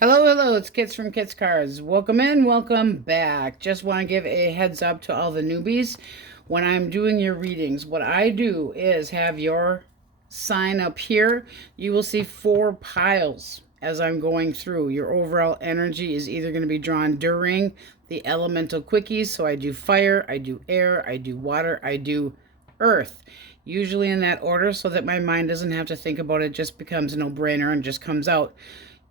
Hello, hello, it's Kits from Kits Cards. Welcome in, welcome back. Just want to give a heads up to all the newbies. When I'm doing your readings, what I do is have your sign up here. You will see 4 piles as I'm going through. Your overall energy is either going to be drawn during the elemental quickies. So I do fire, I do air, I do water, I do earth. Usually in that order so that my mind doesn't have to think about it, just becomes a no-brainer and just comes out.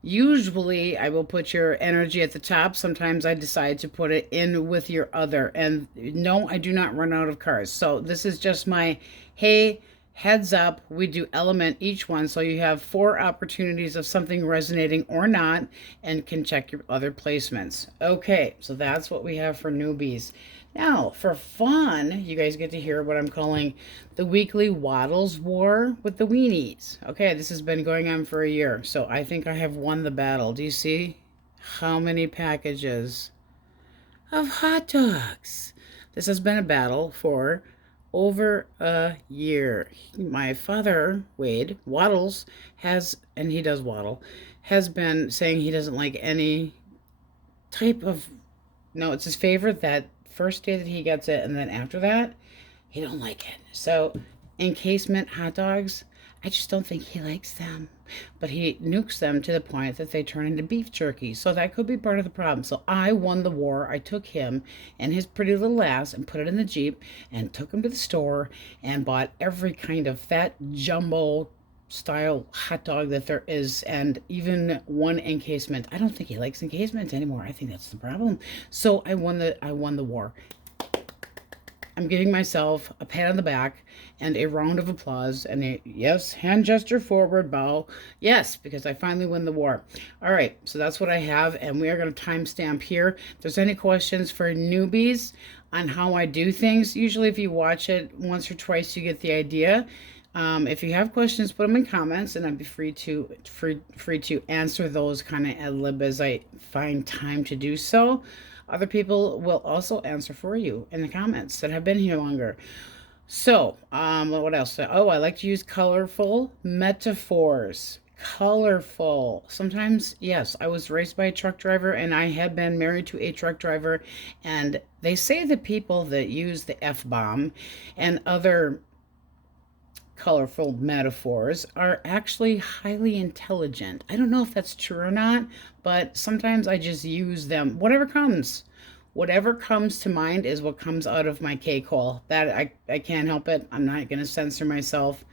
Usually, I will put your energy at the top. Sometimes I decide to put it in with your other. And no, I do not run out of cards. So this is just my, hey, heads up. We do element each one. So you have 4 opportunities of something resonating or not and can check your other placements. Okay, so that's what we have for newbies. Now, for fun, you guys get to hear what I'm calling the weekly Waddles War with the Weenies. Okay, this has been going on for a year, so I think I have won the battle. Do you see how many packages of hot dogs? This has been a battle for over a year. My father, Wade Waddles, and he does waddle, has been saying he doesn't like any type of, no, it's his favorite that first day that he gets it, and then after that, he don't like it. So, encasement hot dogs, I just don't think he likes them. But he nukes them to the point that they turn into beef jerky. So that could be part of the problem. So I won the war. I took him and his pretty little ass and put it in the Jeep and took him to the store and bought every kind of fat jumbo style hot dog that there is, and even one encasement. I don't think he likes encasement anymore. I think that's the problem. So I won the war. I'm giving myself a pat on the back and a round of applause and a yes, hand gesture forward, bow. Yes, because I finally win the war. All right, so that's what I have, and we are going to timestamp here. If there's any questions for newbies on how I do things, usually if you watch it once or twice, you get the idea. If you have questions, put them in comments, and I'd be free to answer those kind of ad lib as I find time to do so. Other people will also answer for you in the comments that have been here longer. So, what else? Oh, I like to use colorful metaphors. Colorful. Sometimes, yes, I was raised by a truck driver and I had been married to a truck driver, and they say the people that use the F-bomb and other colorful metaphors are actually highly intelligent. I don't know if that's true or not, but sometimes I just use them. Whatever comes to mind is what comes out of my K-hole. That I can't help it. I'm not going to censor myself,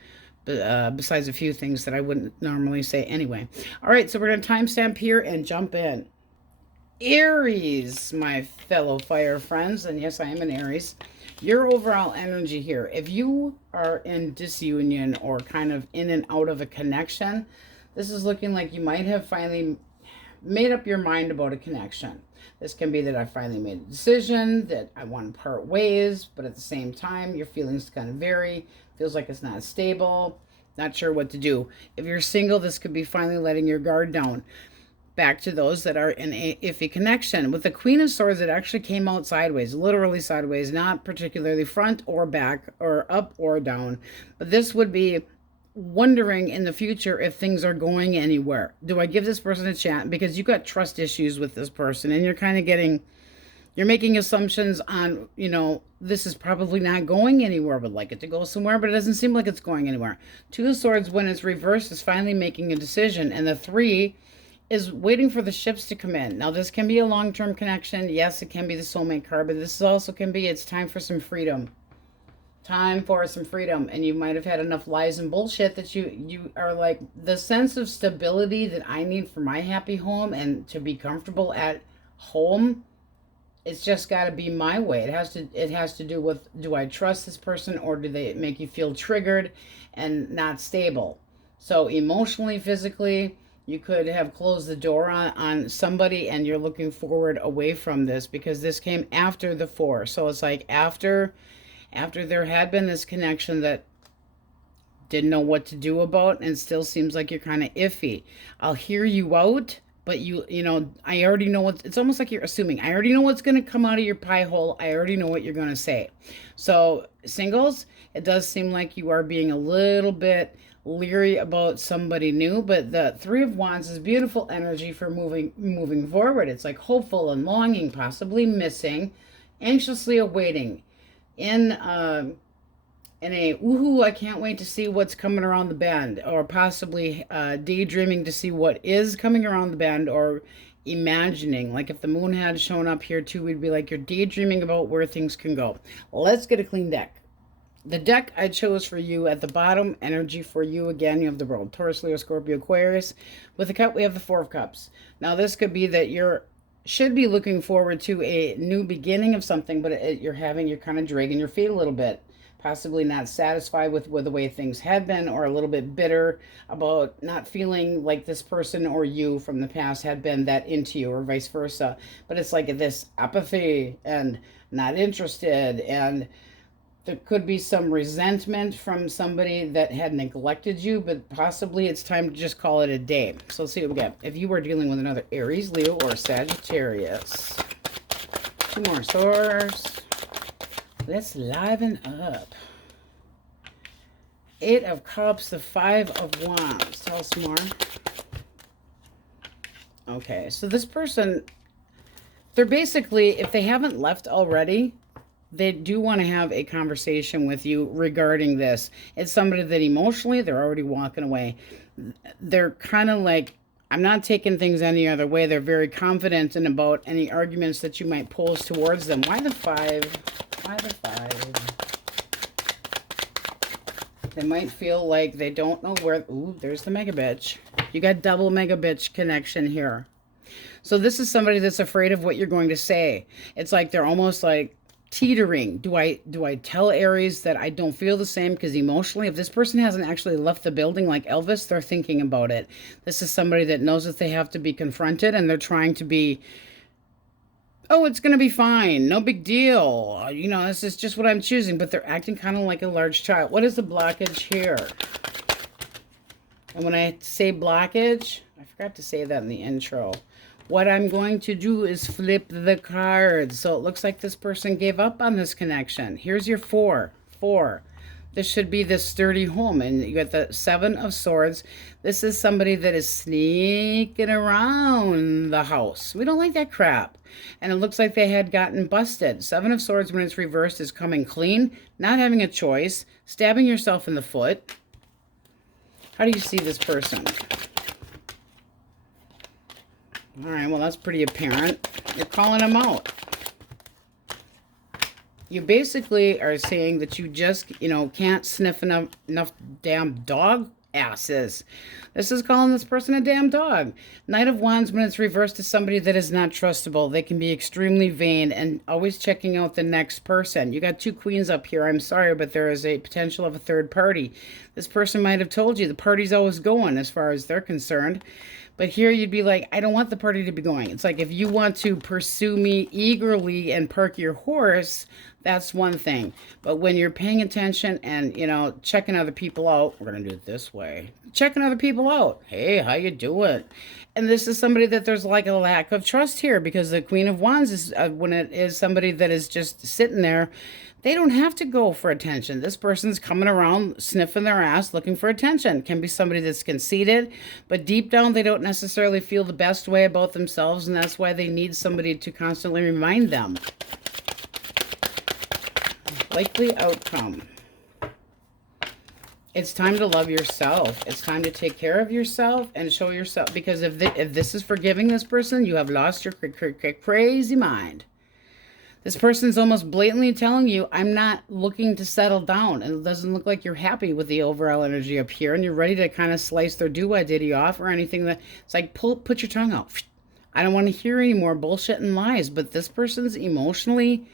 besides a few things that I wouldn't normally say anyway. All right, so we're going to timestamp here and jump in. Aries, my fellow fire friends, and yes, I am an Aries. Your overall energy here, if you are in disunion or kind of in and out of a connection, this is looking like you might have finally made up your mind about a connection. This can be that I finally made a decision, that I want to part ways, but at the same time, your feelings kind of vary. Feels like it's not stable, not sure what to do. If you're single, this could be finally letting your guard down. Back to those that are in a iffy connection. With the Queen of Swords, it actually came out sideways, literally sideways, not particularly front or back or up or down. But this would be wondering in the future if things are going anywhere. Do I give this person a chance? Because you've got trust issues with this person and you're kind of you're making assumptions on, this is probably not going anywhere. Would like it to go somewhere, but it doesn't seem like it's going anywhere. Two of Swords, when it's reversed, is finally making a decision. And the Three is waiting for the ships to come in. Now, this can be a long-term connection. Yes, it can be the soulmate card, but this also can be it's time for some freedom. Time for some freedom. And you might have had enough lies and bullshit that you are like, the sense of stability that I need for my happy home and to be comfortable at home, it's just got to be my way. It has to do with, do I trust this person or do they make you feel triggered and not stable? So emotionally, physically, you could have closed the door on somebody and you're looking forward away from this because this came after the Four. So it's like after there had been this connection that didn't know what to do about and still seems like you're kind of iffy. I'll hear you out, but I already know it's almost like you're assuming. I already know what's going to come out of your pie hole. I already know what you're going to say. So singles, it does seem like you are being a little bit leery about somebody new, but the Three of Wands is beautiful energy for moving forward. It's like hopeful and longing, possibly missing, anxiously awaiting. In a woohoo, I can't wait to see what's coming around the bend, or possibly daydreaming to see what is coming around the bend, or imagining. Like if the moon had shown up here too, we'd be like, you're daydreaming about where things can go. Let's get a clean deck. The deck I chose for you at the bottom, energy for you, again, you have the world, Taurus, Leo, Scorpio, Aquarius. With the cup, we have the Four of Cups. Now, this could be that should be looking forward to a new beginning of something, but you're kind of dragging your feet a little bit. Possibly not satisfied with the way things have been, or a little bit bitter about not feeling like this person or you from the past had been that into you, or vice versa. But it's like this apathy and not interested, and there could be some resentment from somebody that had neglected you, but possibly it's time to just call it a day. So let's see what we got. If you are dealing with another Aries, Leo, or Sagittarius. Two more swords. Let's liven up. Eight of Cups, the Five of Wands. Tell us more. Okay, so this person, they're basically, if they haven't left already, they do want to have a conversation with you regarding this. It's somebody that emotionally, they're already walking away. They're kind of like, I'm not taking things any other way. They're very confident in about any arguments that you might pose towards them. Why the five? Why the five? They might feel like they don't know where. Ooh, there's the mega bitch. You got double mega bitch connection here. So this is somebody that's afraid of what you're going to say. It's like they're almost like teetering. Do I tell Aries that I don't feel the same? Because emotionally, if this person hasn't actually left the building like Elvis, they're thinking about it. This is somebody that knows that they have to be confronted, and they're trying to be, oh, it's going to be fine. No big deal. You know, this is just what I'm choosing. But they're acting kind of like a large child. What is the blockage here? And when I say blockage, I forgot to say that in the intro. What I'm going to do is flip the cards. So it looks like this person gave up on this connection. Here's your four. This should be this sturdy home. And you got the Seven of Swords. This is somebody that is sneaking around the house. We don't like that crap. And it looks like they had gotten busted. Seven of Swords, when it's reversed, is coming clean, not having a choice, stabbing yourself in the foot. How do you see this person? All right, well, that's pretty apparent. You're calling them out. You basically are saying that you just, can't sniff enough damn dog asses. This is calling this person a damn dog. Knight of Wands, when it's reversed, to somebody that is not trustable. They can be extremely vain and always checking out the next person. You got two queens up here. I'm sorry, but there is a potential of a third party. This person might have told you the party's always going as far as they're concerned. But here you'd be like, I don't want the party to be going. It's like, if you want to pursue me eagerly and park your horse, that's one thing. But when you're paying attention and, checking other people out, we're going to do it this way. Checking other people out. Hey, how you doing? And this is somebody that there's like a lack of trust here, because the Queen of Wands is, when it is somebody that is just sitting there, they don't have to go for attention. This person's coming around, sniffing their ass, looking for attention. Can be somebody that's conceited, but deep down they don't necessarily feel the best way about themselves, and that's why they need somebody to constantly remind them. Likely outcome. It's time to love yourself. It's time to take care of yourself and show yourself, because if this is forgiving this person, you have lost your crazy mind. This person's almost blatantly telling you, I'm not looking to settle down. And it doesn't look like you're happy with the overall energy up here, and you're ready to kind of slice their do-I-diddy off or anything. That it's like, put your tongue out. I don't want to hear any more bullshit and lies. But this person's emotionally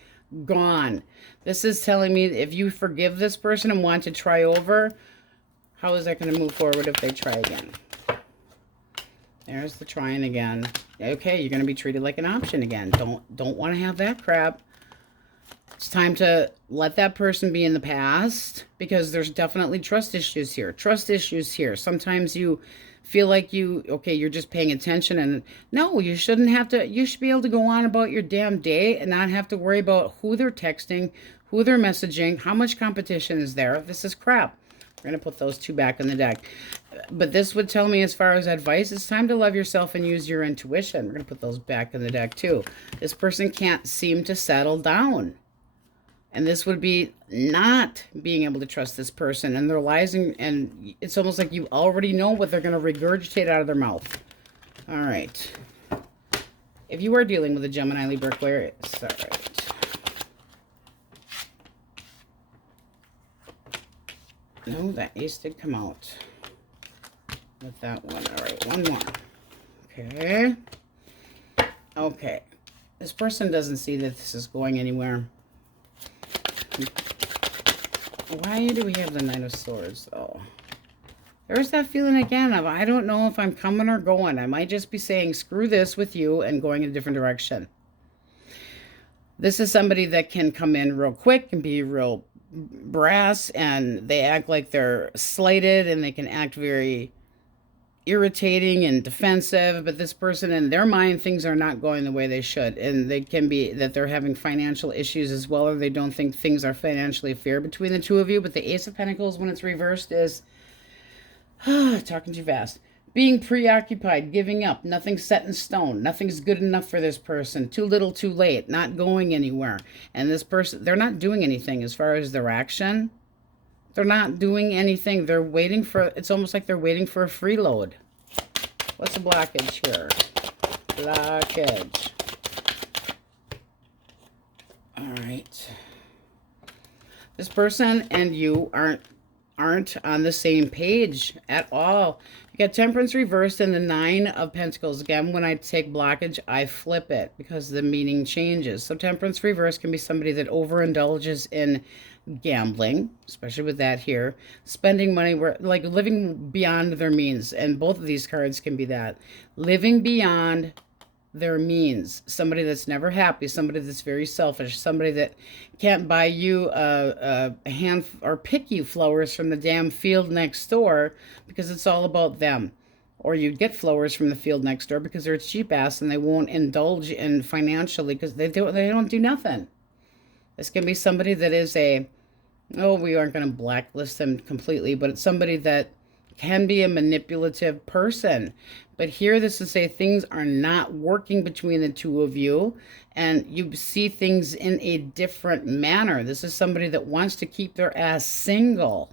gone. This is telling me if you forgive this person and want to try over, how is that going to move forward if they try again? There's the trying again. Okay, you're going to be treated like an option again. Don't want to have that crap. It's time to let that person be in the past, because there's definitely trust issues here. Trust issues here. Sometimes you feel like you're just paying attention, and no, you shouldn't have to. You should be able to go on about your damn day and not have to worry about who they're texting, who they're messaging, how much competition is there. This is crap. We're going to put those two back in the deck. But this would tell me, as far as advice, it's time to love yourself and use your intuition. We're going to put those back in the deck too. This person can't seem to settle down. And this would be not being able to trust this person and their lies. And it's almost like you already know what they're going to regurgitate out of their mouth. All right. If you are dealing with a Gemini, Libra, Aquarius, all right. No, that ace did come out with that one. All right, one more. Okay. Okay. This person doesn't see that this is going anywhere. Why do we have the Knight of Swords, though? There's that feeling again of, I don't know if I'm coming or going. I might just be saying, screw this with you and going in a different direction. This is somebody that can come in real quick and be real brass, and they act like they're slighted, and they can act very irritating and defensive. But this person, in their mind, things are not going the way they should, and they can be that they're having financial issues as well, or they don't think things are financially fair between the two of you. But the Ace of Pentacles, when it's reversed, is talking too fast. Being preoccupied, giving up, nothing's set in stone, nothing's good enough for this person, too little, too late, not going anywhere. And this person, they're not doing anything as far as their action. They're not doing anything. They're waiting for, it's almost like they're waiting for a freeload. What's the blockage here? Blockage. All right. This person and you aren't on the same page at all. You got Temperance reversed and the Nine of Pentacles. Again, when I take blockage, I flip it because the meaning changes. So Temperance reversed can be somebody that overindulges in gambling, especially with that here. Spending money, like living beyond their means. And both of these cards can be that. Living beyond their means. Somebody that's never happy, somebody that's very selfish, somebody that can't buy you a hand or pick you flowers from the damn field next door because it's all about them. Or you get flowers from the field next door because they're cheap ass and they won't indulge in financially because they don't do nothing. This can be somebody that is we aren't going to blacklist them completely, but it's somebody that can be a manipulative person. But here this is say things are not working between the two of you and you see things in a different manner. This is somebody that wants to keep their ass single.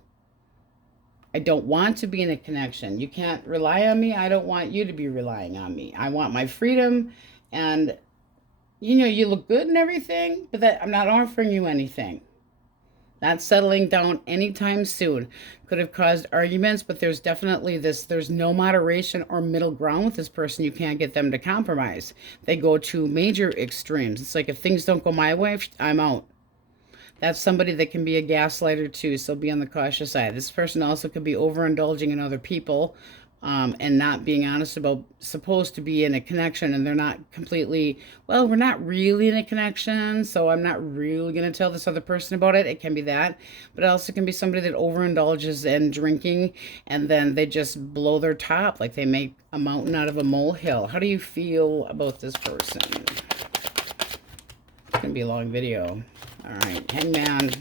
I don't want to be in a connection. You can't rely on me. I don't want you to be relying on me. I want my freedom, and you look good and everything, but that I'm not offering you anything. Not settling down anytime soon. Could have caused arguments, but there's definitely there's no moderation or middle ground with this person. You can't get them to compromise. They go to major extremes. It's like if things don't go my way, I'm out. That's somebody that can be a gaslighter too, so be on the cautious side. This person also could be overindulging in other people and not being honest about supposed to be in a connection, and they're not completely, well, we're not really in a connection, so I'm not really going to tell this other person about it. It can be that, but it also can be somebody that overindulges in drinking, and then they just blow their top, like they make a mountain out of a molehill. How do you feel about this person? It's going to be a long video. All right, Hangman.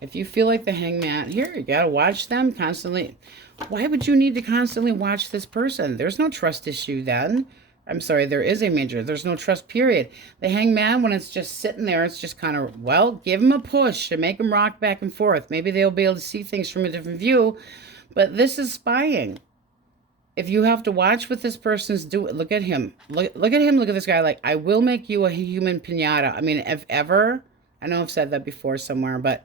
If you feel like the Hangman, here, you got to watch them constantly. Why would you need to constantly watch this person? There's no trust issue then. I'm sorry, there is a major. There's no trust, period. The Hangman, when it's just sitting there, it's just kind of, well, give them a push and make them rock back and forth. Maybe they'll be able to see things from a different view, but this is spying. If you have to watch what this person's doing, look at him. Look at him, look at this guy, like, I will make you a human piñata. I mean, if ever, I know I've said that before somewhere, but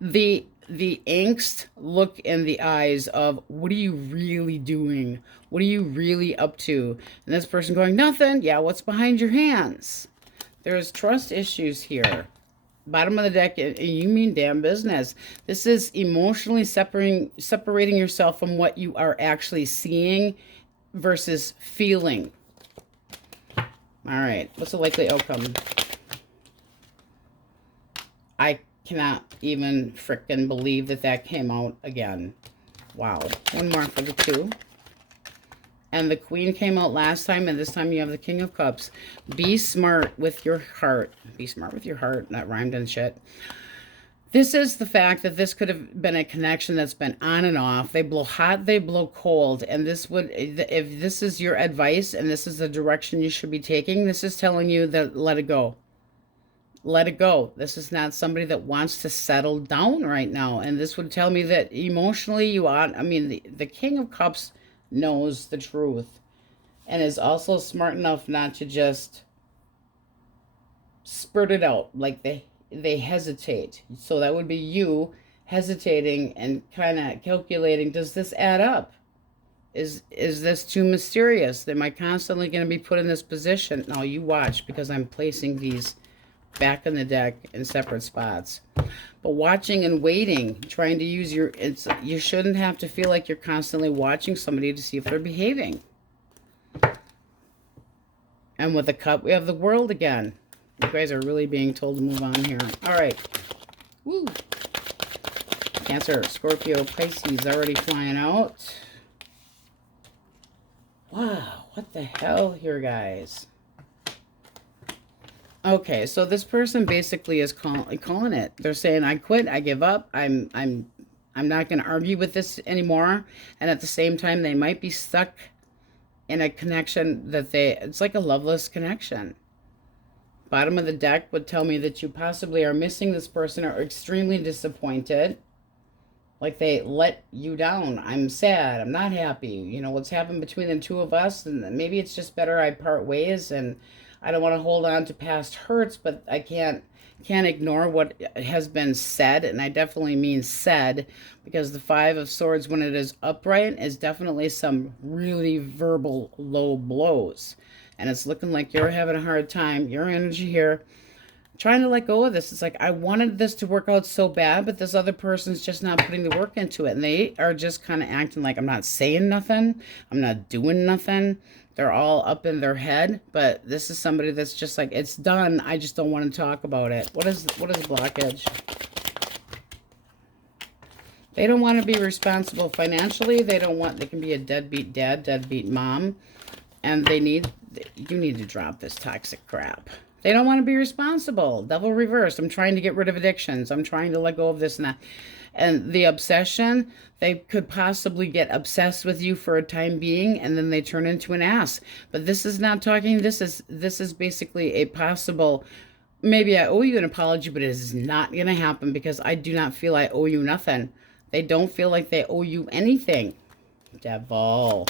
the angst look in the eyes of, what are you really doing? What are you really up to? And this person going, nothing. Yeah, what's behind your hands? There's trust issues here. Bottom of the deck, you mean damn business. This is emotionally separating yourself from what you are actually seeing versus feeling. All right, what's the likely outcome? I cannot even frickin' believe that came out again. Wow. One more for the two. And the Queen came out last time, and this time you have the King of Cups. Be smart with your heart. Be smart with your heart. That rhymed and shit. This is the fact that this could have been a connection that's been on and off. They blow hot, they blow cold. And this would, if this is your advice and this is the direction you should be taking, this is telling you that let it go. Let it go. This is not somebody that wants to settle down right now. And this would tell me that emotionally you ought, I mean, the King of Cups knows the truth and is also smart enough not to just spurt it out like they hesitate. So that would be you hesitating and kind of calculating, does this add up? Is this too mysterious? Am I constantly going to be put in this position? No, you watch, because I'm placing these back in the deck in separate spots. But watching and waiting, trying to use your, you shouldn't have to feel like you're constantly watching somebody to see if they're behaving. And with the cup, we have the World again. You guys are really being told to move on here. All right. Woo. Cancer, Scorpio, Pisces already flying out. Wow, what the hell here, guys? Okay, so this person basically is calling it. They're saying, I quit, I give up, I'm not going to argue with this anymore. And at the same time, they might be stuck in a connection that it's like a loveless connection. Bottom of the deck would tell me that you possibly are missing this person or extremely disappointed. Like they let you down. I'm sad. I'm not happy. You know, what's happened between the two of us, and maybe it's just better I part ways, and I don't want to hold on to past hurts, but I can't ignore what has been said, and I definitely mean said, because the Five of Swords, when it is upright, is definitely some really verbal low blows. And it's looking like you're having a hard time, your energy here, trying to let go of this. It's like, I wanted this to work out so bad, but this other person's just not putting the work into it. And they are just kind of acting like, I'm not saying nothing. I'm not doing nothing. They're all up in their head. But this is somebody that's just like, it's done. I just don't want to talk about it. What is blockage? They don't want to be responsible financially. They can be a deadbeat dad, deadbeat mom. And you need to drop this toxic crap. They don't want to be responsible. Devil reversed. I'm trying to get rid of addictions. I'm trying to let go of this and that. And the obsession, they could possibly get obsessed with you for a time being, and then they turn into an ass. But this is not talking. This is basically a possible, maybe I owe you an apology, but it is not going to happen, because I do not feel I owe you nothing. They don't feel like they owe you anything. Devil.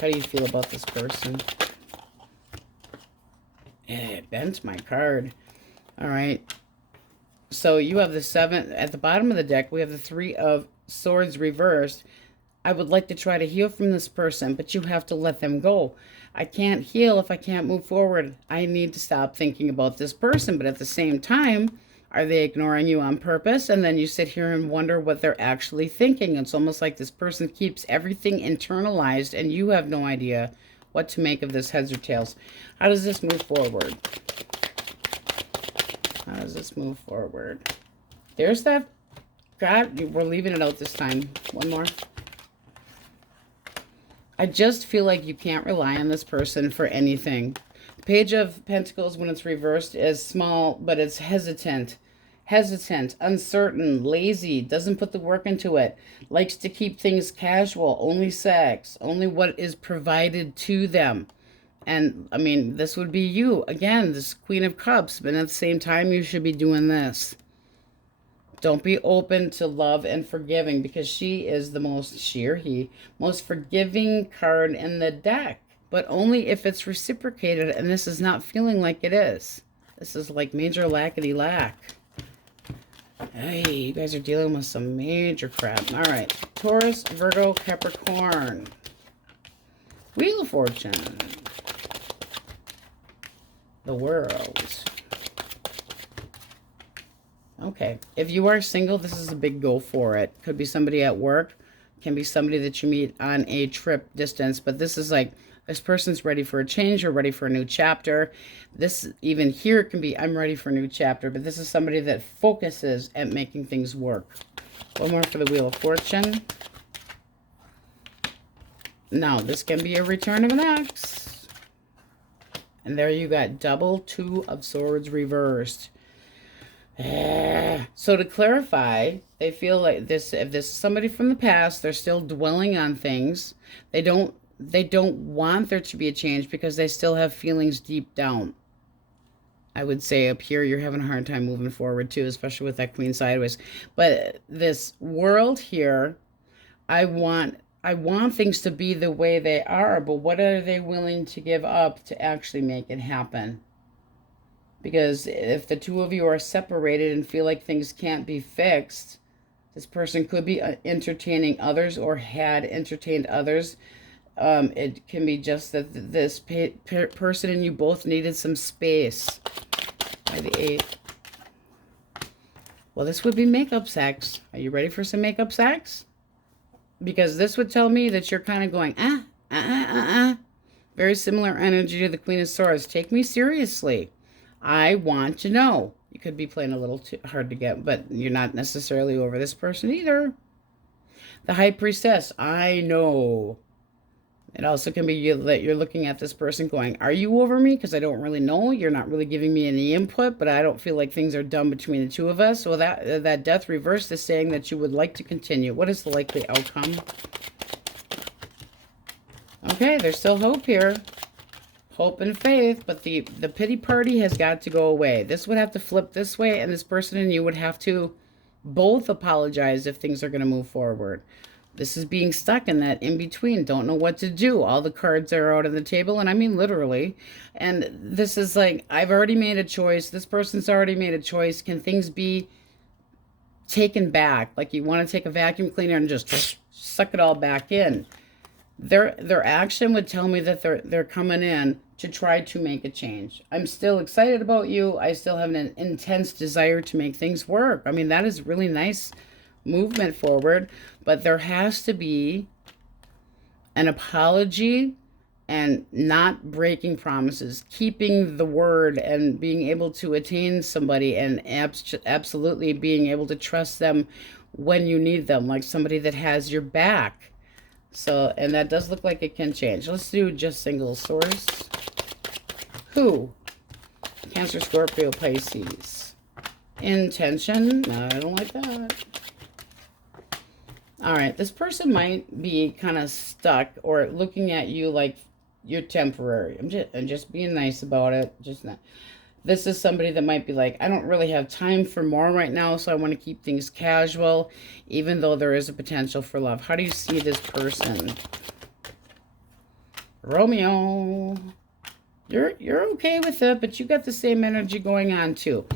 How do you feel about this person? It bent my card. All right. So you have the 7. At the bottom of the deck, we have the 3 of Swords reversed. I would like to try to heal from this person, but you have to let them go. I can't heal if I can't move forward. I need to stop thinking about this person. But at the same time, are they ignoring you on purpose? And then you sit here and wonder what they're actually thinking. It's almost like this person keeps everything internalized, and you have no idea what to make of this, heads or tails. How does this move forward? How does this move forward? There's that. God, we're leaving it out this time. One more. I just feel like you can't rely on this person for anything. The Page of Pentacles, when it's reversed, is small, but it's hesitant. Hesitant, uncertain, lazy, doesn't put the work into it, likes to keep things casual, only sex, only what is provided to them. And, I mean, this would be you. Again, this Queen of Cups, but at the same time, you should be doing this. Don't be open to love and forgiving, because she is the most forgiving card in the deck. But only if it's reciprocated, and this is not feeling like it is. This is like major lackety-lack. Hey, you guys are dealing with some major crap. All right. Taurus, Virgo, Capricorn. Wheel of Fortune. The World. Okay. If you are single, this is a big go for it. Could be somebody at work. Can be somebody that you meet on a trip distance. But this is like, this person's ready for a change or ready for a new chapter. This, even here, can be, I'm ready for a new chapter. But this is somebody that focuses at making things work. One more for the Wheel of Fortune. Now, this can be a return of an ex. And there you got double 2 of Swords reversed. So to clarify, they feel like this, if this is somebody from the past, they're still dwelling on things. They don't want there to be a change because they still have feelings deep down. I would say up here you're having a hard time moving forward too, especially with that queen sideways. But this world here, I want things to be the way they are, but what are they willing to give up to actually make it happen? Because if the two of you are separated and feel like things can't be fixed, this person could be entertaining others or had entertained others. It can be just that this person and you both needed some space. By the 8. Well, this would be makeup sex. Are you ready for some makeup sex? Because this would tell me that you're kind of going, Very similar energy to the Queen of Swords. Take me seriously. I want to know. You could be playing a little too hard to get, but you're not necessarily over this person either. The High Priestess. I know. It also can be that you're looking at this person going, are you over me? Because I don't really know. You're not really giving me any input, but I don't feel like things are done between the two of us. Well, that death reversed is saying that you would like to continue. What is the likely outcome? Okay, there's still hope here. Hope and faith, but the pity party has got to go away. This would have to flip this way, and this person and you would have to both apologize if things are going to move forward. This is being stuck in that in-between. Don't know what to do. All the cards are out on the table, and I mean literally. And this is like, I've already made a choice. This person's already made a choice. Can things be taken back? Like you want to take a vacuum cleaner and just suck it all back in. Their action would tell me that they're coming in to try to make a change. I'm still excited about you. I still have an intense desire to make things work. I mean, that is really nice movement forward, but there has to be an apology and not breaking promises, keeping the word and being able to attain somebody and absolutely being able to trust them when you need them, like somebody that has your back. So, and that does look like it can change. Let's do just single source. Who? Cancer, Scorpio, Pisces. Intention. No, I don't like that. All right, this person might be kind of stuck or looking at you like you're temporary. I'm just being nice about it. Just not. This is somebody that might be like, I don't really have time for more right now, so I want to keep things casual, even though there is a potential for love. How do you see this person? Romeo. You're okay with it, but you got the same energy going on too.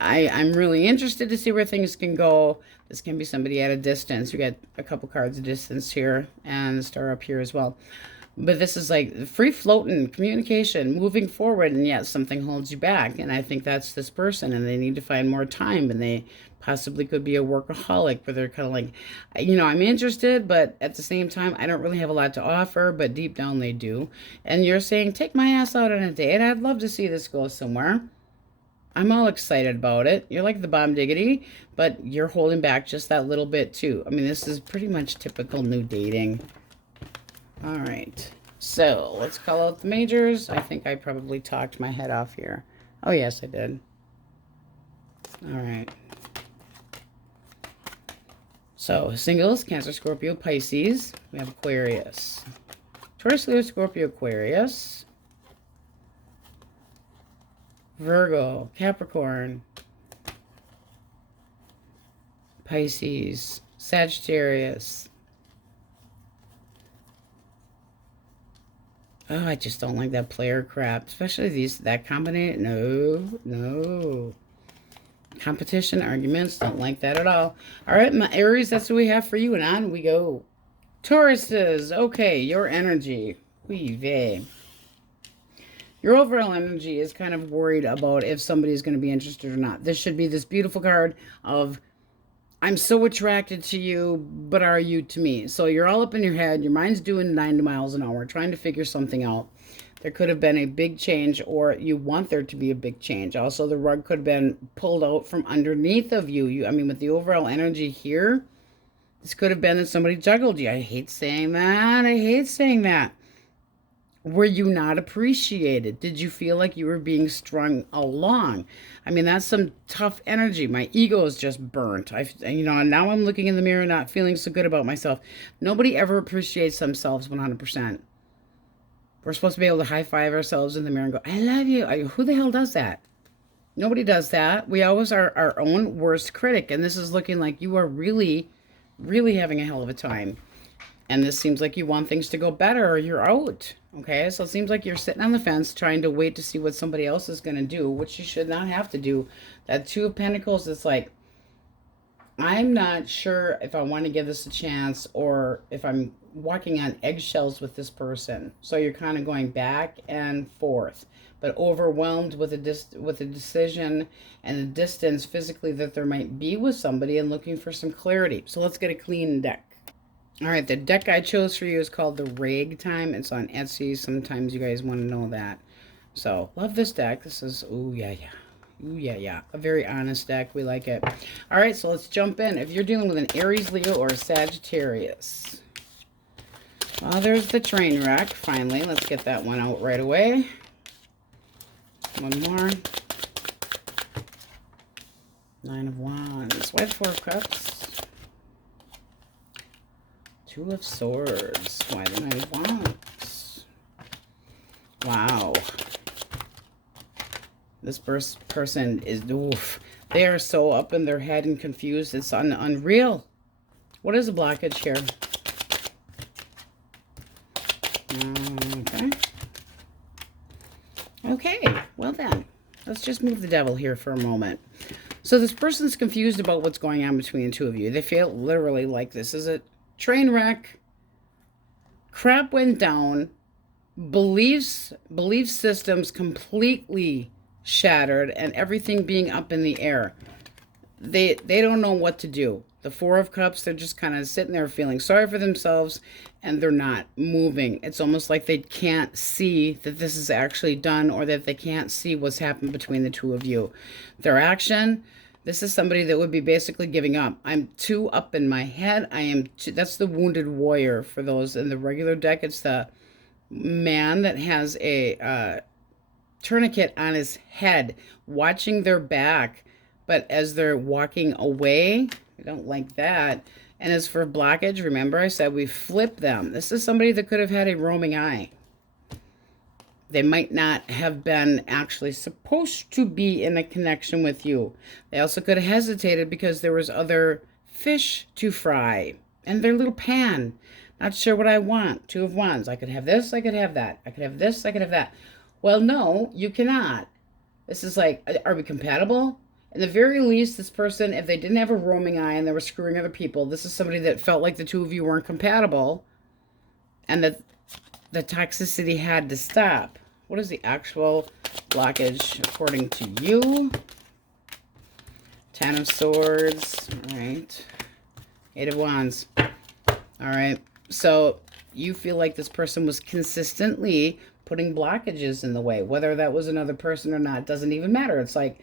I'm really interested to see where things can go. This can be somebody at a distance. We got a couple cards of distance here and the star up here as well. But this is like free-floating communication, moving forward, and yet something holds you back. And I think that's this person, and they need to find more time, and they possibly could be a workaholic, where they're kind of like, I'm interested, but at the same time, I don't really have a lot to offer, but deep down they do. And you're saying, take my ass out on a date. I'd love to see this go somewhere. I'm all excited about it. You're like the bomb diggity, but you're holding back just that little bit too. I mean, this is pretty much typical new dating. All right, so let's call out the majors. I think I probably talked my head off here. Oh, yes, I did. All right. So singles, Cancer, Scorpio, Pisces. We have Aquarius. Taurus, Leo, Scorpio, Aquarius. Virgo, Capricorn. Pisces, Sagittarius. Oh, I just don't like that player crap. Especially that combination. No. Competition, arguments, don't like that at all. All right, my Aries, that's what we have for you. And on we go. Tauruses, okay, your energy. Wee vey. Your overall energy is kind of worried about if somebody's going to be interested or not. This should be this beautiful card of, I'm so attracted to you, but are you to me? So you're all up in your head. Your mind's doing 90 miles an hour, trying to figure something out. There could have been a big change, or you want there to be a big change. Also, the rug could have been pulled out from underneath of you. I mean, with the overall energy here, this could have been that somebody juggled you. I hate saying that. Were you not appreciated? Did you feel like you were being strung along? I mean, that's some tough energy. My ego is just burnt. Now I'm looking in the mirror, not feeling so good about myself. Nobody ever appreciates themselves 100%. We're supposed to be able to high five ourselves in the mirror and go, I love you. Who the hell does that? Nobody does that. We always are our own worst critic. And this is looking like you are really, really having a hell of a time. And this seems like you want things to go better or you're out. Okay, so it seems like you're sitting on the fence trying to wait to see what somebody else is going to do, which you should not have to do. That Two of Pentacles, it's like, I'm not sure if I want to give this a chance or if I'm walking on eggshells with this person. So you're kind of going back and forth, but overwhelmed with a decision and the distance physically that there might be with somebody and looking for some clarity. So let's get a clean deck. All right, the deck I chose for you is called the Ragtime. It's on Etsy. Sometimes you guys want to know that. So, love this deck. This is, ooh, yeah, yeah. Ooh, yeah, yeah. A very honest deck. We like it. All right, so let's jump in. If you're dealing with an Aries, Leo, or a Sagittarius. Well, there's the train wreck, finally. Let's get that one out right away. One more. Nine of Wands. Why the Four of Cups? Two of Swords. Why the Nine of Wands? Wow. This person is, oof. They are so up in their head and confused. It's unreal. What is a blockage here? Okay. Okay. Well then. Let's just move the devil here for a moment. So this person's confused about what's going on between the two of you. They feel literally like this is a train wreck. Crap went down. Belief systems completely shattered and everything being up in the air. They don't know what to do. The Four of Cups, they're just kind of sitting there feeling sorry for themselves and they're not moving. It's almost like they can't see that this is actually done or that they can't see what's happened between the two of you. Their action, this is somebody that would be basically giving up. I'm too up in my head. That's the Wounded Warrior for those in the regular deck. It's the man that has a tourniquet on his head, watching their back, but as they're walking away, I don't like that. And as for blockage, remember I said we flip them. This is somebody that could have had a roaming eye. They might not have been actually supposed to be in a connection with you. They also could have hesitated because there was other fish to fry in their little pan. Not sure what I want. Two of Wands. I could have this, I could have that. I could have this, I could have that. Well, no, you cannot. This is like, are we compatible? At the very least, this person, if they didn't have a roaming eye and they were screwing other people, this is somebody that felt like the two of you weren't compatible and that the toxicity had to stop. What is the actual blockage according to you? Ten of Swords. All right. Eight of Wands. All right. So you feel like this person was consistently putting blockages in the way. Whether that was another person or not doesn't even matter. It's like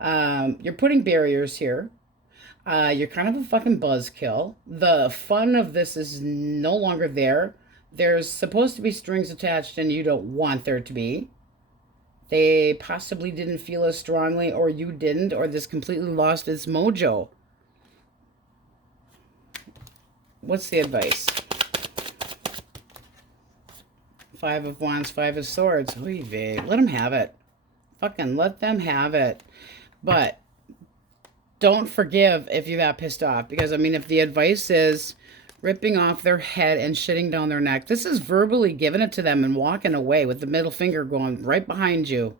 you're putting barriers here. You're kind of a fucking buzzkill. The fun of this is no longer there. There's supposed to be strings attached and you don't want there to be. They possibly didn't feel as strongly, or you didn't, or this completely lost its mojo. What's the advice? Five of Wands, Five of Swords. Oy vey. Let them have it. Fucking let them have it. But don't forgive if you got pissed off. Because, I mean, if the advice is ripping off their head and shitting down their neck, this is verbally giving it to them and walking away with the middle finger going right behind you.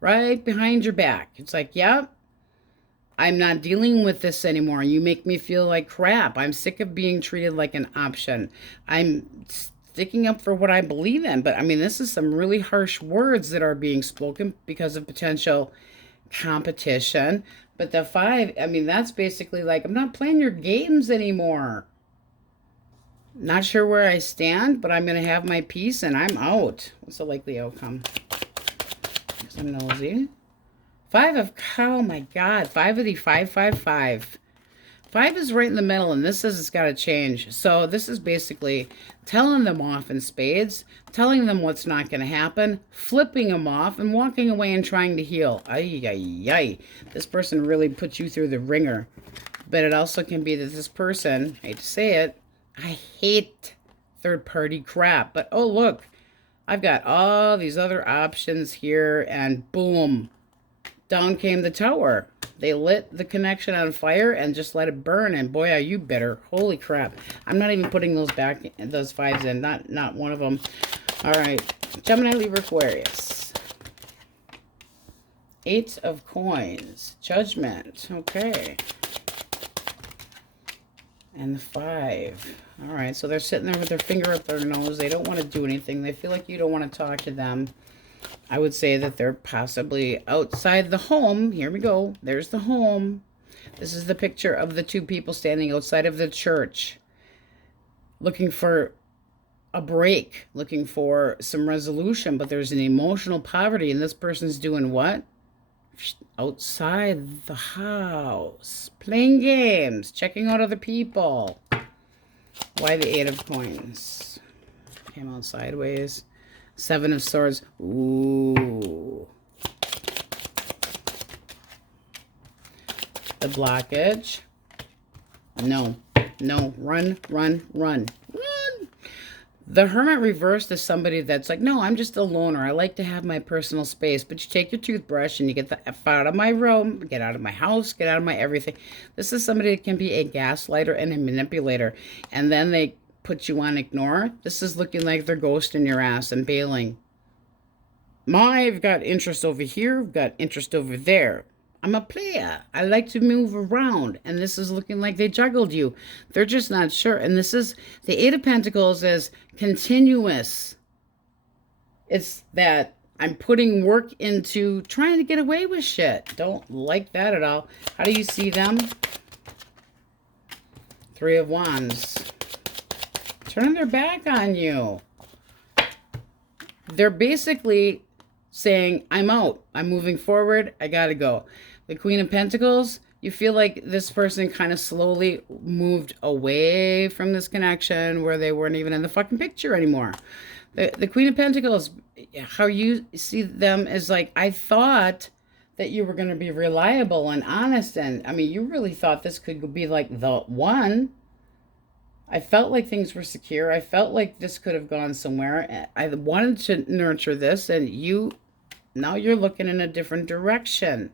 Right behind your back. It's like, yep, I'm not dealing with this anymore. You make me feel like crap. I'm sick of being treated like an option. I'm sticking up for what I believe in. But, I mean, this is some really harsh words that are being spoken because of potential competition. But the five, I mean, that's basically like, I'm not playing your games anymore. Not sure where I stand, but I'm going to have my peace and I'm out. What's the likely outcome? Because I'm nosy. Five of, oh my God, five of the 555. 5 is right in the middle, and this says it's got to change. So this is basically telling them off in spades, telling them what's not going to happen, flipping them off, and walking away and trying to heal. Ay, ay, ay. This person really puts you through the ringer. But it also can be that this person, I hate to say it, I hate third-party crap. But, oh, look, I've got all these other options here, and boom, down came the Tower. They lit the connection on fire and just let it burn, and boy, are you bitter. Holy crap. I'm not even putting those back, those 5s in, not one of them. All right, Gemini, Libra, Aquarius. 8 of Coins, Judgment, okay. And the 5. All right, so they're sitting there with their finger up their nose. They don't want to do anything. They feel like you don't want to talk to them. I would say that they're possibly outside the home. Here we go. There's the home. This is the picture of the 2 people standing outside of the church, looking for a break, looking for some resolution, but there's an emotional poverty, and this person's doing what? Outside the house, playing games, checking out other people. Why the 8 of Coins? Came out sideways. 7 of Swords. Ooh. The blockage. No. No. Run, run, run. Run. The Hermit reversed is somebody that's like, no, I'm just a loner. I like to have my personal space. But you take your toothbrush and you get the F out of my room, get out of my house, get out of my everything. This is somebody that can be a gaslighter and a manipulator. And then they put you on ignore. This is looking like they're ghosting your ass and bailing. I've got interest over here. I've got interest over there. I'm a player. I like to move around. And this is looking like they juggled you. They're just not sure. And this is the 8 of Pentacles is continuous. It's that I'm putting work into trying to get away with shit. Don't like that at all. How do you see them? 3 of Wands. Turning their back on you. They're basically saying, I'm out. I'm moving forward. I gotta go. The Queen of Pentacles, you feel like this person kind of slowly moved away from this connection where they weren't even in the fucking picture anymore. The Queen of Pentacles, how you see them is like, I thought that you were going to be reliable and honest. And I mean, you really thought this could be like the one. I felt like things were secure. I felt like this could have gone somewhere. I wanted to nurture this, and now you're looking in a different direction.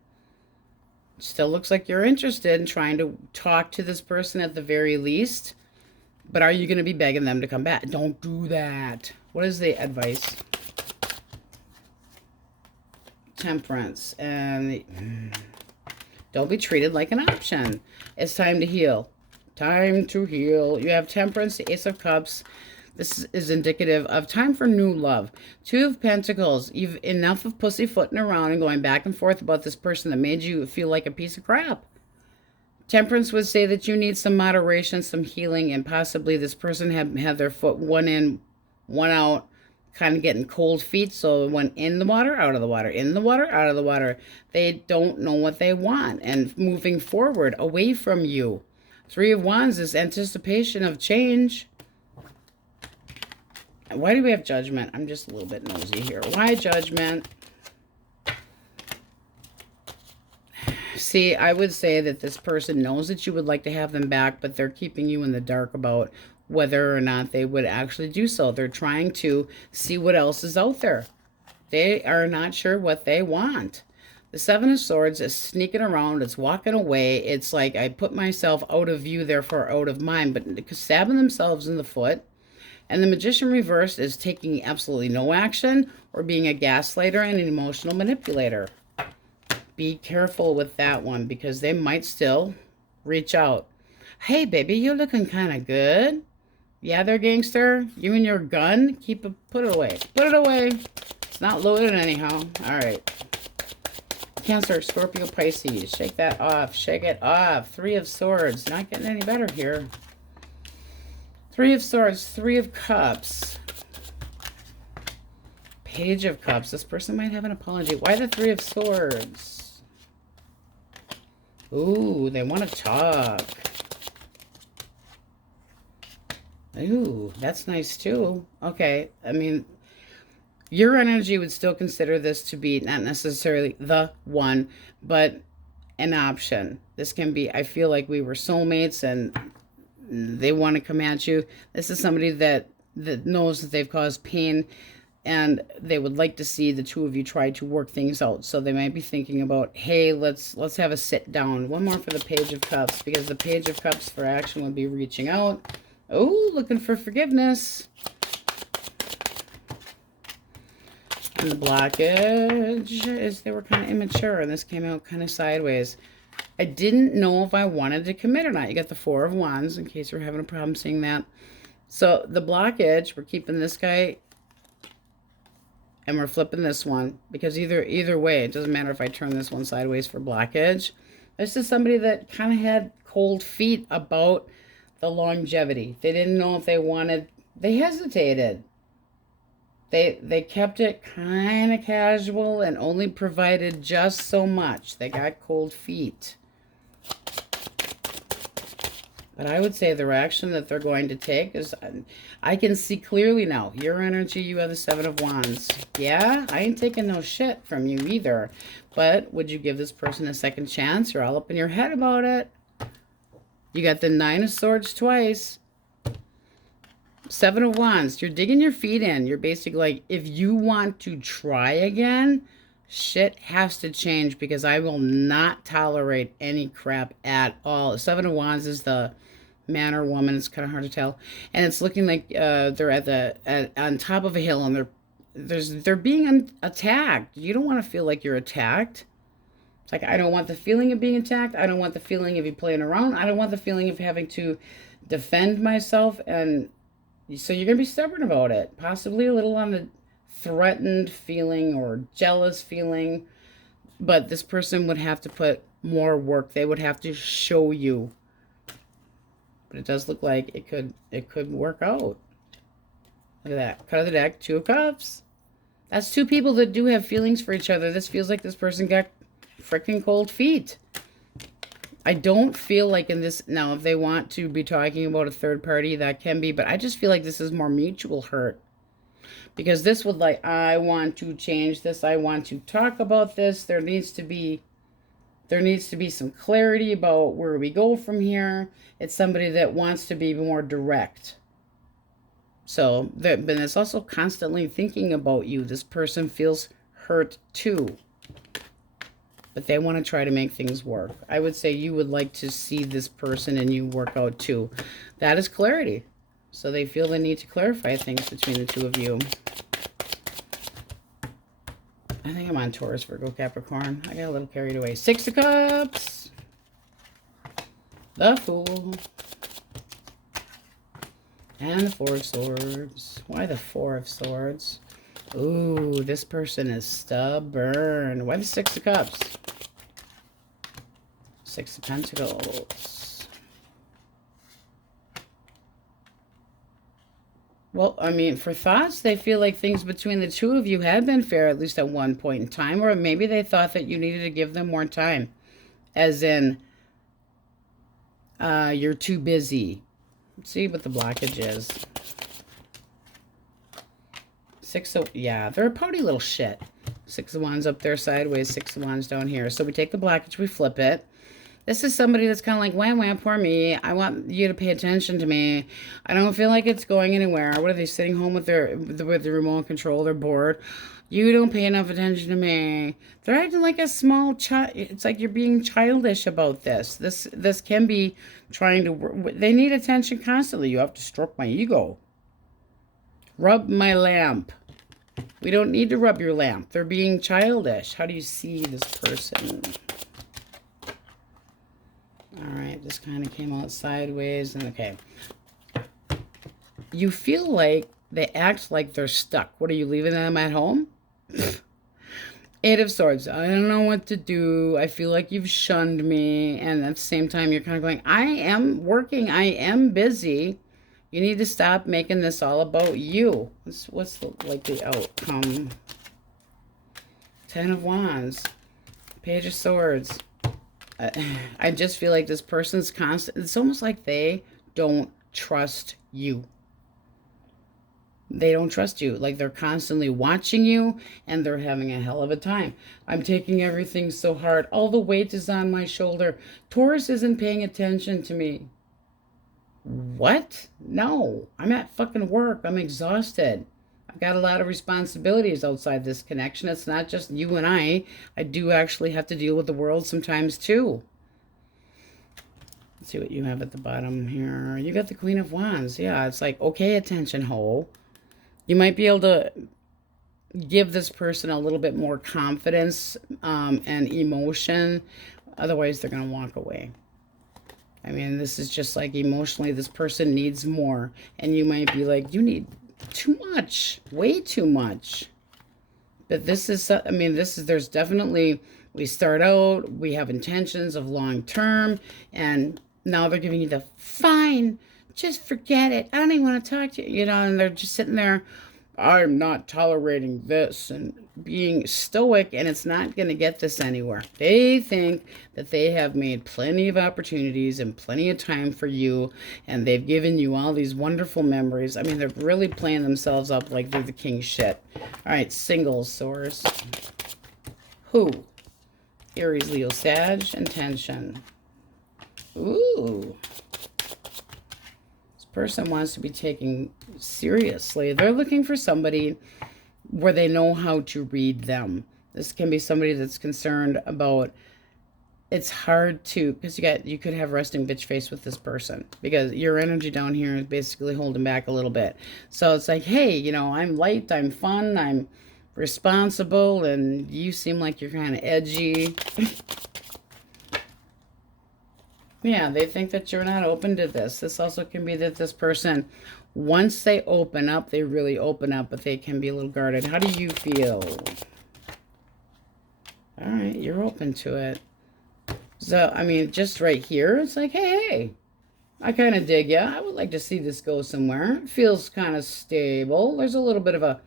Still looks like you're interested in trying to talk to this person at the very least. But are you going to be begging them to come back? Don't do that. What is the advice? Temperance. And don't be treated like an option. It's time to heal. Time to heal. You have Temperance, the Ace of Cups. This is indicative of time for new love. 2 of Pentacles. You've enough of pussyfooting around and going back and forth about this person that made you feel like a piece of crap. Temperance would say that you need some moderation, some healing, and possibly this person had their foot one in, one out, kind of getting cold feet. So it went in the water, out of the water, in the water, out of the water. They don't know what they want. And moving forward, away from you. 3 of Wands is anticipation of change. Why do we have Judgment? I'm just a little bit nosy here. Why Judgment? See, I would say that this person knows that you would like to have them back, but they're keeping you in the dark about whether or not they would actually do so. They're trying to see what else is out there. They are not sure what they want. The 7 of Swords is sneaking around. It's walking away. It's like I put myself out of view, therefore out of mind, but stabbing themselves in the foot. And the Magician reversed is taking absolutely no action or being a gaslighter and an emotional manipulator. Be careful with that one because they might still reach out. Hey, baby, you're looking kind of good. Yeah, they're gangster. You and your gun, put it away. Put it away. It's not loaded anyhow. All right. Cancer, Scorpio, Pisces. Shake that off. Shake it off. 3 of Swords. Not getting any better here. 3 of Swords, 3 of Cups. Page of Cups. This person might have an apology. Why the 3 of Swords? Ooh, they want to talk. Ooh, that's nice too. Okay, I mean, your energy would still consider this to be not necessarily the one, but an option. This can be, I feel like we were soulmates and they want to come at you. This is somebody that knows that they've caused pain and they would like to see the two of you try to work things out. So they might be thinking about, hey, let's have a sit down. One more for the Page of Cups, because the Page of Cups for action would be reaching out. Oh, looking for forgiveness. And the blockage is they were kind of immature, and this came out kind of sideways. I didn't know if I wanted to commit or not. You got the Four of Wands, in case you're having a problem seeing that. So the blockage, we're keeping this guy and we're flipping this one, because either way, it doesn't matter if I turn this one sideways for blockage. This is somebody that kind of had cold feet about the longevity. They didn't know if they wanted, they hesitated. They kept it kind of casual and only provided just so much. They got cold feet. But I would say the action that they're going to take is, I can see clearly now. Your energy, you have the Seven of Wands. Yeah, I ain't taking no shit from you either. But would you give this person a second chance? You're all up in your head about it. You got the Nine of Swords twice. Seven of Wands. You're digging your feet in. You're basically like, if you want to try again, shit has to change, because I will not tolerate any crap at all. Seven of Wands is the man or woman. It's kind of hard to tell. And it's looking like they're on top of a hill, and they're being attacked. You don't want to feel like you're attacked. It's like, I don't want the feeling of being attacked. I don't want the feeling of you playing around. I don't want the feeling of having to defend myself. And so you're going to be stubborn about it. Possibly a little on the threatened feeling or jealous feeling. But this person would have to put more work. They would have to show you. But it does look like it could work out. Look at that. Cut of the deck. Two of Cups. That's two people that do have feelings for each other. This feels like this person got freaking cold feet. I don't feel like in this, now if they want to be talking about a third party, that can be, but I just feel like this is more mutual hurt. Because this would like, I want to change this. I want to talk about this. There needs to be some clarity about where we go from here. It's somebody that wants to be more direct. So, but it's also constantly thinking about you. This person feels hurt too. But they want to try to make things work. I would say you would like to see this person and you work out too. That is clarity. So they feel the need to clarify things between the two of you. I think I'm on Taurus, Virgo, Capricorn. I got a little carried away. Six of Cups. The Fool. And the Four of Swords. Why the Four of Swords? Ooh, this person is stubborn. Why the Six of Cups? Six of Pentacles. Well, I mean, for thoughts, they feel like things between the two of you had been fair, at least at one point in time, or maybe they thought that you needed to give them more time. As in, you're too busy. Let's see what the blockage is. Yeah, they're a pouty little shit. Six of Wands up there sideways, Six of Wands down here. So we take the blockage, we flip it. This is somebody that's kind of like, wham, wham, poor me. I want you to pay attention to me. I don't feel like it's going anywhere. What are they, sitting home with the remote control? They're bored. You don't pay enough attention to me. They're acting like a small child. It's like you're being childish about this. This can be trying to, they need attention constantly. You have to stroke my ego. Rub my lamp. We don't need to rub your lamp. They're being childish. How do you see this person? All right, this kind of came out sideways. And okay. You feel like they act like they're stuck. What, are you leaving them at home? Eight of Swords. I don't know what to do. I feel like you've shunned me. And at the same time, you're kind of going, I am working. I am busy. You need to stop making this all about you. What's the outcome? Ten of Wands. Page of Swords. I just feel like this person's constant. It's almost like they don't trust you. they don't trust you. Like they're constantly watching you and they're having a hell of a time. I'm taking everything so hard. All the weight is on my shoulder. Taurus isn't paying attention to me. What? No, I'm at fucking work. I'm exhausted. I've got a lot of responsibilities outside this connection. It's not just you and I. I do actually have to deal with the world sometimes too. Let's see what you have at the bottom here. You got the Queen of Wands. Yeah, it's like, okay, attention, ho. You might be able to give this person a little bit more confidence and emotion. Otherwise, they're going to walk away. I mean, this is just like emotionally, this person needs more. And you might be like, you need too much, way too much. But this is, I mean, there's definitely, we start out, we have intentions of long term, and now they're giving you the, fine, just forget it. I don't even want to talk to you, and they're just sitting there, I'm not tolerating this, and being stoic, and it's not going to get this anywhere. They think that they have made plenty of opportunities and plenty of time for you, and they've given you all these wonderful memories. I mean, they're really playing themselves up like they're the king shit. All right, singles, source. Who? Aries, Leo, Sag, intention. Ooh. This person wants to be taken seriously. They're looking for somebody where they know how to read them. This can be somebody that's concerned about, it's hard to, because you could have resting bitch face with this person, because your energy down here is basically holding back a little bit. So it's like, hey, I'm light, I'm fun, I'm responsible, and you seem like you're kind of edgy. Yeah, they think that you're not open to this. This also can be that this person, once they open up, they really open up, but they can be a little guarded. How do you feel? All right, you're open to it. So, I mean, just right here, it's like, hey, I kind of dig ya. I would like to see this go somewhere. It feels kind of stable. There's a little bit of a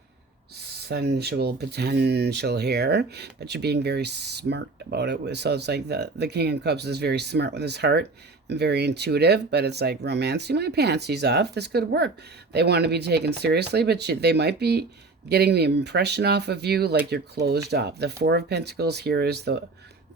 sensual potential here, but you're being very smart about it. So it's like the King of Cups is very smart with his heart and very intuitive, but it's like romancing my panties off. This could work. They want to be taken seriously, but they might be getting the impression off of you like you're closed off. The Four of Pentacles here is the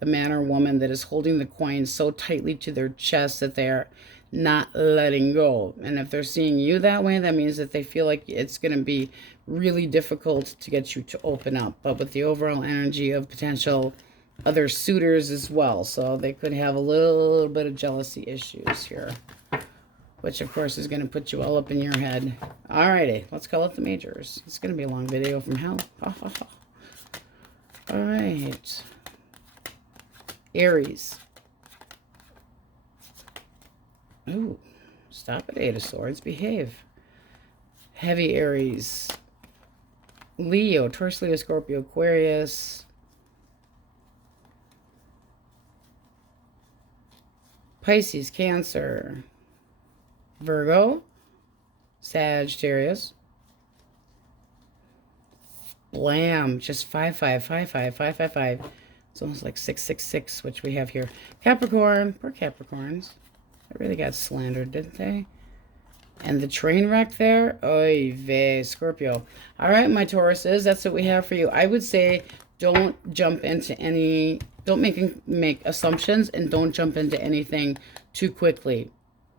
man or woman that is holding the coin so tightly to their chest that they're not letting go. And if they're seeing you that way, that means that they feel like it's going to be really difficult to get you to open up, but with the overall energy of potential other suitors as well. So they could have a little bit of jealousy issues here, which of course is going to put you all up in your head. Alrighty, let's call it the majors. It's going to be a long video from hell. All right. Aries. Ooh, stop it, Eight of Swords. Behave. Heavy Aries. Leo, Taurus, Leo, Scorpio, Aquarius. Pisces, Cancer. Virgo. Sagittarius. Blam, just 5, 5, 5, 5, 5, 5, 5. It's almost like 6, 6, 6, which we have here. Capricorn, poor Capricorns. They really got slandered, didn't they? And the train wreck there, oy vey, Scorpio. All right, my Tauruses, that's what we have for you. I would say don't jump into any, don't make assumptions, and don't jump into anything too quickly.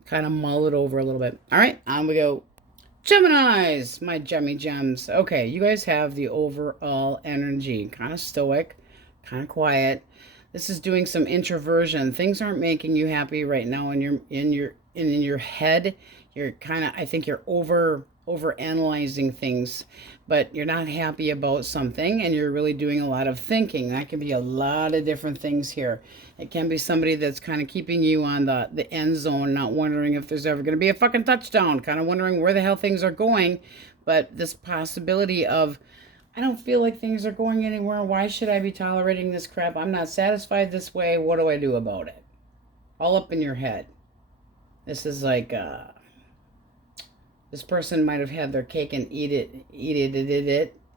Kind of mull it over a little bit. All right, on we go. Geminis, my gemmy gems. Okay, you guys have the overall energy. Kind of stoic, kind of quiet. This is doing some introversion. Things aren't making you happy right now in your head. You're kind of, I think you're over analyzing things, but you're not happy about something, and you're really doing a lot of thinking. That can be a lot of different things here. It can be somebody that's kind of keeping you on the end zone, not wondering if there's ever going to be a fucking touchdown, kind of wondering where the hell things are going. But this possibility of, I don't feel like things are going anywhere. Why should I be tolerating this crap? I'm not satisfied this way. What do I do about it? All up in your head. This is like, this person might have had their cake and ate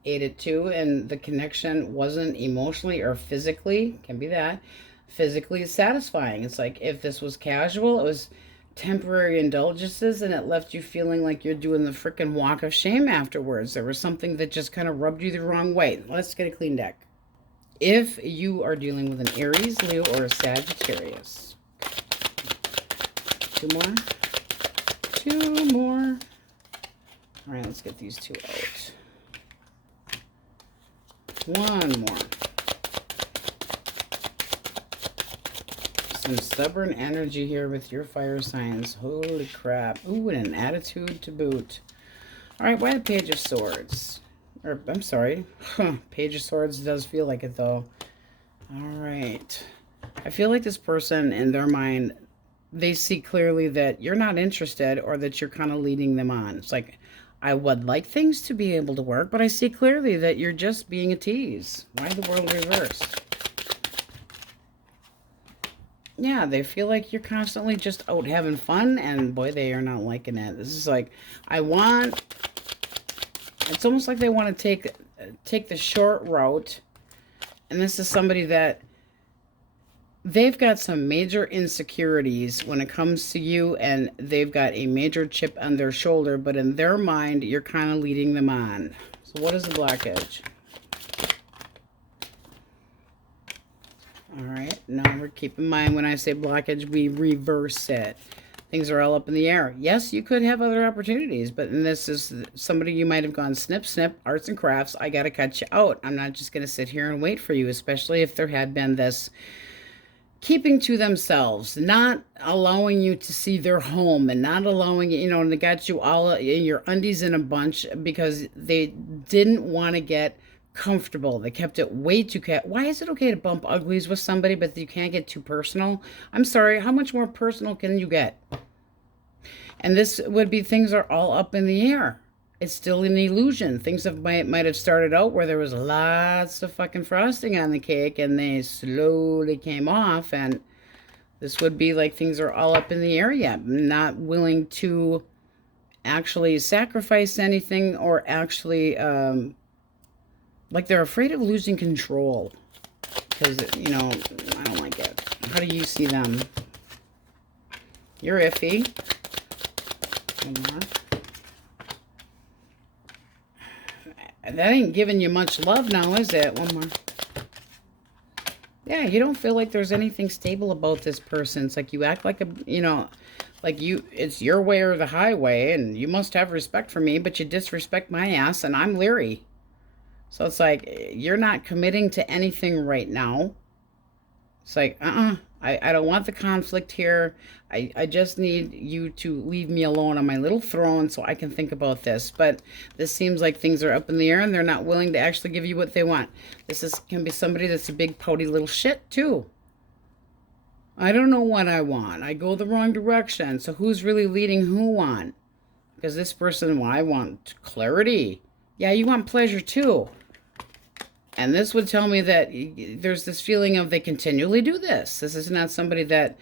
it too, and the connection wasn't emotionally or physically, can be that, physically satisfying. It's like if this was casual, it was temporary indulgences, and it left you feeling like you're doing the frickin' walk of shame afterwards. There was something that just kind of rubbed you the wrong way. Let's get a clean deck. If you are dealing with an Aries, Leo, or a Sagittarius. Two more. Two more. All right, let's get these two out. One more. Some stubborn energy here with your fire signs. Holy crap. Ooh, and an attitude to boot. All right, why the Page of Swords? Or, I'm sorry. Page of Swords does feel like it, though. All right. I feel like this person, in their mind, they see clearly that you're not interested or that you're kind of leading them on. It's like, I would like things to be able to work, but I see clearly that you're just being a tease. Why the world reversed? Yeah, they feel like you're constantly just out having fun, and boy, they are not liking it. This is like, it's almost like they want to take the short route, and this is somebody that they've got some major insecurities when it comes to you, and they've got a major chip on their shoulder, but in their mind, you're kind of leading them on. So what is the blockage? All right, now keep in mind when I say blockage, we reverse it. Things are all up in the air. Yes, you could have other opportunities, but this is somebody you might have gone snip, snip, arts and crafts. I got to cut you out. I'm not just going to sit here and wait for you, especially if there had been this keeping to themselves, not allowing you to see their home, and not allowing, you know, and they got you all in your undies in a bunch because they didn't want to get comfortable. They kept it way too why is it okay to bump uglies with somebody, but you can't get too personal? I'm sorry, how much more personal can you get? And this would be, things are all up in the air. It's still an illusion. Things might have started out where there was lots of fucking frosting on the cake, and they slowly came off, and this would be like things are all up in the air yet. Not willing to actually sacrifice anything, or actually like they're afraid of losing control, because, you know, I don't like it. How do you see them? You're iffy. One more. That ain't giving you much love now, is it? One more. Yeah, you don't feel like there's anything stable about this person. It's like you act like a, you know, like it's your way or the highway, and you must have respect for me, but you disrespect my ass, and I'm leery. So it's like, you're not committing to anything right now. It's like, I don't want the conflict here. I just need you to leave me alone on my little throne so I can think about this. But this seems like things are up in the air, and they're not willing to actually give you what they want. Can be somebody that's a big pouty little shit too. I don't know what I want. I go the wrong direction. So who's really leading who on? Because this person, well, I want clarity. Yeah, you want pleasure too. And this would tell me that there's this feeling of they continually do this. This is not somebody that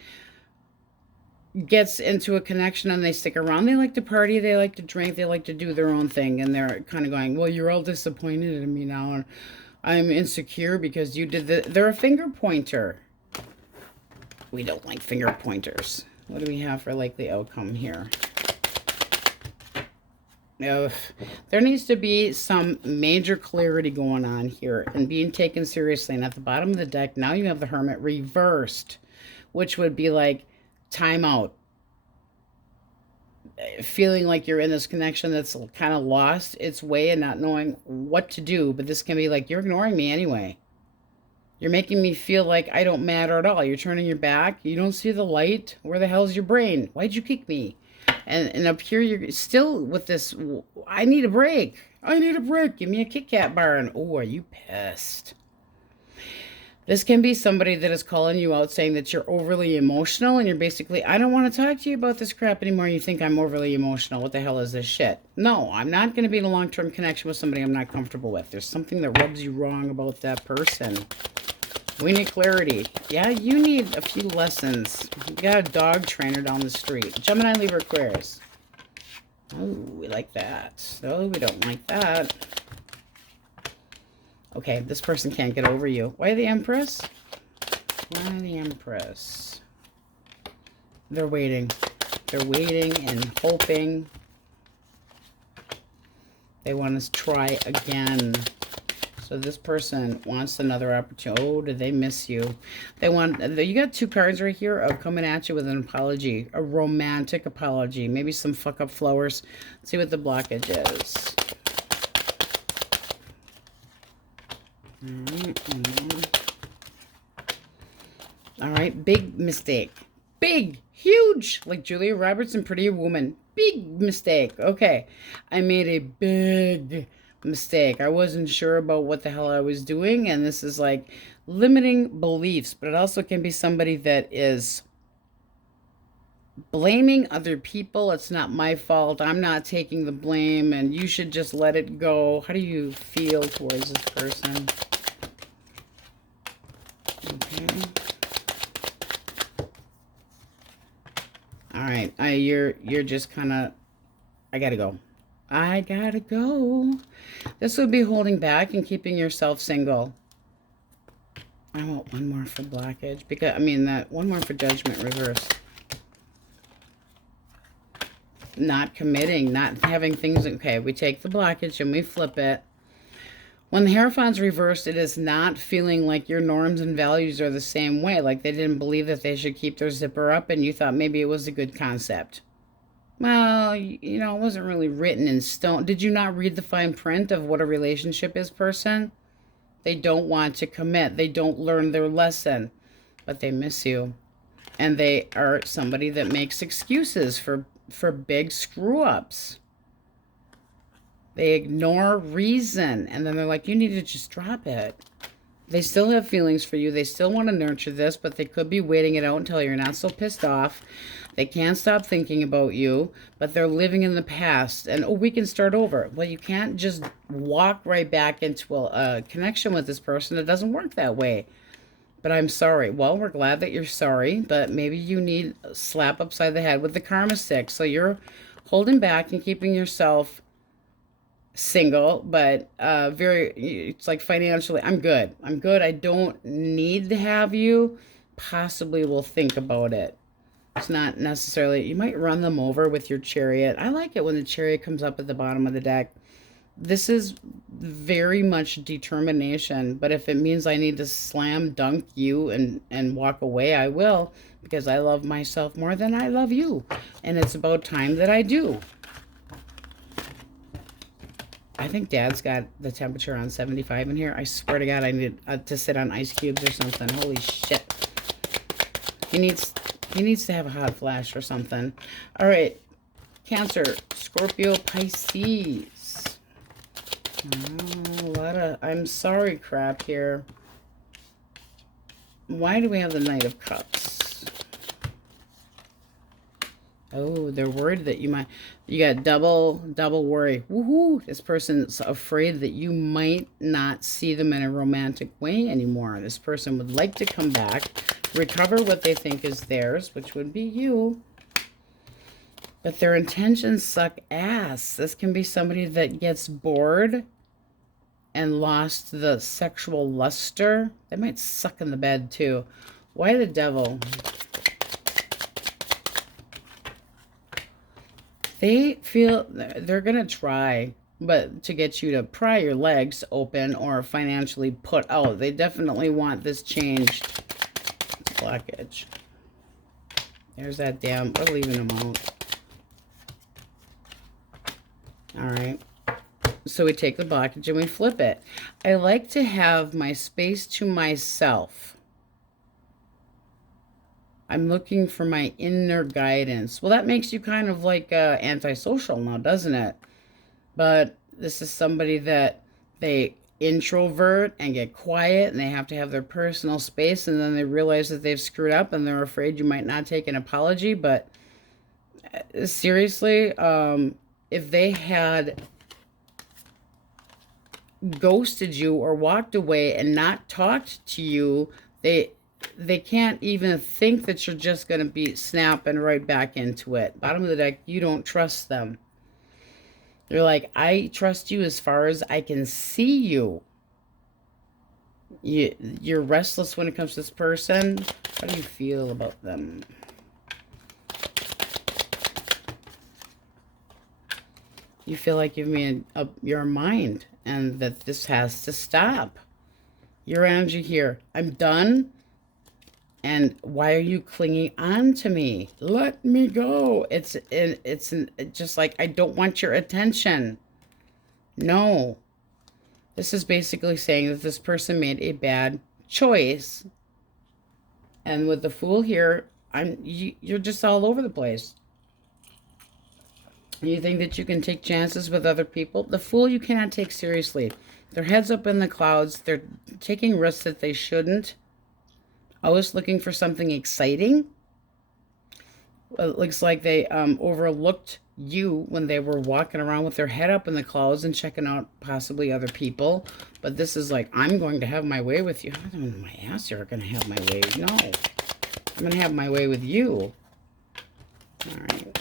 gets into a connection and they stick around. They like to party, they like to drink, they like to do their own thing. And they're kind of going, well, you're all disappointed in me now, and I'm insecure because you did they're a finger pointer. We don't like finger pointers. What do we have for likely outcome here? There needs to be some major clarity going on here and being taken seriously. And at the bottom of the deck, now you have the Hermit reversed, which would be like time out. Feeling like you're in this connection that's kind of lost its way and not knowing what to do. But this can be like, you're ignoring me anyway. You're making me feel like I don't matter at all. You're turning your back. You don't see the light. Where the hell's your brain? Why'd you kick me? And up here, you're still with this, I need a break. I need a break. Give me a Kit Kat bar. And, oh, are you pissed? This can be somebody that is calling you out saying that you're overly emotional, and you're basically, I don't want to talk to you about this crap anymore. You think I'm overly emotional. What the hell is this shit? No, I'm not going to be in a long-term connection with somebody I'm not comfortable with. There's something that rubs you wrong about that person. We need clarity. Yeah, you need a few lessons. You got a dog trainer down the street. Gemini, Libra, Aquarius. Oh, we like that. Oh, we don't like that. Okay, this person can't get over you. Why the Empress? Why the Empress? They're waiting. They're waiting and hoping. They want to try again. So this person wants another opportunity. Oh, did they miss you? They want, you got 2 cards right here of coming at you with an apology, a romantic apology, maybe some fuck up flowers. Let's see what the blockage is. All right, big mistake. Big, huge, like Julia Roberts in Pretty Woman. Big mistake. Okay, I made a big mistake. I wasn't sure about what the hell I was doing, and this is like limiting beliefs, but it also can be somebody that is blaming other people. It's not my fault. I'm not taking the blame, and you should just let it go. How do you feel towards this person? Okay. All right. You're just kind of, I gotta go. I gotta go. This would be holding back and keeping yourself single. I want one more for blockage, because I mean that one more for judgment reverse. Not committing, not having things. Okay, we take the blockage and we flip it. When the Hierophant's reversed, it is not feeling like your norms and values are the same way. Like they didn't believe that they should keep their zipper up and you thought maybe it was a good concept. Well, you know, it wasn't really written in stone. Did you not read the fine print of what a relationship is, person? They don't want to commit. They don't learn their lesson, but they miss you. And they are somebody that makes excuses for big screw-ups. They ignore reason, and then they're like, you need to just drop it. They still have feelings for you. They still want to nurture this, but they could be waiting it out until you're not so pissed off. They can't stop thinking about you, but they're living in the past. And, oh, we can start over. Well, you can't just walk right back into a connection with this person. It doesn't work that way. But I'm sorry. Well, we're glad that you're sorry, but maybe you need a slap upside the head with the karma stick. So you're holding back and keeping yourself single, but it's like financially, I'm good. I don't need to have you. Possibly will think about it. It's not necessarily, you might run them over with your Chariot. I like it when the Chariot comes up at the bottom of the deck. This is very much determination, but if it means I need to slam dunk you and walk away, I will, because I love myself more than I love you. And it's about time that I do. I think Dad's got the temperature on 75 in here. I swear to God, I need to sit on ice cubes or something. Holy shit. He needs to have a hot flash or something. All right. Cancer, Scorpio, Pisces. Oh, a lot of I'm sorry crap here. Why do we have the Knight of Cups? Oh, they're worried that you got double worry. Woohoo! This person's afraid that you might not see them in a romantic way anymore. This person would like to come back, recover what they think is theirs, which would be you. But their intentions suck ass. This can be somebody that gets bored and lost the sexual luster. They might suck in the bed too. Why the Devil? They feel they're going to try, but to get you to pry your legs open or financially put out. They definitely want this changed. Blockage. There's that damn, we're leaving them out. All right. So we take the blockage and we flip it. I like to have my space to myself. I'm looking for my inner guidance. Well, that makes you kind of like antisocial now, doesn't it? But this is somebody that they introvert and get quiet and they have to have their personal space, and then they realize that they've screwed up and they're afraid you might not take an apology. But seriously, if they had ghosted you or walked away and not talked to you, they can't even think that you're just going to be snapping right back into it. Bottom of the deck, you don't trust them. You're like, I trust you as far as I can see you. You're restless when it comes to this person. How do you feel about them? You feel like you've made up your mind and that this has to stop. Your energy here. I'm done. And why are you clinging on to me? Let me go. It's just like, I don't want your attention. No. This is basically saying that this person made a bad choice. And with the Fool here, you're just all over the place. You think that you can take chances with other people? The Fool you cannot take seriously. Their heads up in the clouds. They're taking risks that they shouldn't. Always looking for something exciting. It looks like they overlooked you when they were walking around with their head up in the clouds and checking out possibly other people. But this is like, I'm going to have my way with you. I don't know my ass you're going to have my way. No. I'm going to have my way with you. All right.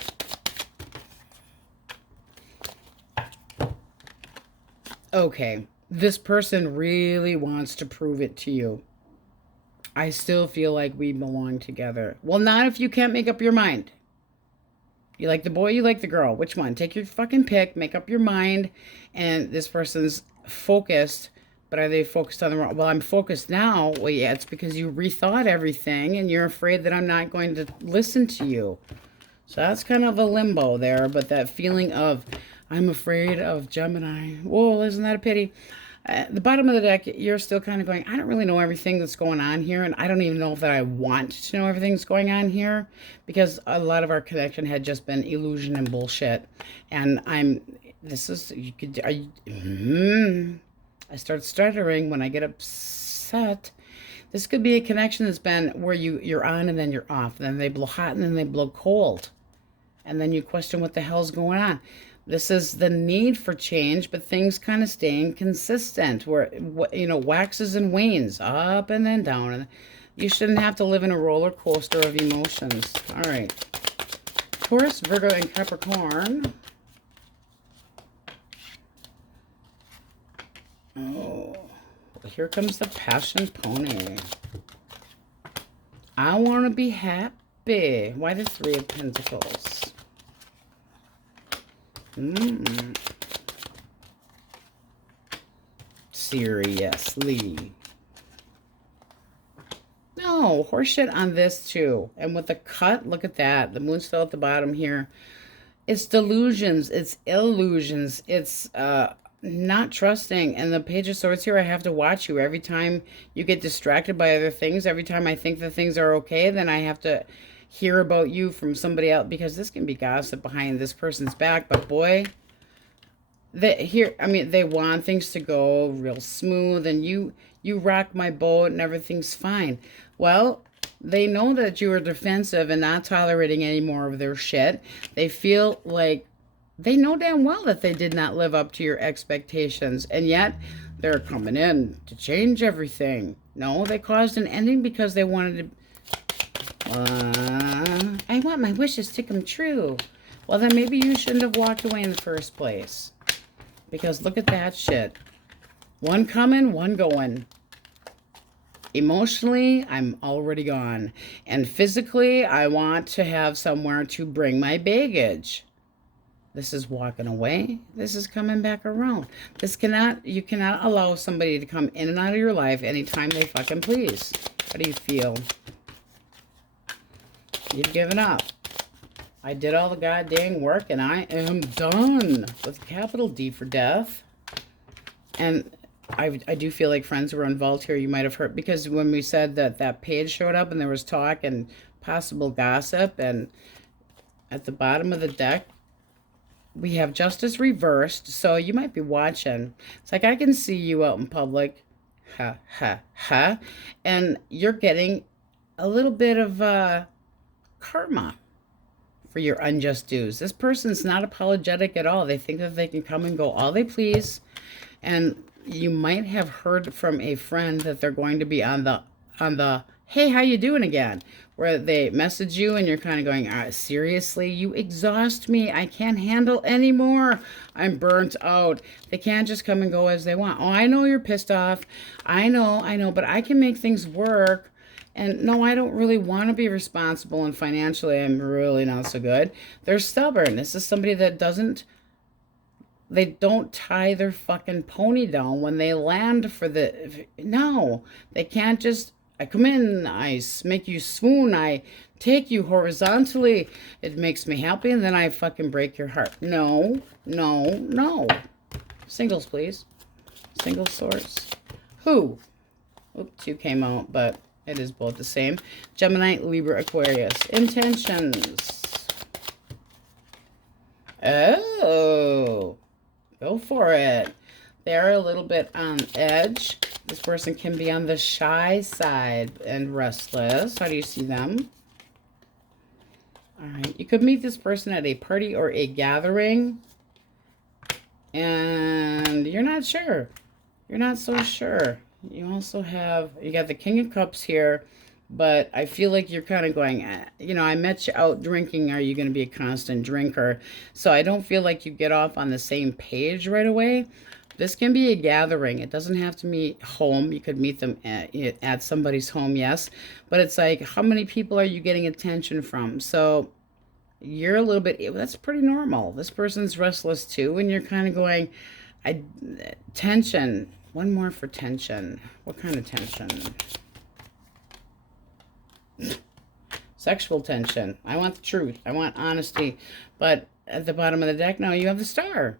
Okay. This person really wants to prove it to you. I still feel like we belong together. Well, not if you can't make up your mind. You like the boy, you like the girl. Which one? Take your fucking pick, make up your mind. And this person's focused, but are they focused on the wrong? Well, I'm focused now. Well, yeah, it's because you rethought everything and you're afraid that I'm not going to listen to you. So that's kind of a limbo there, but that feeling of, I'm afraid of Gemini. Whoa, isn't that a pity? At the bottom of the deck, you're still kind of going, I don't really know everything that's going on here, and I don't even know that I want to know everything that's going on here, because a lot of our connection had just been illusion and bullshit. And I start stuttering when I get upset. This could be a connection that's been where you're on and then you're off, and then they blow hot and then they blow cold. And then you question what the hell's going on. This is the need for change, but things kind of staying consistent, where, you know, waxes and wanes, up and then down. And you shouldn't have to live in a roller coaster of emotions. All right. Taurus, Virgo, and Capricorn. Oh, here comes the passion pony. I want to be happy. Why the Three of Pentacles? Seriously. No, horseshit on this too. And with the cut, look at that. The moon's still at the bottom here. It's delusions. It's illusions. It's not trusting. And the Page of Swords here, I have to watch you. Every time you get distracted by other things, every time I think that things are okay, then I have to hear about you from somebody else, because this can be gossip behind this person's back. But boy, they want things to go real smooth, and you rock my boat and everything's fine. Well, they know that you are defensive and not tolerating any more of their shit. They feel like they know damn well that they did not live up to your expectations, and yet they're coming in to change everything. No, they caused an ending because they wanted to. I want my wishes to come true. Well, then maybe you shouldn't have walked away in the first place. Because look at that shit. One coming, one going. Emotionally, I'm already gone. And physically, I want to have somewhere to bring my baggage. This is walking away. This is coming back around. You cannot allow somebody to come in and out of your life anytime they fucking please. How do you feel? You've given up. I did all the goddamn work and I am done. With capital D for death. And I do feel like friends were involved here. You might have heard, because when we said that page showed up and there was talk and possible gossip, and at the bottom of the deck, we have Justice reversed. So you might be watching. It's like, I can see you out in public. Ha, ha, ha. And you're getting a little bit of karma for your unjust dues. This person's not apologetic at all. They think that they can come and go all they please. And you might have heard from a friend that they're going to be on the hey, how you doing again? Where they message you and you're kind of going, seriously, you exhaust me. I can't handle anymore. I'm burnt out. They can't just come and go as they want. Oh, I know you're pissed off. I know, but I can make things work. And no, I don't really want to be responsible, and financially I'm really not so good. They're stubborn. This is somebody that doesn't They don't tie their fucking pony down when they land for the... No, they can't just... I come in, I make you swoon, I take you horizontally, it makes me happy, and then I fucking break your heart. No, no, no. Singles, please. Single source. Who? Oops, 2 came out, but it is both the same. Gemini, Libra, Aquarius. Intentions. Oh, go for it. They're a little bit on edge. This person can be on the shy side and restless. How do you see them? All right. You could meet this person at a party or a gathering, and you're not sure. You're not so sure. You also have, you got the King of Cups here, but I feel like you're kind of going, you know, I met you out drinking. Are you going to be a constant drinker? So I don't feel like you get off on the same page right away. This can be a gathering. It doesn't have to meet home. You could meet them at somebody's home, yes. But it's like, how many people are you getting attention from? So you're a little bit, that's pretty normal. This person's restless too, and you're kind of going, tension. One more for tension. What kind of tension? Sexual tension. I want the truth. I want honesty. But at the bottom of the deck, now you have the Star.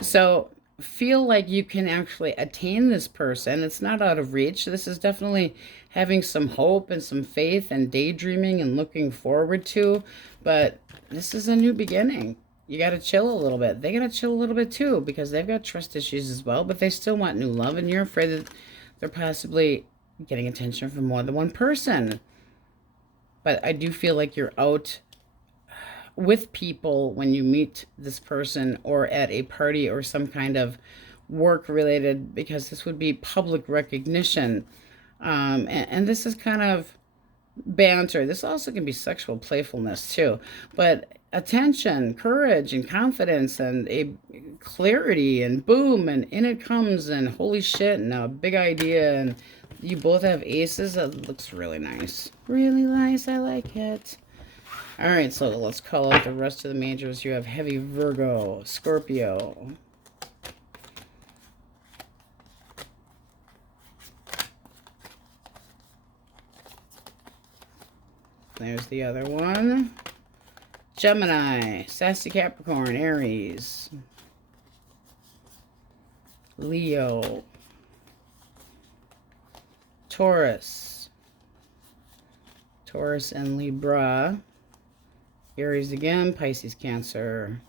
So feel like you can actually attain this person. It's not out of reach. This is definitely having some hope and some faith and daydreaming and looking forward to. But this is a new beginning. You got to chill a little bit. They got to chill a little bit too, because they've got trust issues as well, but they still want new love, and you're afraid that they're possibly getting attention from more than one person. But I do feel like you're out with people when you meet this person, or at a party or some kind of work related, because this would be public recognition. And this is kind of banter. This also can be sexual playfulness too, but attention, courage, and confidence, and a clarity, and boom, and in it comes, and holy shit, and a big idea, and you both have aces. That looks really nice. Really nice. I like it. All right, so let's call out the rest of the majors. You have heavy Virgo, Scorpio, there's the other one. Gemini, sassy Capricorn, Aries, Leo, Taurus, Taurus and Libra, Aries again, Pisces, Cancer,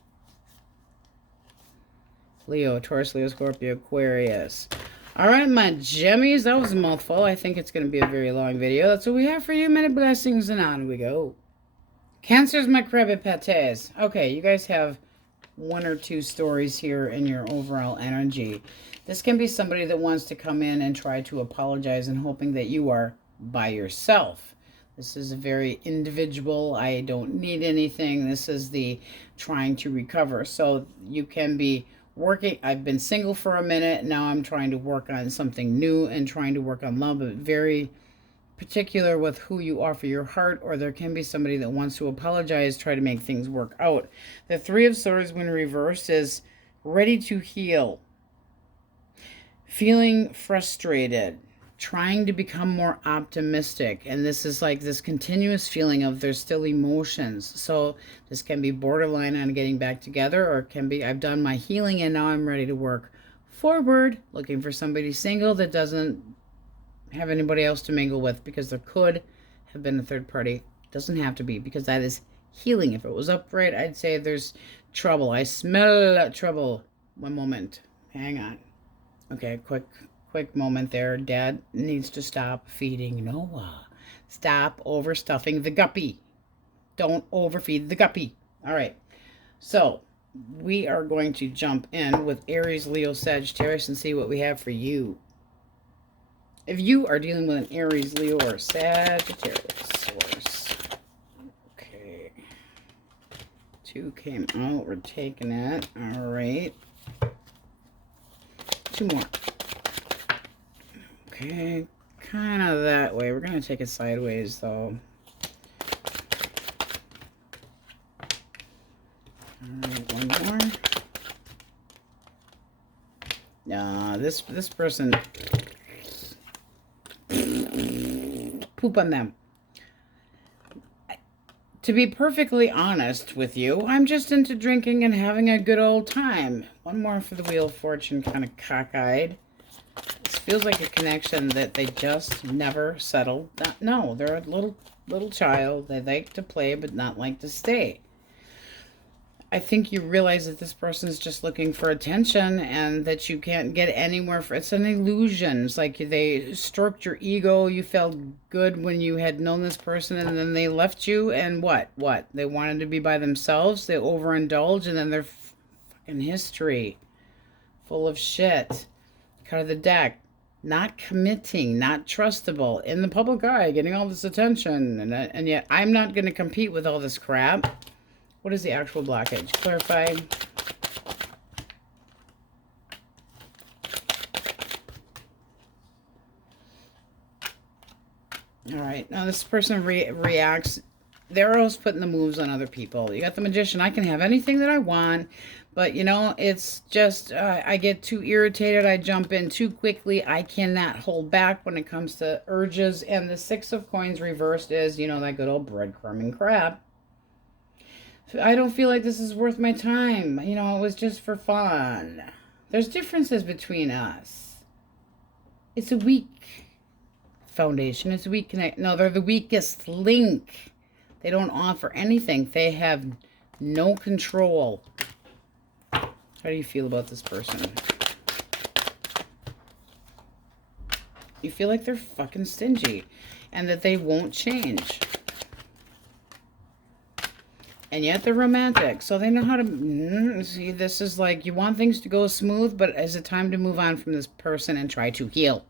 Leo, Taurus, Leo, Scorpio, Aquarius. All right, my Gemmies, that was a mouthful. I think it's going to be a very long video. That's what we have for you. Many blessings, and on we go. Cancer's my crabby pates. Okay, you guys have 1 or 2 stories here in your overall energy. This can be somebody that wants to come in and try to apologize and hoping that you are by yourself. This is a very individual, I don't need anything. This is the trying to recover. So you can be working, I've been single for a minute, now I'm trying to work on something new and trying to work on love, but very particular with who you offer your heart, or there can be somebody that wants to apologize, try to make things work out. The 3 of Swords when reversed is ready to heal, feeling frustrated, trying to become more optimistic, and this is like this continuous feeling of there's still emotions. So this can be borderline on getting back together, or it can be I've done my healing and now I'm ready to work forward, looking for somebody single that doesn't have anybody else to mingle with, because there could have been a third party. Doesn't have to be, because that is healing. If it was upright, I'd say there's trouble. I smell trouble. One moment. Hang on. Okay, quick moment there. Dad needs to stop feeding Noah. Stop overstuffing the guppy. Don't overfeed the guppy. All right. So we are going to jump in with Aries, Leo, Sagittarius and see what we have for you. If you are dealing with an Aries, Leo, or Sagittarius, okay. 2 came out. We're taking it. All right. 2 more. Okay. Kind of that way. We're going to take it sideways, though. All right. 1 more. this person, poop on them. To be perfectly honest with you, I'm just into drinking and having a good old time. One more for the Wheel of Fortune, kind of cockeyed. This feels like a connection that they just never settled. No, they're a little child. They like to play but not like to stay. I think you realize that this person is just looking for attention and that you can't get anywhere. It's an illusion. It's like they stroked your ego. You felt good when you had known this person, and then they left you, and what? They wanted to be by themselves. They overindulge, and then they're fucking history. Full of shit. Card of the deck. Not committing, not trustable. In the public eye, getting all this attention. And yet I'm not going to compete with all this crap. What is the actual blockage? Clarify. All right. Now this person reacts. They're always putting the moves on other people. You got the Magician. I can have anything that I want. But, you know, it's just, I get too irritated. I jump in too quickly. I cannot hold back when it comes to urges. And the Six of Coins reversed is, you know, that good old breadcrumbing crap. I don't feel like this is worth my time. You know, it was just for fun. There's differences between us. It's a weak foundation. It's a weak connect. No, they're the weakest link. They don't offer anything. They have no control. How do you feel about this person? You feel like they're fucking stingy and that they won't change. And yet they're romantic, so they know how to... See, this is like, you want things to go smooth, but is it time to move on from this person and try to heal?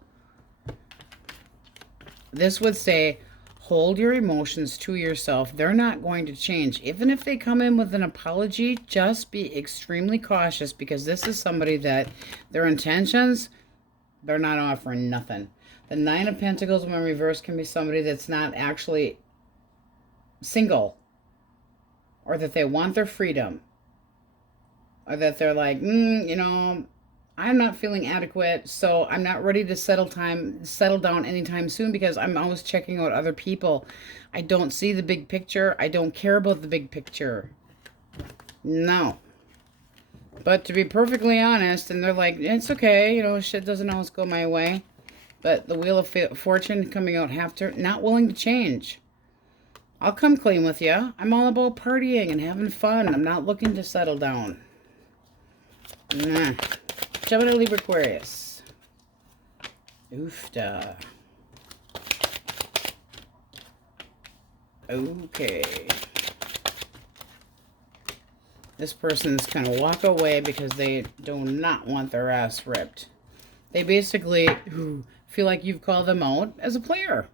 This would say, hold your emotions to yourself. They're not going to change. Even if they come in with an apology, just be extremely cautious, because this is somebody that their intentions, they're not offering nothing. The Nine of Pentacles when reversed can be somebody that's not actually single. Or that they want their freedom. Or that they're like, you know, I'm not feeling adequate, so I'm not ready to settle down anytime soon because I'm always checking out other people. I don't see the big picture. I don't care about the big picture. No. But to be perfectly honest, and they're like, it's okay, you know, shit doesn't always go my way. But the Wheel of Fortune coming out after, not willing to change. I'll come clean with you. I'm all about partying and having fun. I'm not looking to settle down. Nah. Gemini, Libra, Aquarius. Oofda. Okay. This person's going to walk away because they do not want their ass ripped. They basically feel like you've called them out as a player.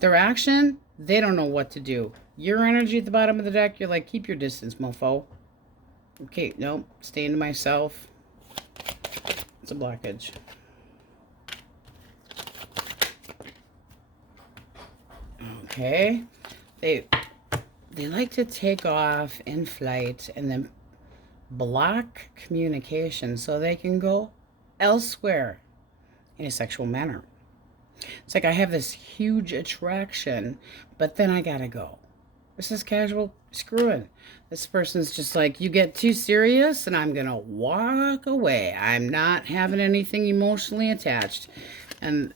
Their action, they don't know what to do. Your energy at the bottom of the deck, you're like, keep your distance, mofo. Okay, nope, staying to myself. It's a blockage. Okay. They like to take off in flight and then block communication so they can go elsewhere in a sexual manner. It's like I have this huge attraction, but then I gotta go. This is casual screwing. This person's just like, you get too serious and I'm gonna walk away. I'm not having anything emotionally attached. And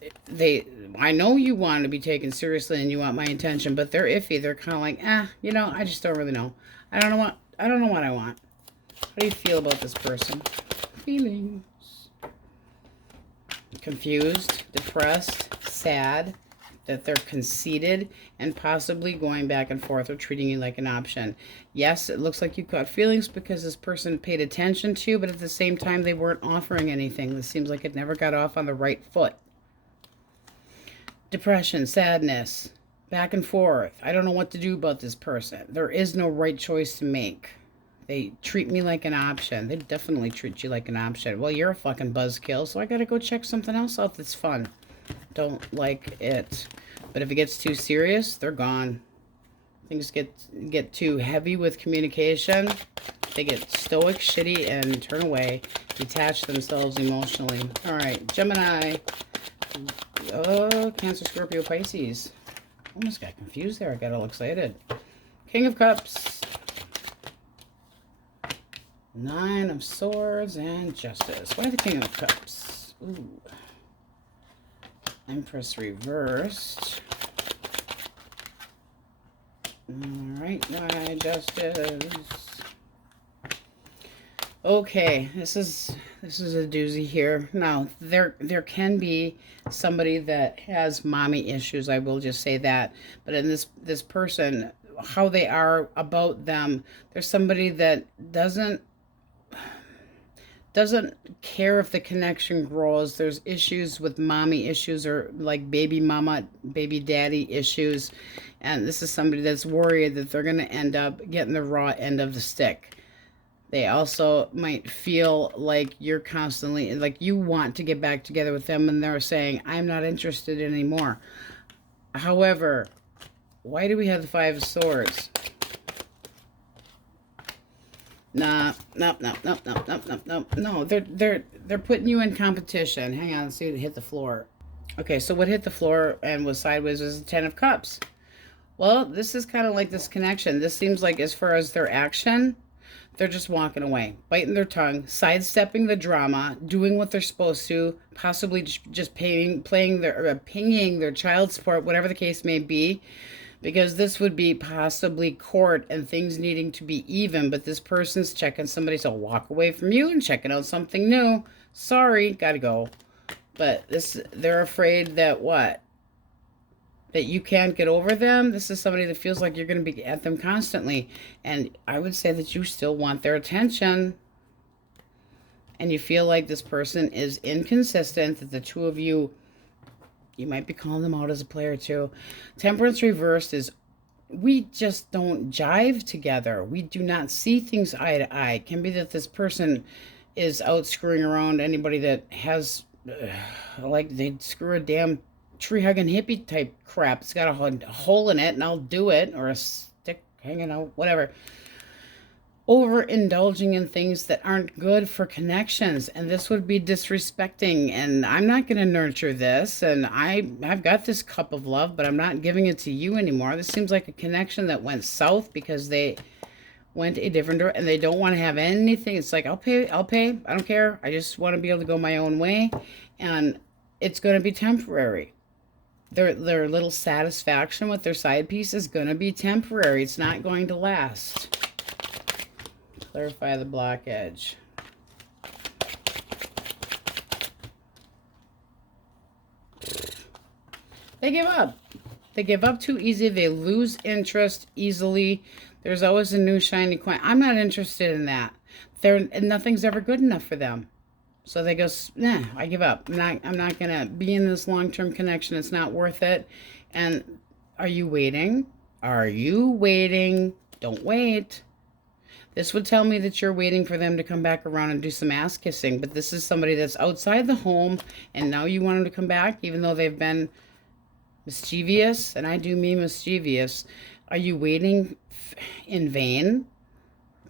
I know you want to be taken seriously and you want my attention, but they're iffy. They're kind of like, you know, I just don't really know. I don't know what I want. How do you feel about this person? Feelings. Confused, depressed, sad, that they're conceited, and possibly going back and forth or treating you like an option. Yes, it looks like you caught feelings because this person paid attention to you, but at the same time, they weren't offering anything. This seems like it never got off on the right foot. Depression, sadness, back and forth. I don't know what to do about this person. There is no right choice to make. They treat me like an option. They definitely treat you like an option. Well, you're a fucking buzzkill, so I gotta go check something else out that's fun. Don't like it. But if it gets too serious, they're gone. Things get too heavy with communication. They get stoic, shitty, and turn away. Detach themselves emotionally. All right, Gemini. Oh, Cancer, Scorpio, Pisces. Almost got confused there. I got all excited. King of Cups. Nine of Swords and Justice. Why the King of Cups? Ooh. Empress reversed. Alright, why Justice? Okay, this is a doozy here. Now, there can be somebody that has mommy issues, I will just say that. But in this person, how they are about them, there's somebody that doesn't care if the connection grows. There's issues with mommy issues, or like baby mama, baby daddy issues. And this is somebody that's worried that they're going to end up getting the raw end of the stick. They also might feel like you're constantly, like you want to get back together with them, and they're saying, I'm not interested anymore. However, why do we have the Five of Swords? No, they're putting you in competition. Hang on, let's see what hit the floor. Okay, so what hit the floor and was sideways was the Ten of Cups. Well, this is kind of like this connection. This seems like, as far as their action, they're just walking away, biting their tongue, sidestepping the drama, doing what they're supposed to, possibly just paying their child support, whatever the case may be, because this would be possibly court and things needing to be even, but this person's checking somebody to walk away from you and checking out something new. Sorry, gotta go. But they're afraid that what? That you can't get over them. This is somebody that feels like you're going to be at them constantly. And I would say that you still want their attention. And you feel like this person is inconsistent, that the two of you might be calling them out as a player too. Temperance reversed is, we just don't jive together. We do not see things eye to eye. It can be that this person is out screwing around anybody that has, like they'd screw a damn tree-hugging hippie type crap. It's got a hole in it and I'll do it, or a stick hanging out, whatever. Overindulging in things that aren't good for connections, and this would be disrespecting, and I'm not going to nurture this, and I've got this cup of love, but I'm not giving it to you anymore. This seems like a connection that went south because they went a different direction and they don't want to have anything. It's like, I'll pay, I don't care. I just want to be able to go my own way, and it's going to be temporary. Their little satisfaction with their side piece is going to be temporary. It's not going to last. Clarify the block edge. They give up. They give up too easy. They lose interest easily. There's always a new shiny coin. I'm not interested in that. Nothing's ever good enough for them. So they go, nah, I give up. I'm not going to be in this long-term connection. It's not worth it. And are you waiting? Are you waiting? Don't wait. This would tell me that you're waiting for them to come back around and do some ass kissing. But this is somebody that's outside the home, and now you want them to come back, even though they've been mischievous. And I do mean mischievous. Are you waiting in vain?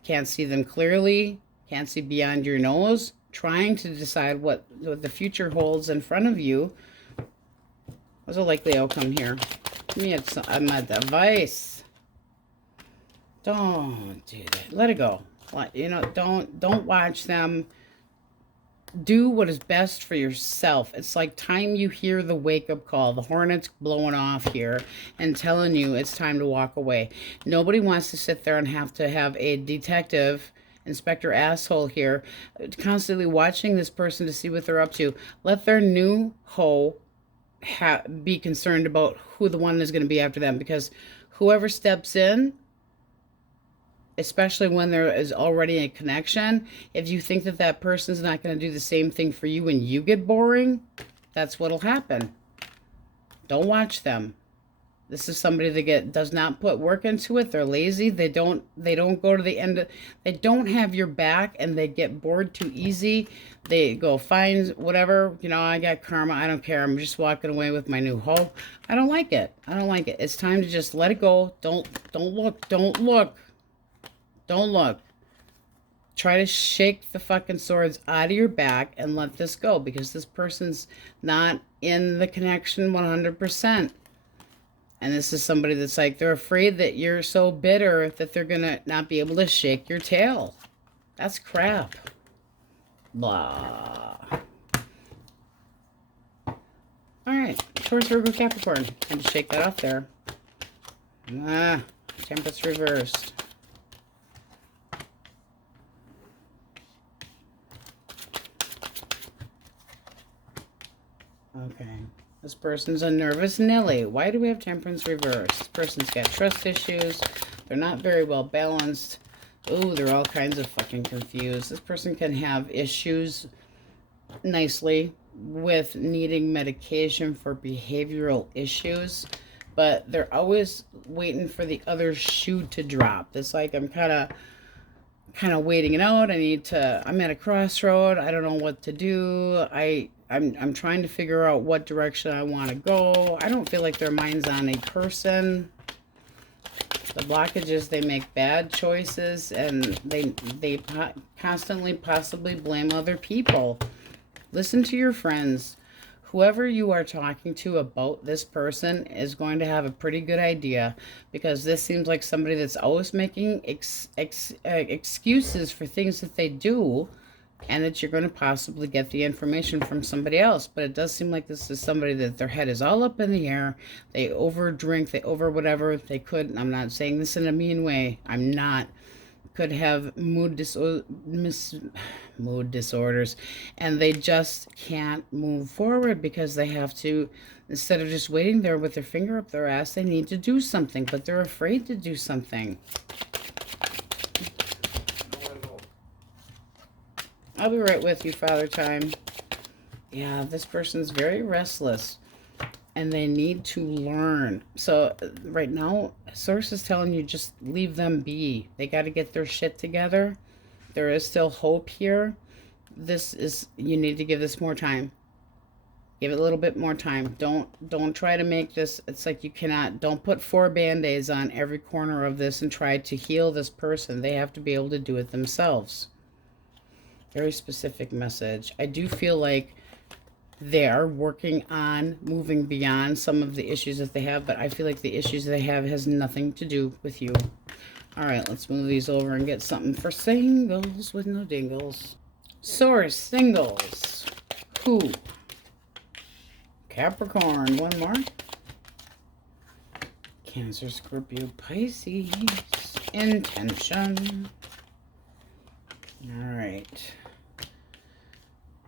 Can't see them clearly. Can't see beyond your nose. Trying to decide what the future holds in front of you. What's a likely outcome here? Give me a device. Don't do that. Let it go. You know, don't watch them. Do what is best for yourself. It's like time you hear the wake-up call. The hornet's blowing off here and telling you it's time to walk away. Nobody wants to sit there and have to have a detective, Inspector Asshole here, constantly watching this person to see what they're up to. Let their new hoe be concerned about who the one is going to be after them, because whoever steps in, especially when there is already a connection, if you think that that person's not going to do the same thing for you when you get boring, that's what'll happen. Don't watch them. This is somebody that does not put work into it. They're lazy. They don't go to the end. They don't have your back, and they get bored too easy. They go, fine, whatever. You know, I got karma. I don't care. I'm just walking away with my new hoe. I don't like it. I don't like it. It's time to just let it go. Don't look. Don't look. Don't look. Try to shake the fucking swords out of your back and let this go, because this person's not in the connection 100%. And this is somebody that's like, they're afraid that you're so bitter that they're going to not be able to shake your tail. That's crap. Blah. All right, Taurus, Virgo, Capricorn. Had to shake that off there. Temperance reversed. Okay. This person's a nervous Nelly. Why do we have Temperance reversed? This person's got trust issues. They're not very well balanced. Ooh, they're all kinds of fucking confused. This person can have issues nicely with needing medication for behavioral issues, but they're always waiting for the other shoe to drop. It's like, I'm kind of waiting it out. I'm at a crossroad. I don't know what to do. I'm trying to figure out what direction I want to go. I don't feel like their mind's on a person. The blockages, they make bad choices, and they constantly possibly blame other people. Listen to your friends. Whoever you are talking to about this person is going to have a pretty good idea, because this seems like somebody that's always making excuses for things that they do, and that you're going to possibly get the information from somebody else. But it does seem like this is somebody that their head is all up in the air. They over drink, they over whatever they could. I'm not saying this in a mean way. I'm not. Could have mood disorders, and they just can't move forward because they have to, instead of just waiting there with their finger up their ass, they need to do something, but they're afraid to do something. I'll be right with you, Father Time. Yeah, this person's very restless, and they need to learn. So right now, Source is telling you, just leave them be. They got to get their shit together. There is still hope here. You need to give this more time. Give it a little bit more time. Don't try to make this, it's like don't put 4 band-aids on every corner of this and try to heal this person. They have to be able to do it themselves. Very specific message. I do feel like they are working on moving beyond some of the issues that they have, but I feel like the issues they have has nothing to do with you. All right, let's move these over and get something for singles with no dingles. Source, singles. Who? Capricorn, one more. Cancer, Scorpio, Pisces. Intention. All right.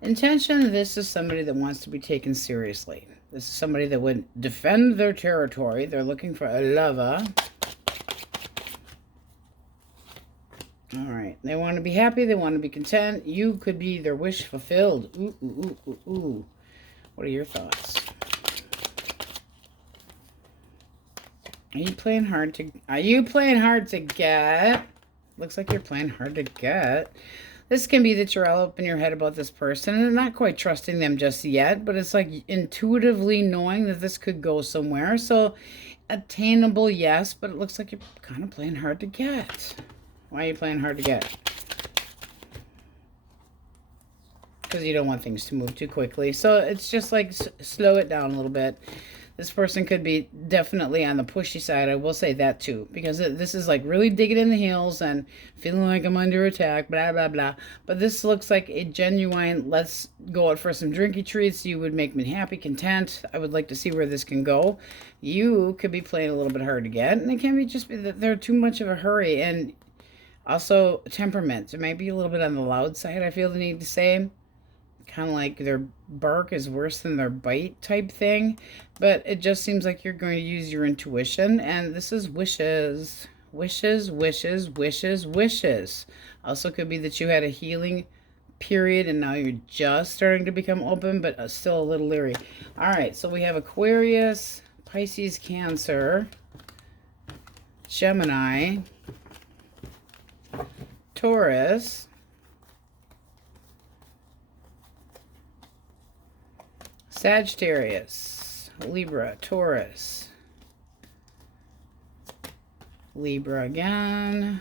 Intention, this is somebody that wants to be taken seriously. This is somebody that would defend their territory. They're looking for a lover. All right. They want to be happy. They want to be content. You could be their wish fulfilled. Ooh, ooh, ooh, ooh, ooh. What are your thoughts? Are you playing hard to get? Looks like you're playing hard to get. This can be that you're all up in your head about this person and not quite trusting them just yet, but it's like intuitively knowing that this could go somewhere. So attainable, yes, but it looks like you're kind of playing hard to get. Why are you playing hard to get? Because you don't want things to move too quickly. So it's just like slow it down a little bit. This person could be definitely on the pushy side. I will say that too, because this is like really digging in the heels and feeling like I'm under attack, blah, blah, blah. But this looks like a genuine, let's go out for some drinky treats. You would make me happy, content. I would like to see where this can go. You could be playing a little bit hard to get, and it can be just that they're too much of a hurry. And also temperament. It might be a little bit on the loud side, I feel the need to say. Kind of like their bark is worse than their bite type thing, but it just seems like you're going to use your intuition, and this is wishes. Wishes, wishes, wishes, wishes. Also could be that you had a healing period and now you're just starting to become open, but still a little leery. All right, so we have Aquarius, Pisces, Cancer, Gemini, Taurus, Sagittarius, Libra, Taurus, Libra again,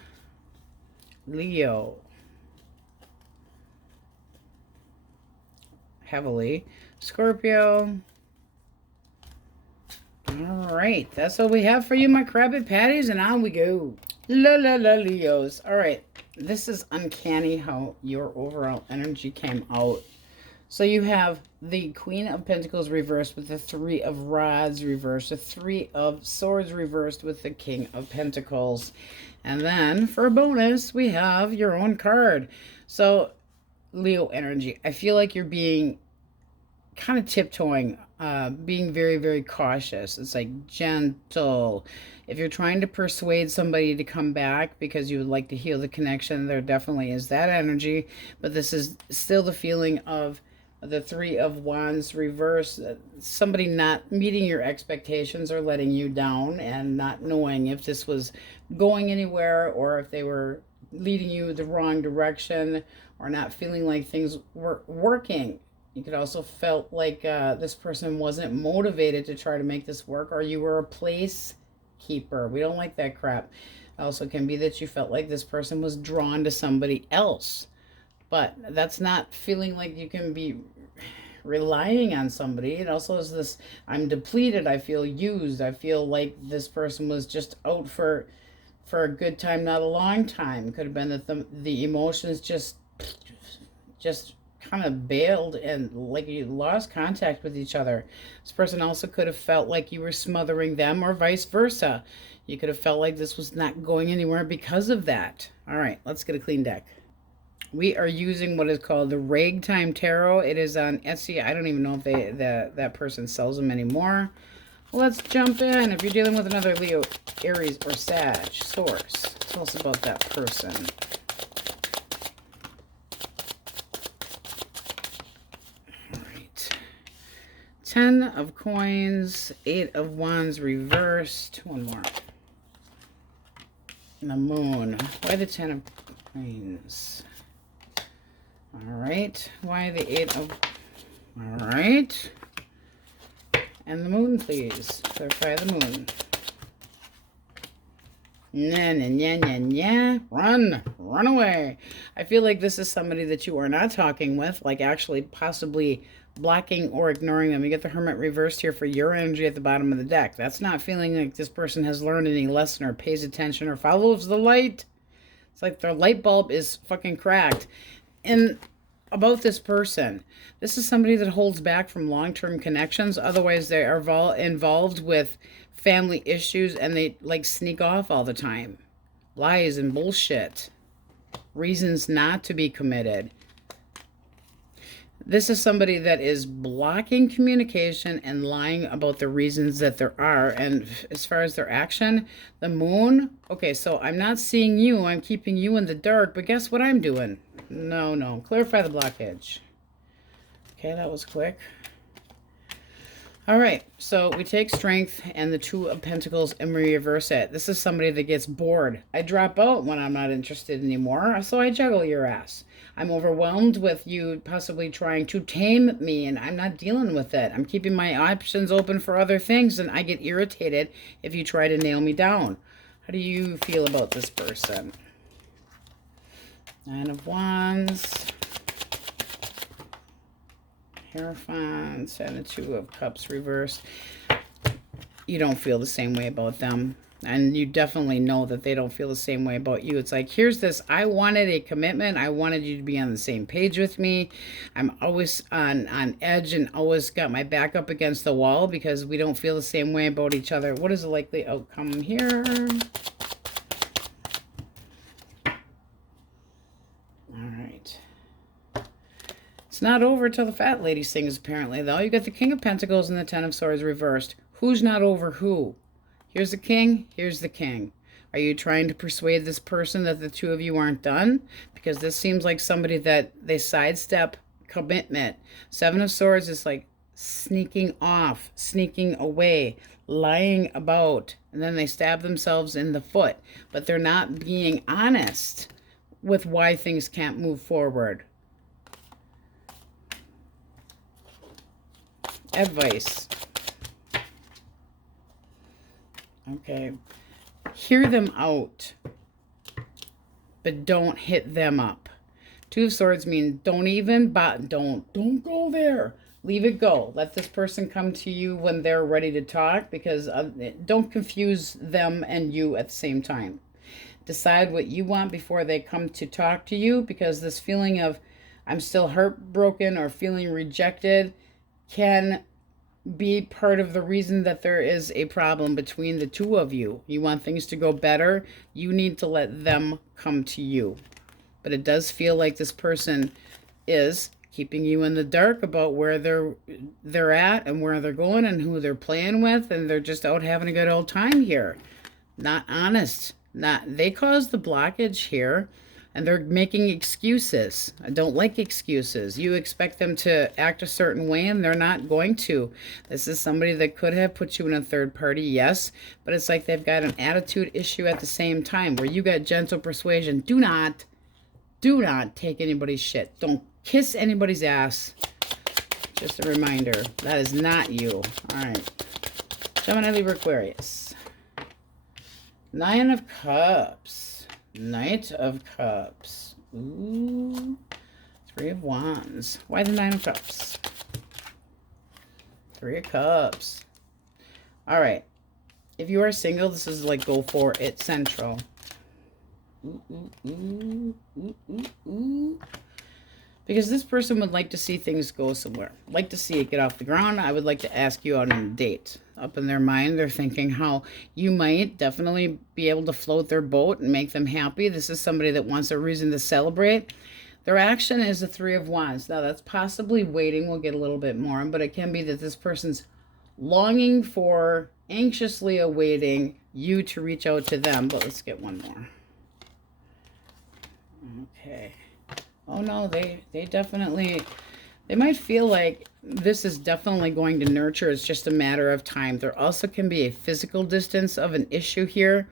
Leo, heavily. Scorpio. All right, that's all we have for you, my Krabby Patties, and on we go. La la la Leos. All right, this is uncanny how your overall energy came out. So you have the Queen of Pentacles reversed with the Three of Rods reversed, the Three of Swords reversed with the King of Pentacles. And then for a bonus, we have your own card. So Leo energy, I feel like you're being kind of tiptoeing, being very, very cautious. It's like gentle. If you're trying to persuade somebody to come back because you would like to heal the connection, there definitely is that energy. But this is still the feeling of the Three of Wands reverse, somebody not meeting your expectations or letting you down and not knowing if this was going anywhere or if they were leading you the wrong direction or not feeling like things were working. You could also felt like this person wasn't motivated to try to make this work, or you were a place keeper. We don't like that crap. It also can be that you felt like this person was drawn to somebody else. But that's not feeling like you can be relying on somebody. It also is this, I'm depleted, I feel used, I feel like this person was just out for a good time, not a long time. Could have been that the emotions just kind of bailed and like you lost contact with each other. This person also could have felt like you were smothering them or vice versa. You could have felt like this was not going anywhere because of that. All right, let's get a clean deck. We are using what is called the Ragtime Tarot. It is on Etsy. I don't even know if that person sells them anymore. Let's jump in. If you're dealing with another Leo, Aries, or Sag source, tell us about that person. All right. 10 of Coins, 8 of Wands reversed. One more. And the Moon. Why the 10 of Coins? All right. Why the 8 of... All right. And the Moon, please. Clarify the Moon. Run away. I feel like this is somebody that you are not talking with, like actually possibly blocking or ignoring them. You get the Hermit reversed here for your energy at the bottom of the deck. That's not feeling like this person has learned any lesson or pays attention or follows the light. It's like their light bulb is fucking cracked. And about this person, this is somebody that holds back from long-term connections. Otherwise, they are involved with family issues and they like sneak off all the time. Lies and bullshit. Reasons not to be committed. This is somebody that is blocking communication and lying about the reasons that there are. And as far as their action, the Moon, okay, so I'm not seeing you. I'm keeping you in the dark. But guess what I'm doing? No. Clarify the blockage. Okay, that was quick. All right, so we take Strength and the Two of Pentacles and we reverse it. This is somebody that gets bored. I drop out when I'm not interested anymore, so I juggle your ass. I'm overwhelmed with you possibly trying to tame me, and I'm not dealing with it. I'm keeping my options open for other things, and I get irritated if you try to nail me down. How do you feel about this person? 9 of Wands. Hierophant and the Two of Cups reversed. You don't feel the same way about them. And you definitely know that they don't feel the same way about you. It's like, here's this. I wanted a commitment. I wanted you to be on the same page with me. I'm always on edge and always got my back up against the wall because we don't feel the same way about each other. What is the likely outcome here? All right. It's not over till the fat lady sings, apparently, though. You got the King of Pentacles and the 10 of Swords reversed. Who's not over who? Here's the king. Here's the king. Are you trying to persuade this person that the two of you aren't done? Because this seems like somebody that they sidestep commitment. 7 of Swords is like sneaking off, sneaking away, lying about, and then they stab themselves in the foot. But they're not being honest with why things can't move forward. Advice. Okay. Hear them out, but don't hit them up. Two of Swords mean don't go there. Leave it go. Let this person come to you when they're ready to talk, because don't confuse them and you at the same time. Decide what you want before they come to talk to you, because this feeling of I'm still heartbroken or feeling rejected can be part of the reason that there is a problem between the two of you. You want things to go better, you need to let them come to you. But it does feel like this person is keeping you in the dark about where they're at and where they're going and who they're playing with, and they're just out having a good old time here. Not honest. They caused the blockage here, and they're making excuses. I don't like excuses. You expect them to act a certain way, and they're not going to. This is somebody that could have put you in a third party, yes, but it's like they've got an attitude issue at the same time, where you got gentle persuasion. Do not take anybody's shit. Don't kiss anybody's ass. Just a reminder, that is not you. All right. Gemini, Libra, Aquarius. Nine of Cups. Knight of Cups. Ooh. Three of Wands. Why the Nine of Cups? Three of Cups. All right. If you are single, this is like go for it central. Because this person would like to see things go somewhere. Like to see it get off the ground. I would like to ask you out on a date. Up in their mind, they're thinking how you might definitely be able to float their boat and make them happy. This is somebody that wants a reason to celebrate. Their action is the Three of Wands. Now, that's possibly waiting. We'll get a little bit more. But it can be that this person's longing for, anxiously awaiting you to reach out to them. But let's get one more. Okay. Oh, no, they definitely, they might feel like this is definitely going to nurture. It's just a matter of time. There also can be a physical distance of an issue here.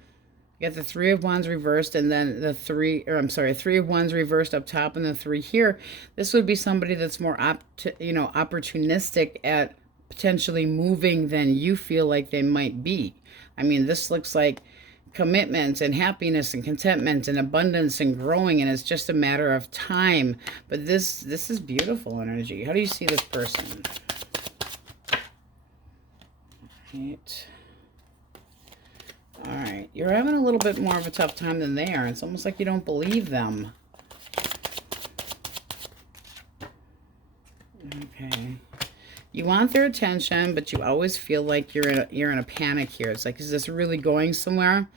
You got the Three of Wands reversed, and then the Three of Wands reversed up top, and the three here. This would be somebody that's more opportunistic at potentially moving than you feel like they might be. I mean, this looks like commitment and happiness and contentment and abundance and growing, and it's just a matter of time. But this is beautiful energy. How do you see this person? Right. All right. You're having a little bit more of a tough time than they are. It's almost like you don't believe them. Okay. You want their attention, but you always feel like you're in a panic here. It's like, is this really going somewhere?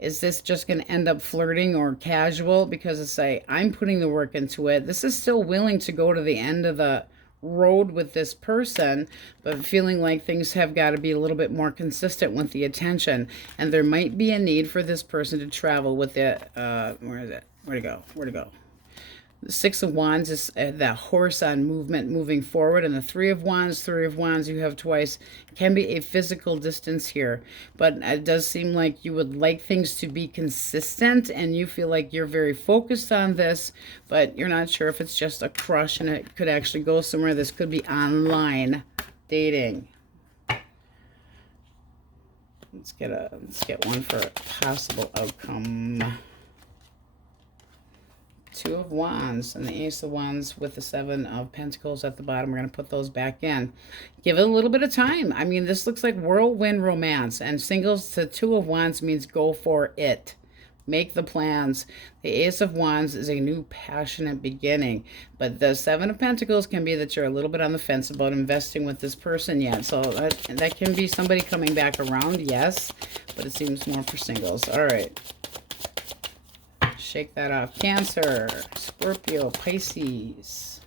Is this just going to end up flirting or casual? Because it's like, I'm putting the work into it. This is still willing to go to the end of the road with this person, but feeling like things have got to be a little bit more consistent with the attention. And there might be a need for this person to travel with it. Where is it? Where to go? The Six of Wands is that horse on movement, moving forward. And the Three of Wands you have twice. Can be a physical distance here. But it does seem like you would like things to be consistent, and you feel like you're very focused on this, but you're not sure if it's just a crush and it could actually go somewhere. This could be online dating. Let's get one for a possible outcome. Two of Wands and the Ace of Wands with the Seven of Pentacles at the bottom. We're going to put those back in. Give it a little bit of time. I mean, this looks like whirlwind romance. And singles to Two of Wands means go for it. Make the plans. The Ace of Wands is a new passionate beginning. But the Seven of Pentacles can be that you're a little bit on the fence about investing with this person yet. So that can be somebody coming back around, yes. But it seems more for singles. All right. Shake that off. Cancer, Scorpio, Pisces.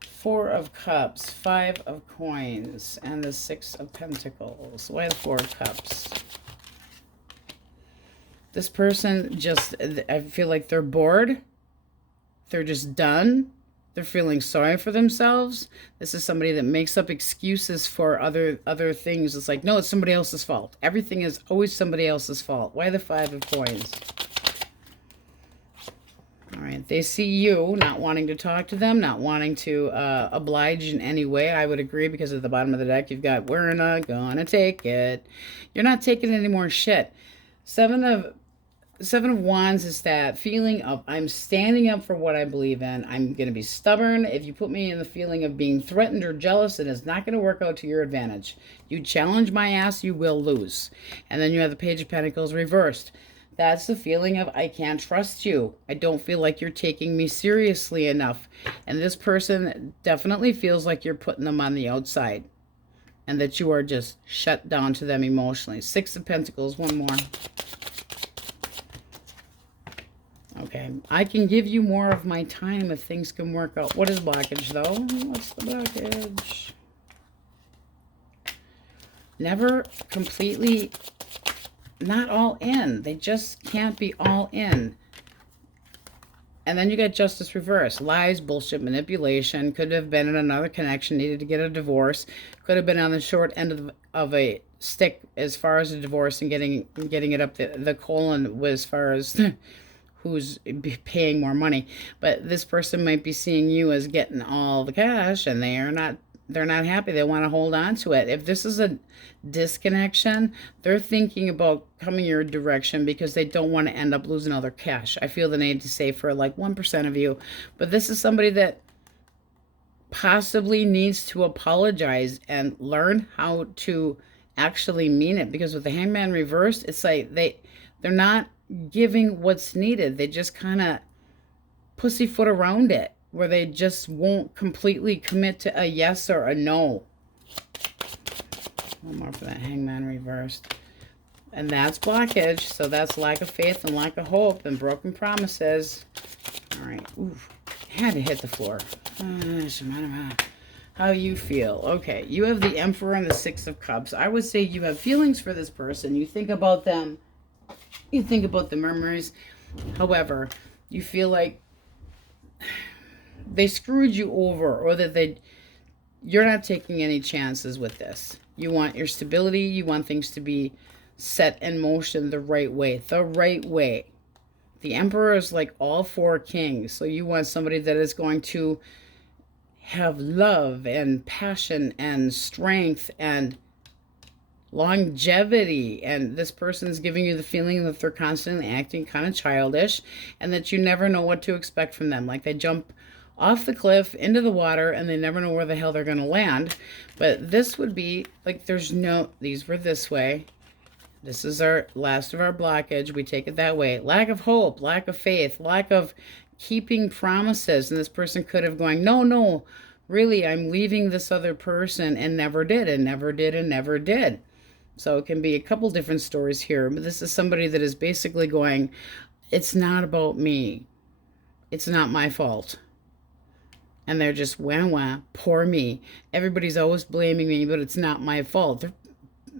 Four of Cups, Five of Coins, and the Six of Pentacles. Why the Four of Cups? This person just, I feel like they're bored. They're just done. They're feeling sorry for themselves. This is somebody that makes up excuses for other things. It's like, no, it's somebody else's fault. Everything is always somebody else's fault. Why the Five of Coins? All right, they see you not wanting to talk to them, not wanting to oblige in any way. I would agree, because at the bottom of the deck, you've got, we're not gonna take it. You're not taking any more shit. Seven of Seven of Wands is that feeling of I'm standing up for what I believe in. I'm going to be stubborn. If you put me in the feeling of being threatened or jealous, it is not going to work out to your advantage. You challenge my ass, you will lose. And then you have the Page of Pentacles reversed. That's the feeling of I can't trust you. I don't feel like you're taking me seriously enough. And this person definitely feels like you're putting them on the outside. And that you are just shut down to them emotionally. Six of Pentacles, one more. Okay, I can give you more of my time if things can work out. What is blockage, though? What's the blockage? Never completely, not all in. They just can't be all in. And then you got Justice reverse. Lies, bullshit, manipulation. Could have been in another connection, needed to get a divorce. Could have been on the short end of a stick as far as a divorce and getting it up the colon as far as... who's paying more money. But this person might be seeing you as getting all the cash, and they're not happy. They want to hold on to it. If this is a disconnection, they're thinking about coming your direction because they don't want to end up losing all their cash. I feel the need to say for like 1% of you. But this is somebody that possibly needs to apologize and learn how to actually mean it. Because with the Hangman reversed, it's like they're not giving what's needed. They just kind of pussyfoot around it, where they just won't completely commit to a yes or a no. One more for that Hangman reversed. And that's blockage. So that's lack of faith and lack of hope and broken promises. All right. Ooh, had to hit the floor. How you feel? Okay, you have the Emperor and the Six of Cups. I would say you have feelings for this person. You think about them. You think about the memories. However, you feel like they screwed you over, or that you're not taking any chances with this. You want your stability. You want things to be set in motion the right way. The right way. The Emperor is like all four kings. So you want somebody that is going to have love and passion and strength and longevity, and this person's giving you the feeling that they're constantly acting kind of childish and that you never know what to expect from them. Like they jump off the cliff into the water and they never know where the hell they're going to land. But this would be like there's no, these were this way. This is our last of our blockage. We take it that way. Lack of hope, lack of faith, lack of keeping promises. And this person could have going, no, really, I'm leaving this other person, and never did, and never did, and never did. So it can be a couple different stories here. But this is somebody that is basically going, it's not about me. It's not my fault. And they're just, wah, poor me. Everybody's always blaming me, but it's not my fault. They're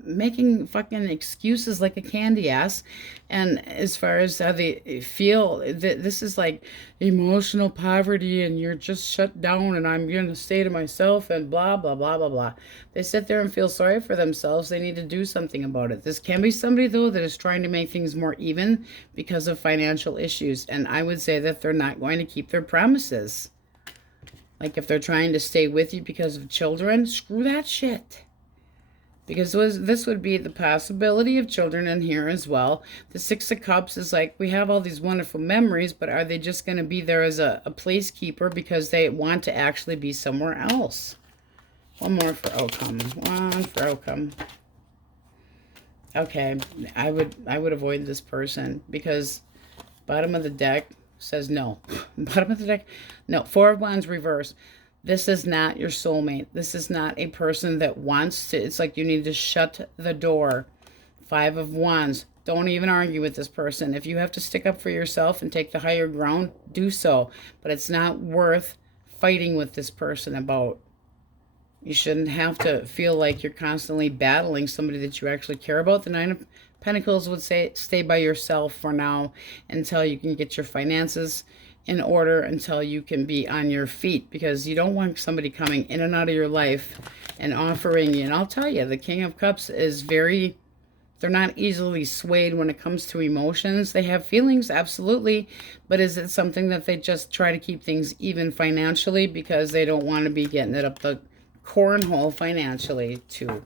making fucking excuses like a candy ass. And as far as how they feel, this is like emotional poverty, and you're just shut down, and I'm going to stay to myself, and blah, blah, blah, blah, blah. They sit there and feel sorry for themselves. They need to do something about it. This can be somebody, though, that is trying to make things more even because of financial issues. And I would say that they're not going to keep their promises. Like if they're trying to stay with you because of children, screw that shit. Because this would be the possibility of children in here as well. The Six of Cups is like, we have all these wonderful memories, but are they just going to be there as a placekeeper because they want to actually be somewhere else? One more for outcome. One for outcome. Okay, I would avoid this person because bottom of the deck says no. Bottom of the deck, no. Four of Wands reverse. This is not your soulmate. This is not a person that wants to. It's like you need to shut the door. Five of Wands. Don't even argue with this person. If you have to stick up for yourself and take the higher ground, do so. But it's not worth fighting with this person about. You shouldn't have to feel like you're constantly battling somebody that you actually care about. The Nine of Pentacles would say stay by yourself for now until you can get your finances in order, until you can be on your feet, because you don't want somebody coming in and out of your life and offering you. And I'll tell you, the King of Cups is very, they're not easily swayed when it comes to emotions. They have feelings, absolutely, but is it something that they just try to keep things even financially because they don't want to be getting it up the cornhole financially too?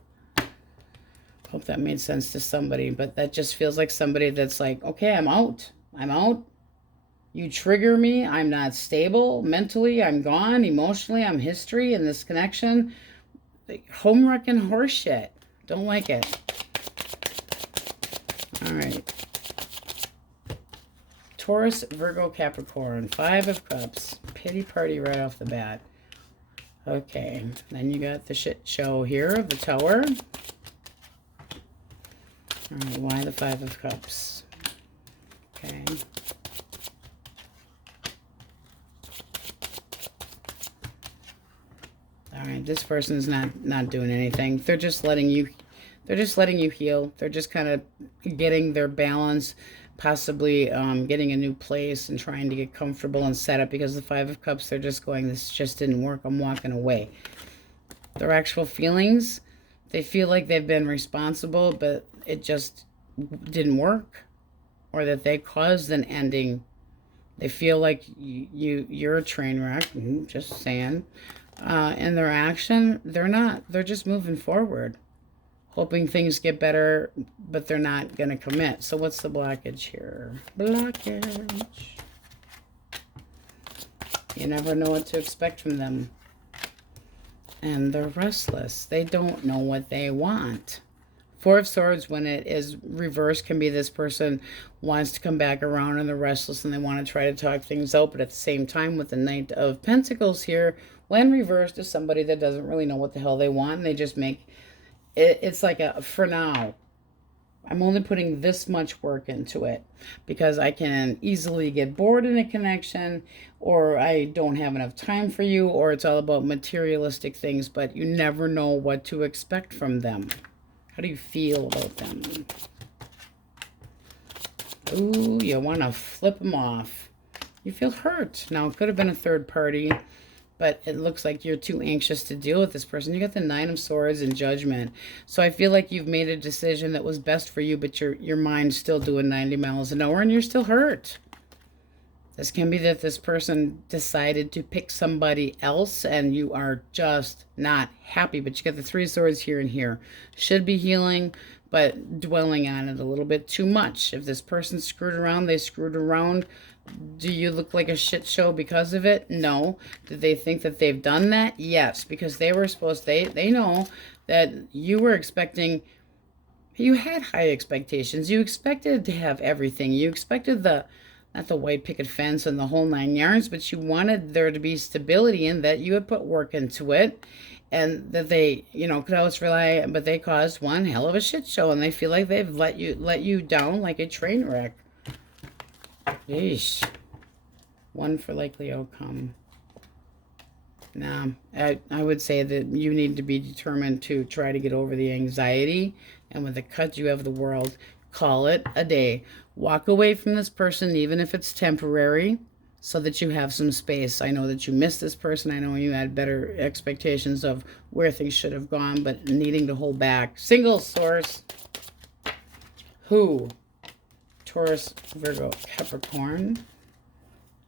Hope that made sense to somebody, but that just feels like somebody that's like, okay, I'm out. I'm out. You trigger me. I'm not stable. Mentally, I'm gone. Emotionally, I'm history in this connection. Like, home wrecking horse shit. Don't like it. All right. Taurus, Virgo, Capricorn. 5 of Cups. Pity party right off the bat. Okay. Then you got the shit show here of the Tower. All right. Why the 5 of Cups? Okay. All right, this person's not doing anything. They're just letting you heal. They're just kind of getting their balance, possibly getting a new place and trying to get comfortable and set up, because the 5 of Cups, they're just going, this just didn't work. I'm walking away. Their actual feelings, they feel like they've been responsible, but it just didn't work, or that they caused an ending. They feel like you're a train wreck. Just saying. And their action, they're not. They're just moving forward, hoping things get better, but they're not going to commit. So what's the blockage here? Blockage. You never know what to expect from them. And they're restless. They don't know what they want. 4 of Swords, when it is reversed, can be this person wants to come back around and they're restless and they want to try to talk things out. But at the same time, with the Knight of Pentacles here, when reversed, is somebody that doesn't really know what the hell they want. And they just make it, it's like a, for now, I'm only putting this much work into it because I can easily get bored in a connection, or I don't have enough time for you, or it's all about materialistic things, but you never know what to expect from them. How do you feel about them? Ooh, you want to flip them off. You feel hurt. Now, it could have been a third party, but it looks like you're too anxious to deal with this person. You got the 9 of Swords and Judgment. So I feel like you've made a decision that was best for you, but your mind's still doing 90 miles an hour and you're still hurt. This can be that this person decided to pick somebody else and you are just not happy. But you got the 3 of Swords here and here. Should be healing, but dwelling on it a little bit too much. If this person screwed around, they screwed around. Do you look like a shit show because of it? No. Did they think that they've done that? Yes, because they were supposed to, they know that you were expecting, you had high expectations. You expected to have everything. You expected the, not the white picket fence and the whole 9 yards, but you wanted there to be stability in that you had put work into it, and that they, you know, could always rely, but they caused one hell of a shit show, and they feel like they've let you down like a train wreck. Yeesh. 1 for likely outcome. Now, I would say that you need to be determined to try to get over the anxiety, and with the cut you have the World, call it a day. Walk away from this person, even if it's temporary, so that you have some space. I know that you miss this person. I know you had better expectations of where things should have gone, but needing to hold back. Single source. Who? Taurus, Virgo, Capricorn.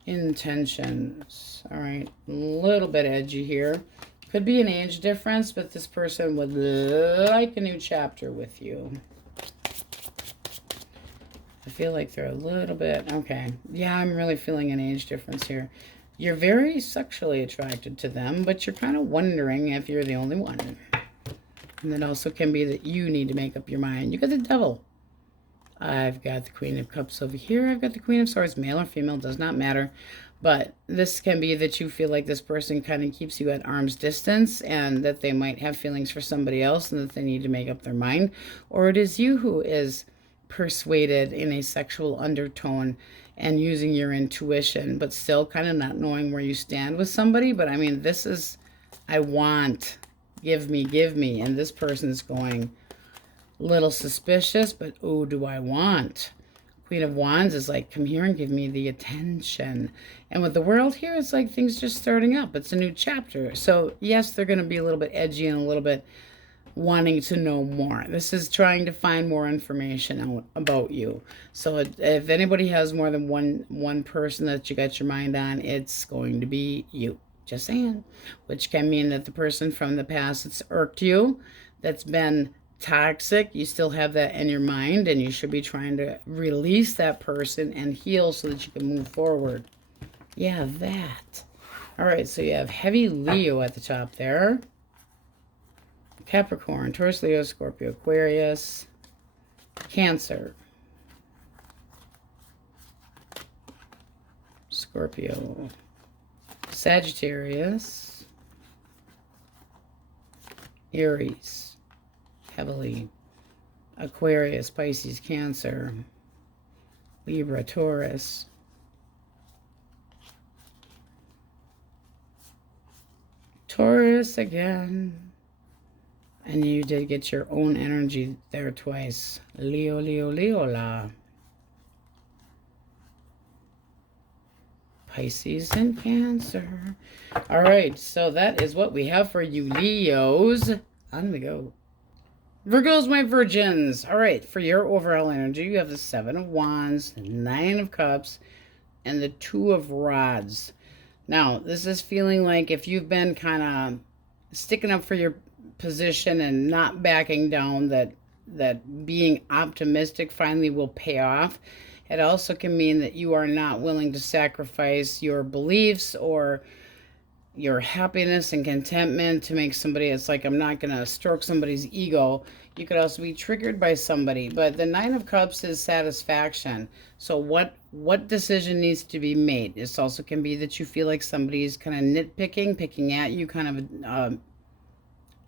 Intentions. All right. A little bit edgy here. Could be an age difference, but this person would like a new chapter with you. I feel like they're a little bit, okay. Yeah, I'm really feeling an age difference here. You're very sexually attracted to them, but you're kind of wondering if you're the only one. And it also can be that you need to make up your mind. You got the Devil. I've got the Queen of Cups over here. I've got the Queen of Swords. Male or female, does not matter. But this can be that you feel like this person kind of keeps you at arm's distance, and that they might have feelings for somebody else and that they need to make up their mind. Or it is you who is persuaded in a sexual undertone and using your intuition, but still kind of not knowing where you stand with somebody. But I mean, this is, I want, give me. And this person's going a little suspicious, but oh, do I want? Queen of Wands is like, come here and give me the attention. And with the World here, it's like things just starting up. It's a new chapter. So yes, they're going to be a little bit edgy and a little bit wanting to know more. This is trying to find more information out about you. So if anybody has more than one person that you got your mind on, it's going to be you. Just saying. Which can mean that the person from the past that's irked you, that's been toxic. You still have that in your mind, and you should be trying to release that person and heal so that you can move forward. Yeah, that. All right, so you have heavy Leo at the top there. Capricorn, Taurus, Leo, Scorpio, Aquarius, Cancer, Scorpio, Sagittarius, Aries, heavily, Aquarius, Pisces, Cancer, Libra, Taurus, Taurus again. And you did get your own energy there twice. Leo, Leo, Leo, la. Pisces and Cancer. All right, so that is what we have for you, Leos. On we go. Virgos, my virgins. All right, for your overall energy, you have the 7 of Wands, the 9 of Cups, and the 2 of Rods. Now, this is feeling like if you've been kind of sticking up for your position and not backing down, that being optimistic finally will pay off. It also can mean that you are not willing to sacrifice your beliefs or your happiness and contentment to make somebody, it's like, I'm not going to stroke somebody's ego. You could also be triggered by somebody, but the 9 of Cups is satisfaction. So what decision needs to be made? This also can be that you feel like somebody's kind of nitpicking, picking at you, kind of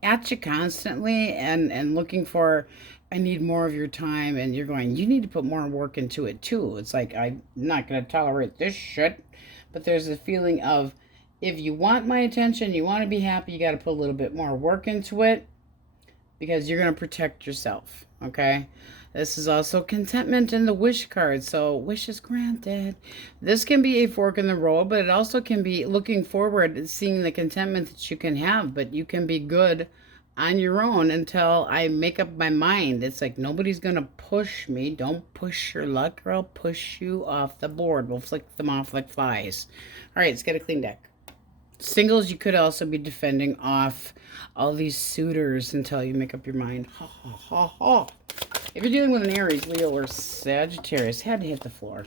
at you constantly, and looking for, I need more of your time, and you're going, you need to put more work into it too. It's like, I'm not going to tolerate this shit. But there's a feeling of, if you want my attention, you want to be happy, you got to put a little bit more work into it, because you're going to protect yourself, okay? This is also contentment in the wish card, so wishes granted. This can be a fork in the road, but it also can be looking forward and seeing the contentment that you can have, but you can be good on your own until I make up my mind. It's like, nobody's going to push me. Don't push your luck, or I'll push you off the board. We'll flick them off like flies. All right, let's get a clean deck. Singles, you could also be defending off all these suitors until you make up your mind. Ha, ha, ha, ha. If you're dealing with an Aries, Leo, or Sagittarius, had to hit the floor.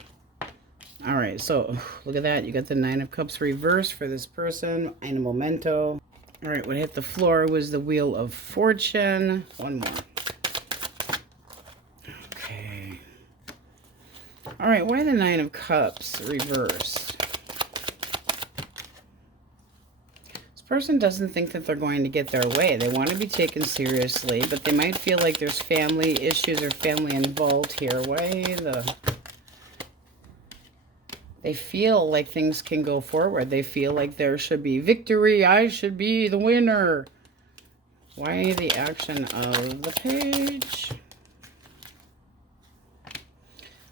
All right, so look at that. You got the 9 of Cups reversed for this person. And a memento. All right, what hit the floor was the Wheel of Fortune. One more. Okay. All right, why the 9 of Cups reversed? Person doesn't think that they're going to get their way. They want to be taken seriously, but they might feel like there's family issues or family involved here. They feel like things can go forward. They feel like there should be victory. I should be the winner. Why the action of the page?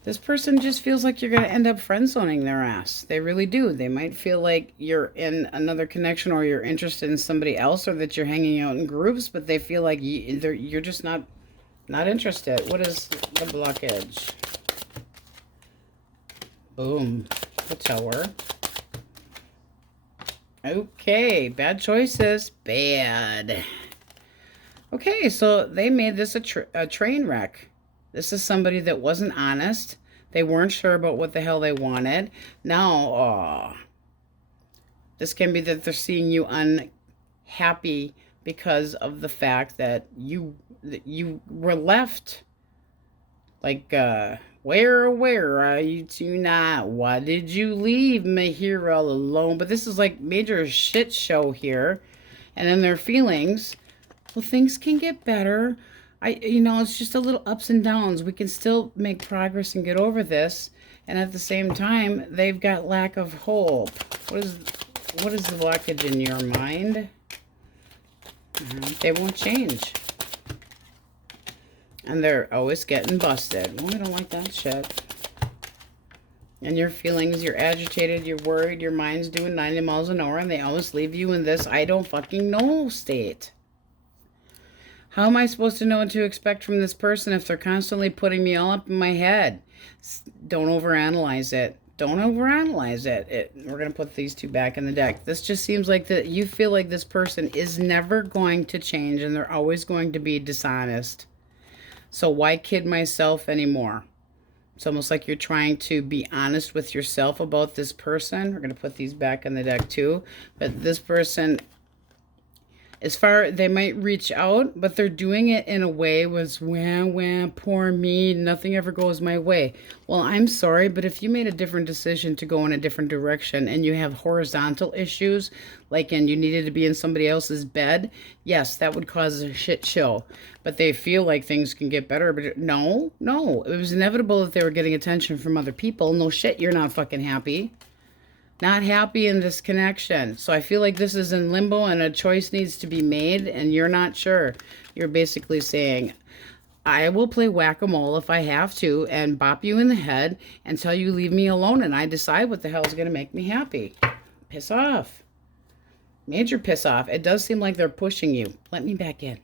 This person just feels like you're going to end up friend-zoning their ass. They really do. They might feel like you're in another connection, or you're interested in somebody else, or that you're hanging out in groups, but they feel like you're just not interested. What is the blockage? Boom. The Tower. Okay. Bad choices. Bad. Okay, so they made this a train wreck. This is somebody that wasn't honest. They weren't sure about what the hell they wanted. Now, this can be that they're seeing you unhappy because of the fact that you were left. Like, where are you two now? Why did you leave me here all alone? But this is like major shit show here. And in their feelings, well, things can get better. It's just a little ups and downs. We can still make progress and get over this. And at the same time, they've got lack of hope. What is the blockage in your mind? They won't change. And they're always getting busted. Oh, I don't like that shit. And your feelings, you're agitated, you're worried, your mind's doing 90 miles an hour, and they always leave you in this I don't fucking know state. How am I supposed to know what to expect from this person if they're constantly putting me all up in my head? Don't overanalyze it. don't overanalyze it. We're going to put these two back in the deck. This just seems like that you feel like this person is never going to change and they're always going to be dishonest. So why kid myself anymore? It's almost like you're trying to be honest with yourself about this person. We're going to put these back in the deck too. But this person, they might reach out, but they're doing it in a way was, wah, poor me, nothing ever goes my way. Well, I'm sorry, but if you made a different decision to go in a different direction and you have horizontal issues, like, and you needed to be in somebody else's bed, yes, that would cause a shit show. But they feel like things can get better, but no, it was inevitable that they were getting attention from other people. No shit, you're not fucking happy. Not happy in this connection. So I feel like this is in limbo and a choice needs to be made and you're not sure. You're basically saying, I will play whack-a-mole if I have to and bop you in the head until you leave me alone and I decide what the hell is going to make me happy. Piss off. Major piss off. It does seem like they're pushing you. Let me back in.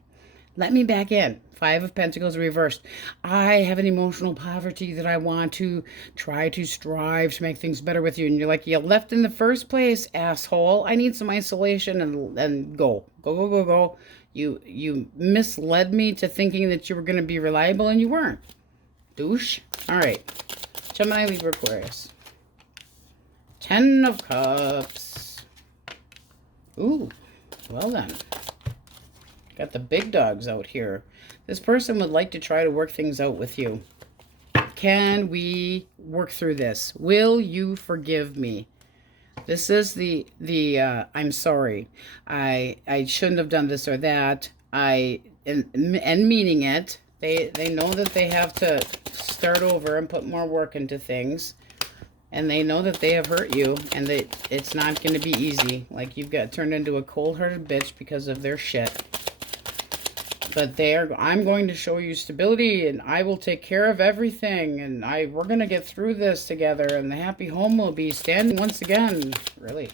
Let me back in. 5 of Pentacles reversed. I have an emotional poverty that I want to try to strive to make things better with you. And you're like, you left in the first place, asshole. I need some isolation and go. Go. You misled me to thinking that you were going to be reliable and you weren't. Douche. All right. Gemini, Libra, Aquarius. 10 of Cups. Ooh. Well then. Got the big dogs out here. This person would like to try to work things out with you. Can we work through this? Will you forgive me? This is the I'm sorry. I shouldn't have done this or that. And meaning it. They know that they have to start over and put more work into things. And they know that they have hurt you and that it's not going to be easy. Like you've got turned into a cold-hearted bitch because of their shit. But I'm going to show you stability and I will take care of everything and we're going to get through this together and the happy home will be standing once again. Really.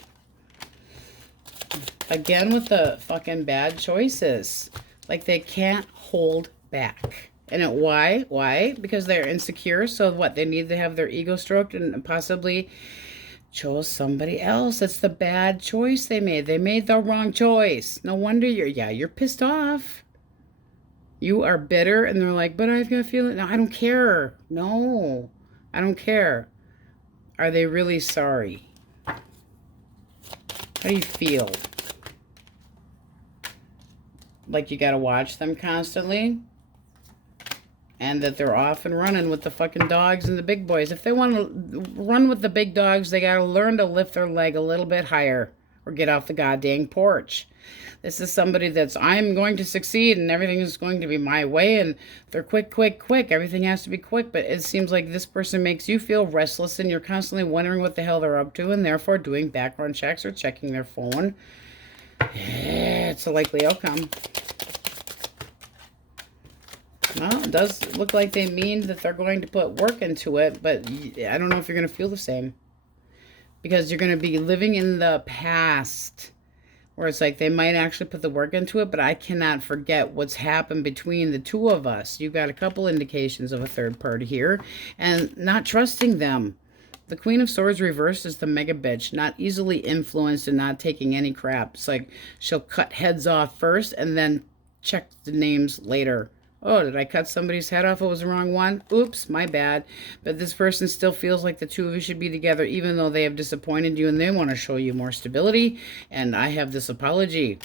Again with the fucking bad choices. Like they can't hold back. And why? Why? Because they're insecure. So what? They need to have their ego stroked and possibly chose somebody else. That's the bad choice they made. They made the wrong choice. No wonder you're pissed off. You are bitter, and they're like, but I've got a feeling. No, I don't care. No, I don't care. Are they really sorry? How do you feel? Like you got to watch them constantly? And that they're off and running with the fucking dogs and the big boys. If they want to run with the big dogs, they got to learn to lift their leg a little bit higher or get off the goddamn porch. This is somebody I'm going to succeed and everything is going to be my way and they're quick. Everything has to be quick, but it seems like this person makes you feel restless and you're constantly wondering what the hell they're up to and therefore doing background checks or checking their phone. It's a likely outcome. Well, it does look like they mean that they're going to put work into it, but I don't know if you're going to feel the same. Because you're going to be living in the past. Where it's like they might actually put the work into it, but I cannot forget what's happened between the two of us. You've got a couple indications of a third party here. And not trusting them. The Queen of Swords reversed is the mega bitch. Not easily influenced and not taking any crap. It's like she'll cut heads off first and then check the names later. Oh, did I cut somebody's head off? It was the wrong one? Oops, my bad. But this person still feels like the two of you should be together, even though they have disappointed you and they want to show you more stability. And I have this apology.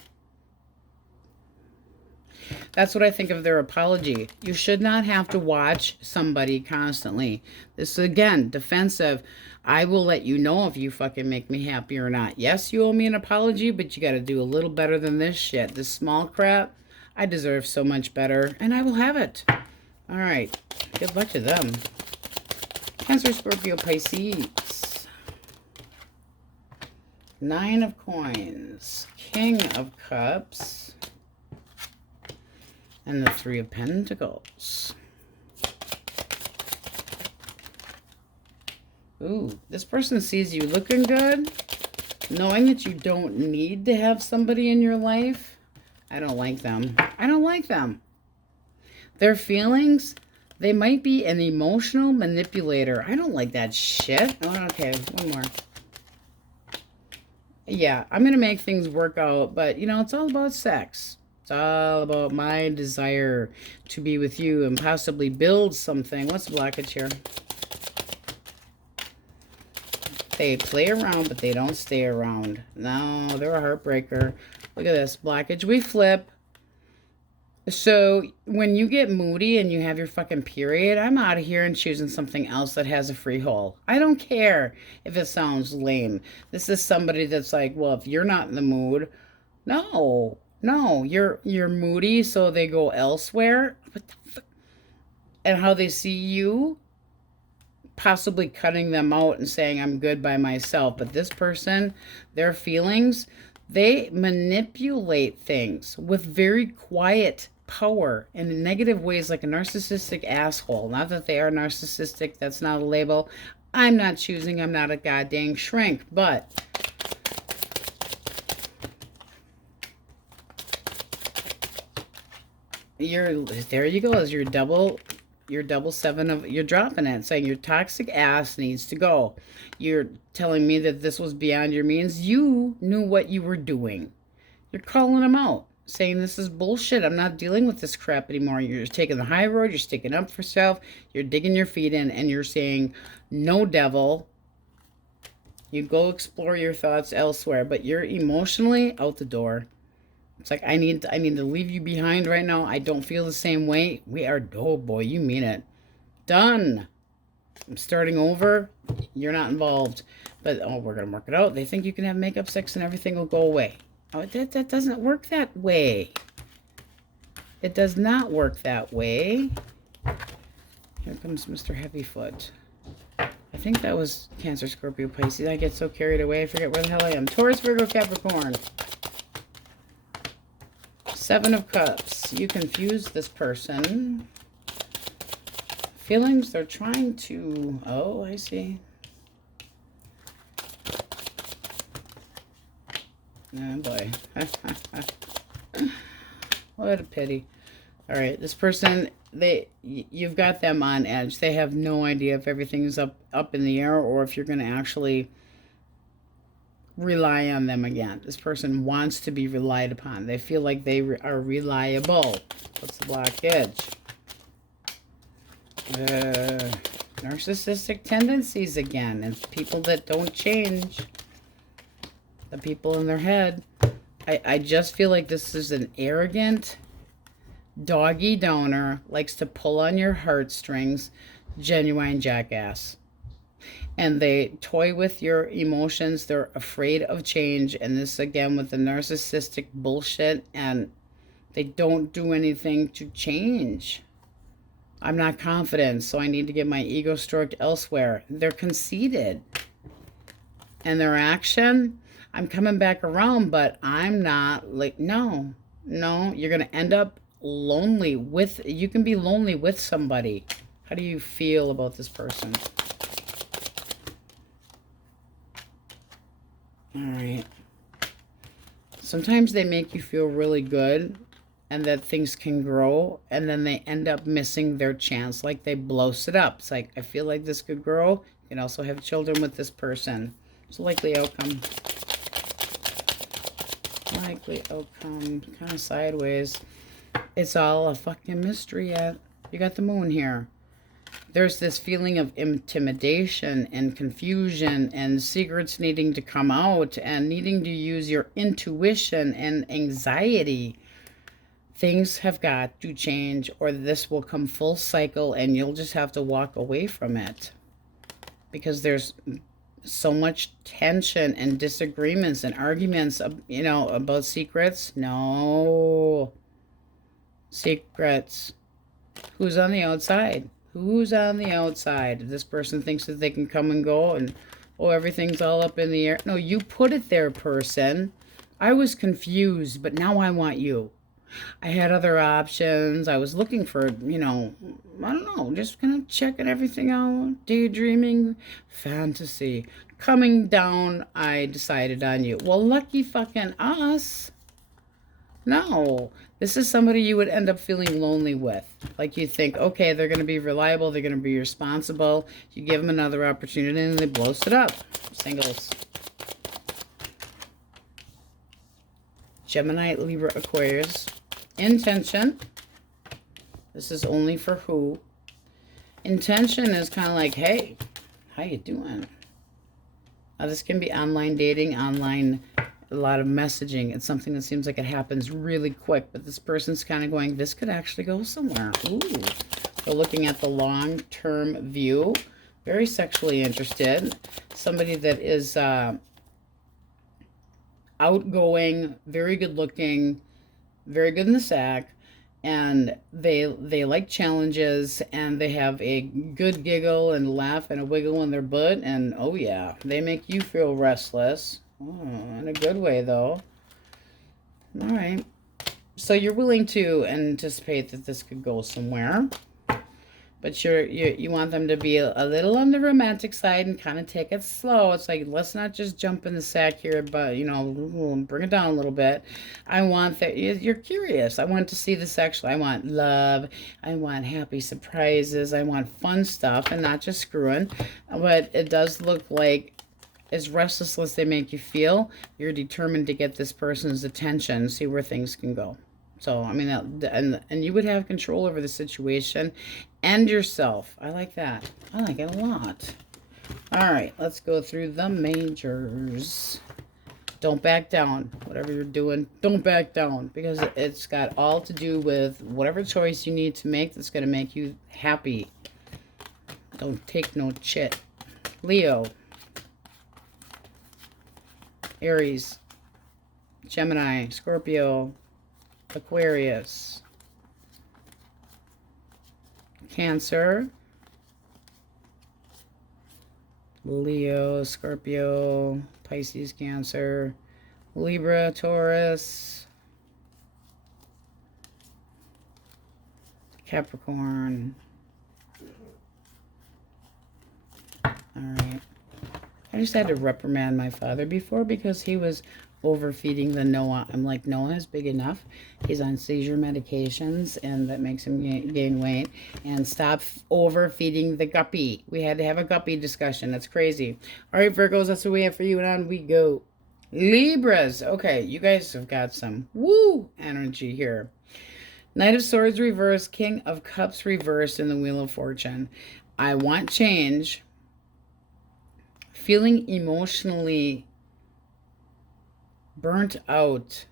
That's what I think of their apology. You should not have to watch somebody constantly. This is, again, defensive. I will let you know if you fucking make me happy or not. Yes, you owe me an apology, but you got to do a little better than this shit. This small crap. I deserve so much better, and I will have it. All right. Good luck to them. Cancer, Scorpio, Pisces. 9 of Coins. King of Cups. And the 3 of Pentacles. Ooh, this person sees you looking good, knowing that you don't need to have somebody in your life. I don't like them. I don't like them. Their feelings, They might be an emotional manipulator. I don't like that shit. Oh, okay, one more. Yeah, I'm going to make things work out, but, you know, it's all about sex. It's all about my desire to be with you and possibly build something. What's the blockage here? They play around, but they don't stay around. No, they're a heartbreaker. Look at this. Blockage. We flip. So when you get moody and you have your fucking period, I'm out of here and choosing something else that has a free hole. I don't care if it sounds lame. This is somebody that's like, well, if you're not in the mood, no, you're moody, so they go elsewhere. What the fuck? And how they see you, possibly cutting them out and saying, I'm good by myself. But this person, their feelings, they manipulate things with very quiet power in negative ways, like a narcissistic asshole. Not that they are narcissistic, that's not a label. I'm not choosing, I'm not a goddamn shrink, but there you go, as your double seven of, you're dropping it, saying your toxic ass needs to go. You're telling me that this was beyond your means. You knew what you were doing. You're calling them out, saying this is bullshit. I'm not dealing with this crap anymore. You're taking the high road. You're sticking up for self. You're digging your feet in, and you're saying, no, devil. You go explore your thoughts elsewhere, but you're emotionally out the door. It's like, I need to leave you behind right now. I don't feel the same way. We are, oh boy, you mean it. Done. I'm starting over. You're not involved. But, oh, we're going to work it out. They think you can have makeup sex and everything will go away. Oh, that doesn't work that way. It does not work that way. Here comes Mr. Heavyfoot. I think that was Cancer, Scorpio, Pisces. I get so carried away. I forget where the hell I am. Taurus, Virgo, Capricorn. Seven of Cups. You confuse this person. Feelings, they're trying to... Oh, I see. Oh, boy. What a pity. All right, this person, you've got them on edge. They have no idea if everything's up in the air or if you're going to actually rely on them again. This person wants to be relied upon. They feel like they are reliable. What's the blockage? Narcissistic tendencies again. It's people that don't change. The people in their head. I just feel like this is an arrogant, doggy donor, likes to pull on your heartstrings, genuine jackass. And they toy with your emotions. They're afraid of change. And this again with the narcissistic bullshit. And they don't do anything to change. I'm not confident, so I need to get my ego stroked elsewhere. They're conceited. And their action, I'm coming back around, but I'm not like, no, you're going to end up lonely with, you can be lonely with somebody. How do you feel about this person? All right. Sometimes they make you feel really good and that things can grow, and then they end up missing their chance, like they blows it up. It's like, I feel like this could grow. You can also have children with this person. It's a likely outcome. Likely outcome, kind of sideways. It's all a fucking mystery yet. You got the moon here. There's this feeling of intimidation and confusion and secrets needing to come out and needing to use your intuition and anxiety. Things have got to change or this will come full cycle and you'll just have to walk away from it. Because there's so much tension and disagreements and arguments, you know, about secrets. No. Secrets. Who's on the outside? Who's on the outside? This person thinks that they can come and go and, oh, everything's all up in the air. No, you put it there, person. I was confused, but now I want you. I had other options. I was looking for, you know, I don't know, just kind of checking everything out, daydreaming, fantasy. Coming down, I decided on you. Well, lucky fucking us. No, this is somebody you would end up feeling lonely with. Like you think, okay, they're going to be reliable, they're going to be responsible. You give them another opportunity and they blows it up. Singles. Gemini, Libra, Aquarius. Intention. This is only for who? Intention is kind of like, hey, how you doing? Now, this can be online dating, online, a lot of messaging. It's something that seems like it happens really quick, but this person's kind of going, this could actually go somewhere. Ooh. So looking at the long-term view, very sexually interested. Somebody that is outgoing, very good looking, very good in the sack, and they like challenges, and they have a good giggle and laugh and a wiggle in their butt, and oh yeah, they make you feel restless. Oh, in a good way though. All right, so you're willing to anticipate that this could go somewhere, but you want them to be a little on the romantic side and kind of take it slow. It's like, let's not just jump in the sack here, but, you know, bring it down a little bit. I want that you're curious. I want to see the sexual. I want love. I want happy surprises. I want fun stuff and not just screwing. But it does look like, as restless as they make you feel, you're determined to get this person's attention, see where things can go. So, I mean, and you would have control over the situation and yourself. I like that. I like it a lot. All right, let's go through the majors. Don't back down. Whatever you're doing, don't back down, because it's got all to do with whatever choice you need to make that's going to make you happy. Don't take no shit. Leo. Aries. Gemini. Scorpio. Aquarius, Cancer, Leo, Scorpio, Pisces, Cancer, Libra, Taurus, Capricorn. All right. I just had to reprimand my father before because he was overfeeding the Noah. I'm like, Noah is big enough. He's on seizure medications, and that makes him gain weight. And stop overfeeding the guppy. We had to have a guppy discussion. That's crazy. All right, Virgos, that's what we have for you, and on we go. Libras. Okay, you guys have got some woo energy here. Knight of Swords reversed, King of Cups reversed in the Wheel of Fortune. I want change. Feeling emotionally burnt out,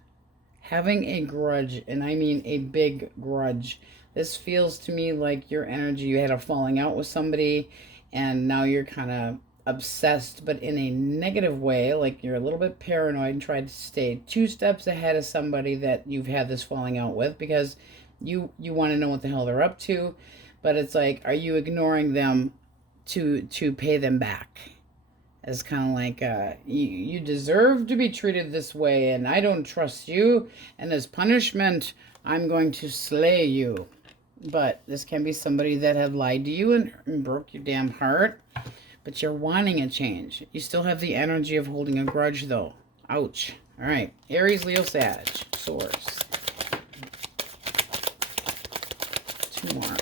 having a grudge, and I mean a big grudge. This feels to me like your energy, you had a falling out with somebody, and now you're kind of obsessed, but in a negative way, like you're a little bit paranoid and tried to stay 2 steps ahead of somebody that you've had this falling out with, because you want to know what the hell they're up to, but it's like, are you ignoring them to pay them back? It's kind of like, you deserve to be treated this way, and I don't trust you, and as punishment, I'm going to slay you. But this can be somebody that had lied to you and broke your damn heart, but you're wanting a change. You still have the energy of holding a grudge, though. Ouch. All right. Aries, Leo, Sag, Source. 2 more.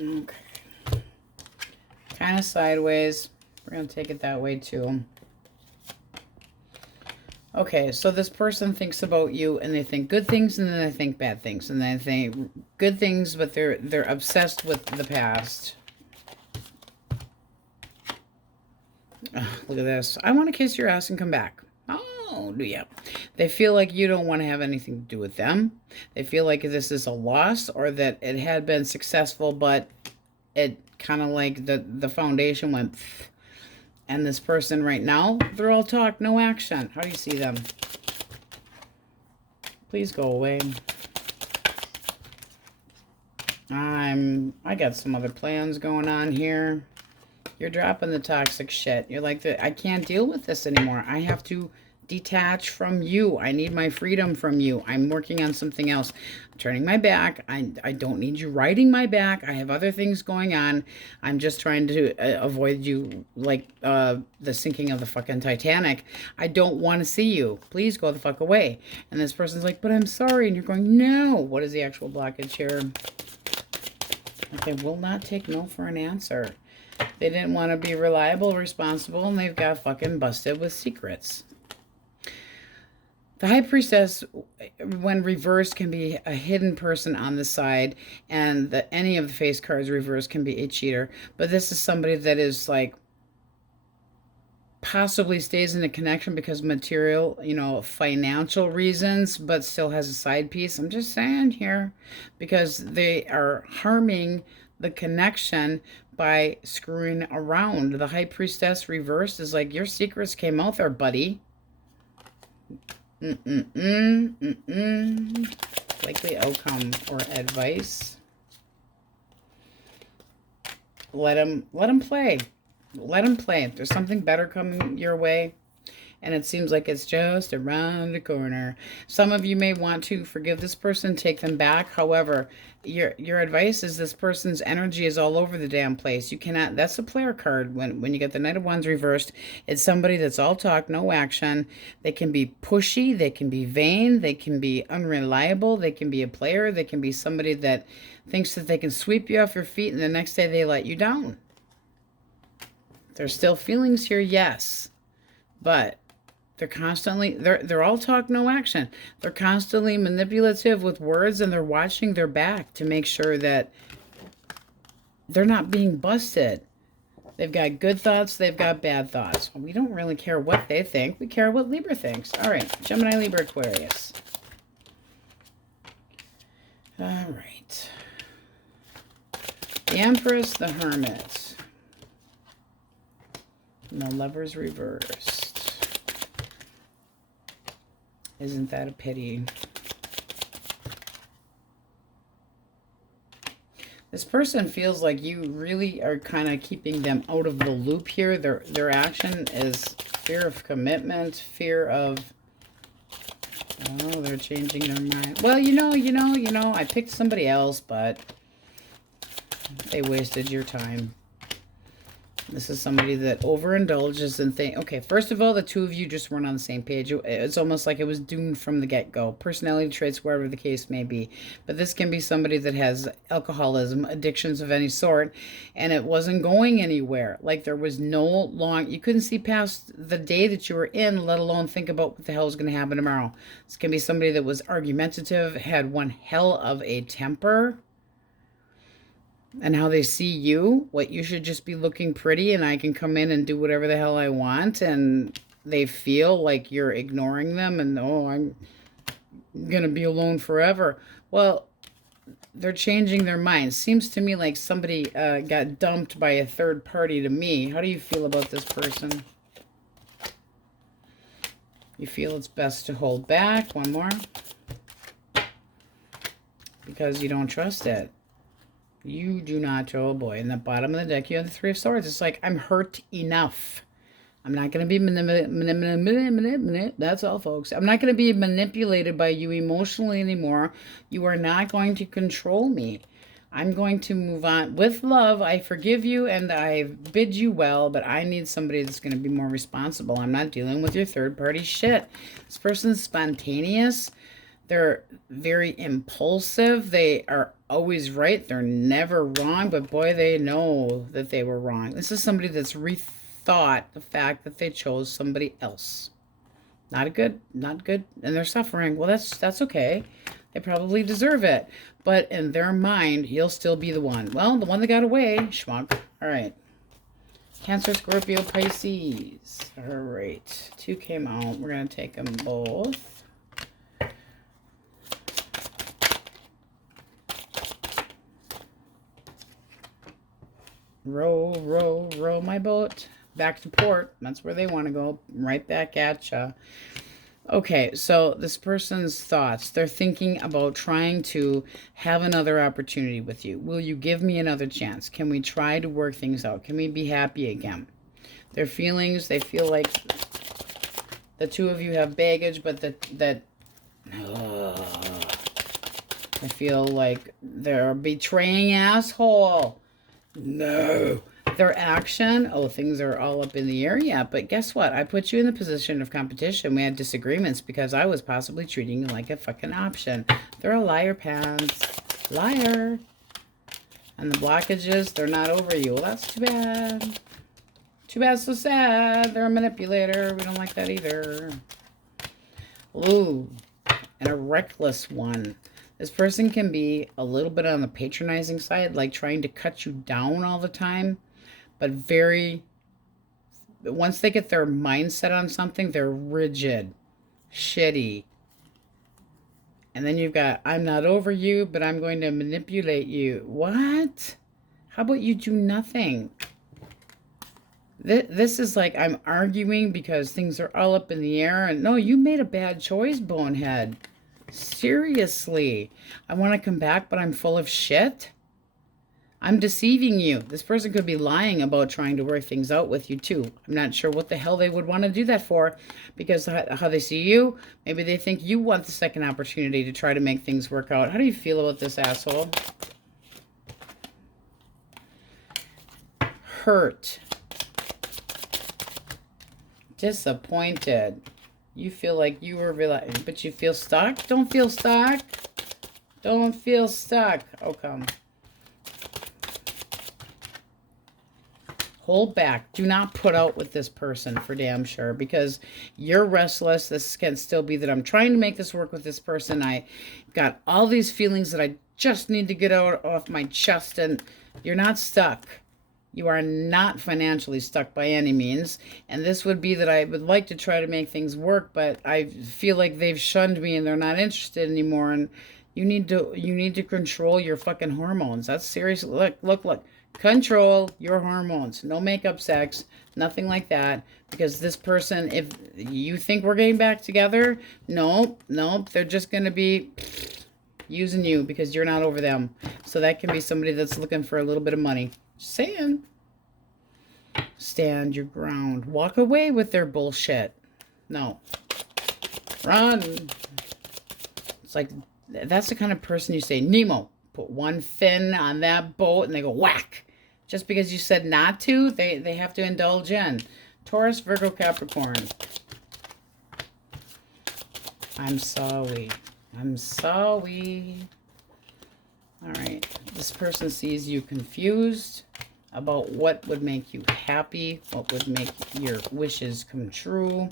Okay. Kind of sideways. We're going to take it that way too. Okay, so this person thinks about you, and they think good things, and then they think bad things, and then they think good things, but they're obsessed with the past. Look at this. I want to kiss your ass and come back. Oh, do you? They feel like you don't want to have anything to do with them. They feel like this is a loss, or that it had been successful, but it kind of like the foundation went, and this person right now, they're all talk, no action. How do you see them? Please go away. I got some other plans going on here. You're dropping the toxic shit. You're like, I can't deal with this anymore. I have to detach from you. I need my freedom from you. I'm working on something else. I'm turning my back. I don't need you riding my back. I have other things going on. I'm just trying to avoid you like the sinking of the fucking Titanic. I don't want to see you. Please go the fuck away. And this person's like, but I'm sorry. And you're going, no. What is the actual blockage here? They will not take no for an answer. They didn't want to be reliable, responsible, and they've got fucking busted with secrets. The High Priestess, when reversed, can be a hidden person on the side, and any of the face cards reversed can be a cheater. But this is somebody that is like possibly stays in a connection because of material, you know, financial reasons, but still has a side piece. I'm just saying here, because they are harming the connection by screwing around. The High Priestess reversed is like, your secrets came out there, buddy. Likely outcome or advice. Let him play. Let him play. There's something better coming your way, and it seems like it's just around the corner. Some of you may want to forgive this person, take them back. However, your advice is this person's energy is all over the damn place. You cannot, that's a player card. When you get the Knight of Wands reversed, it's somebody that's all talk, no action. They can be pushy, they can be vain, they can be unreliable, they can be a player, they can be somebody that thinks that they can sweep you off your feet and the next day they let you down. There's still feelings here, yes, but they're constantly, they're all talk, no action. They're constantly manipulative with words, and they're watching their back to make sure that they're not being busted. They've got good thoughts, they've got bad thoughts. We don't really care what they think. We care what Libra thinks. All right, Gemini, Libra, Aquarius. All right. The Empress, the Hermit. And the Lover's reversed. Isn't that a pity? This person feels like you really are kind of keeping them out of the loop here. Their action is fear of commitment, fear of, oh, they're changing their mind. Well, you know, I picked somebody else, but they wasted your time. This is somebody that overindulges and think, okay, first of all, the two of you just weren't on the same page. It's almost like it was doomed from the get-go. Personality traits, wherever the case may be. But this can be somebody that has alcoholism, addictions of any sort, and it wasn't going anywhere. Like there was no you couldn't see past the day that you were in, let alone think about what the hell is going to happen tomorrow. This can be somebody that was argumentative, had one hell of a temper, and how they see you, what you should just be looking pretty and I can come in and do whatever the hell I want, and they feel like you're ignoring them and, oh, I'm gonna be alone forever. Well, they're changing their minds. Seems to me like somebody got dumped by a third party to me. How do you feel about this person? You feel it's best to hold back. One more. Because you don't trust it. You do not, oh boy. In the bottom of the deck, you have the Three of Swords. It's like, I'm hurt enough. I'm not going to be that's all, folks. I'm not going to be manipulated by you emotionally anymore. You are not going to control me. I'm going to move on. With love, I forgive you and I bid you well, but I need somebody that's going to be more responsible. I'm not dealing with your third-party shit. This person's spontaneous. They're very impulsive. They are always right. They're never wrong, but boy, they know that they were wrong. This is somebody that's rethought the fact that they chose somebody else. Not good, and they're suffering. Well, that's okay. They probably deserve it. But in their mind, you'll still be the one. Well, the one that got away, schmuck. All right. Cancer, Scorpio, Pisces. All right. 2 came out. We're going to take them both. Row, row, row my boat back to port. That's where they want to go. Right back at ya. Okay, so this person's thoughts. They're thinking about trying to have another opportunity with you. Will you give me another chance? Can we try to work things out? Can we be happy again? Their feelings, they feel like The two of you have baggage, but I feel like they're a betraying asshole. No. Their action, oh, things are all up in the air. Yeah, but guess what? I put you in the position of competition. We had disagreements because I was possibly treating you like a fucking option. They're a liar, pants. Liar. And the blockages, they're not over you. Well, that's too bad. Too bad, so sad. They're a manipulator. We don't like that either. Ooh, and a reckless one. This person can be a little bit on the patronizing side, like trying to cut you down all the time, but once they get their mindset on something, they're rigid, shitty. And then you've got, I'm not over you, but I'm going to manipulate you. What? How about you do nothing? This is like I'm arguing because things are all up in the air. And no, you made a bad choice, bonehead. Seriously. I want to come back, but I'm full of shit. I'm deceiving you. This person could be lying about trying to work things out with you, too. I'm not sure what the hell they would want to do that for, because how they see you, maybe they think you want the second opportunity to try to make things work out. How do you feel about this asshole? Hurt. Disappointed. You feel like you were but you feel stuck? Don't feel stuck. Don't feel stuck. Oh, come. Hold back. Do not put out with this person for damn sure, because you're restless. This can still be that I'm trying to make this work with this person. I got all these feelings that I just need to get out off my chest, and you're not stuck. You are not financially stuck by any means. And this would be that I would like to try to make things work, but I feel like they've shunned me and they're not interested anymore. And you need to control your fucking hormones. That's seriously, look. Control your hormones. No makeup sex, nothing like that. Because this person, if you think we're getting back together, nope. They're just going to be using you because you're not over them. So that can be somebody that's looking for a little bit of money. Just saying. Stand your ground. Walk away with their bullshit. No. Run. It's like, that's the kind of person you say, Nemo, put one fin on that boat and they go whack. Just because you said not to, they have to indulge in. Taurus, Virgo, Capricorn. I'm sorry. I'm sorry. All right. This person sees you confused about what would make you happy, what would make your wishes come true.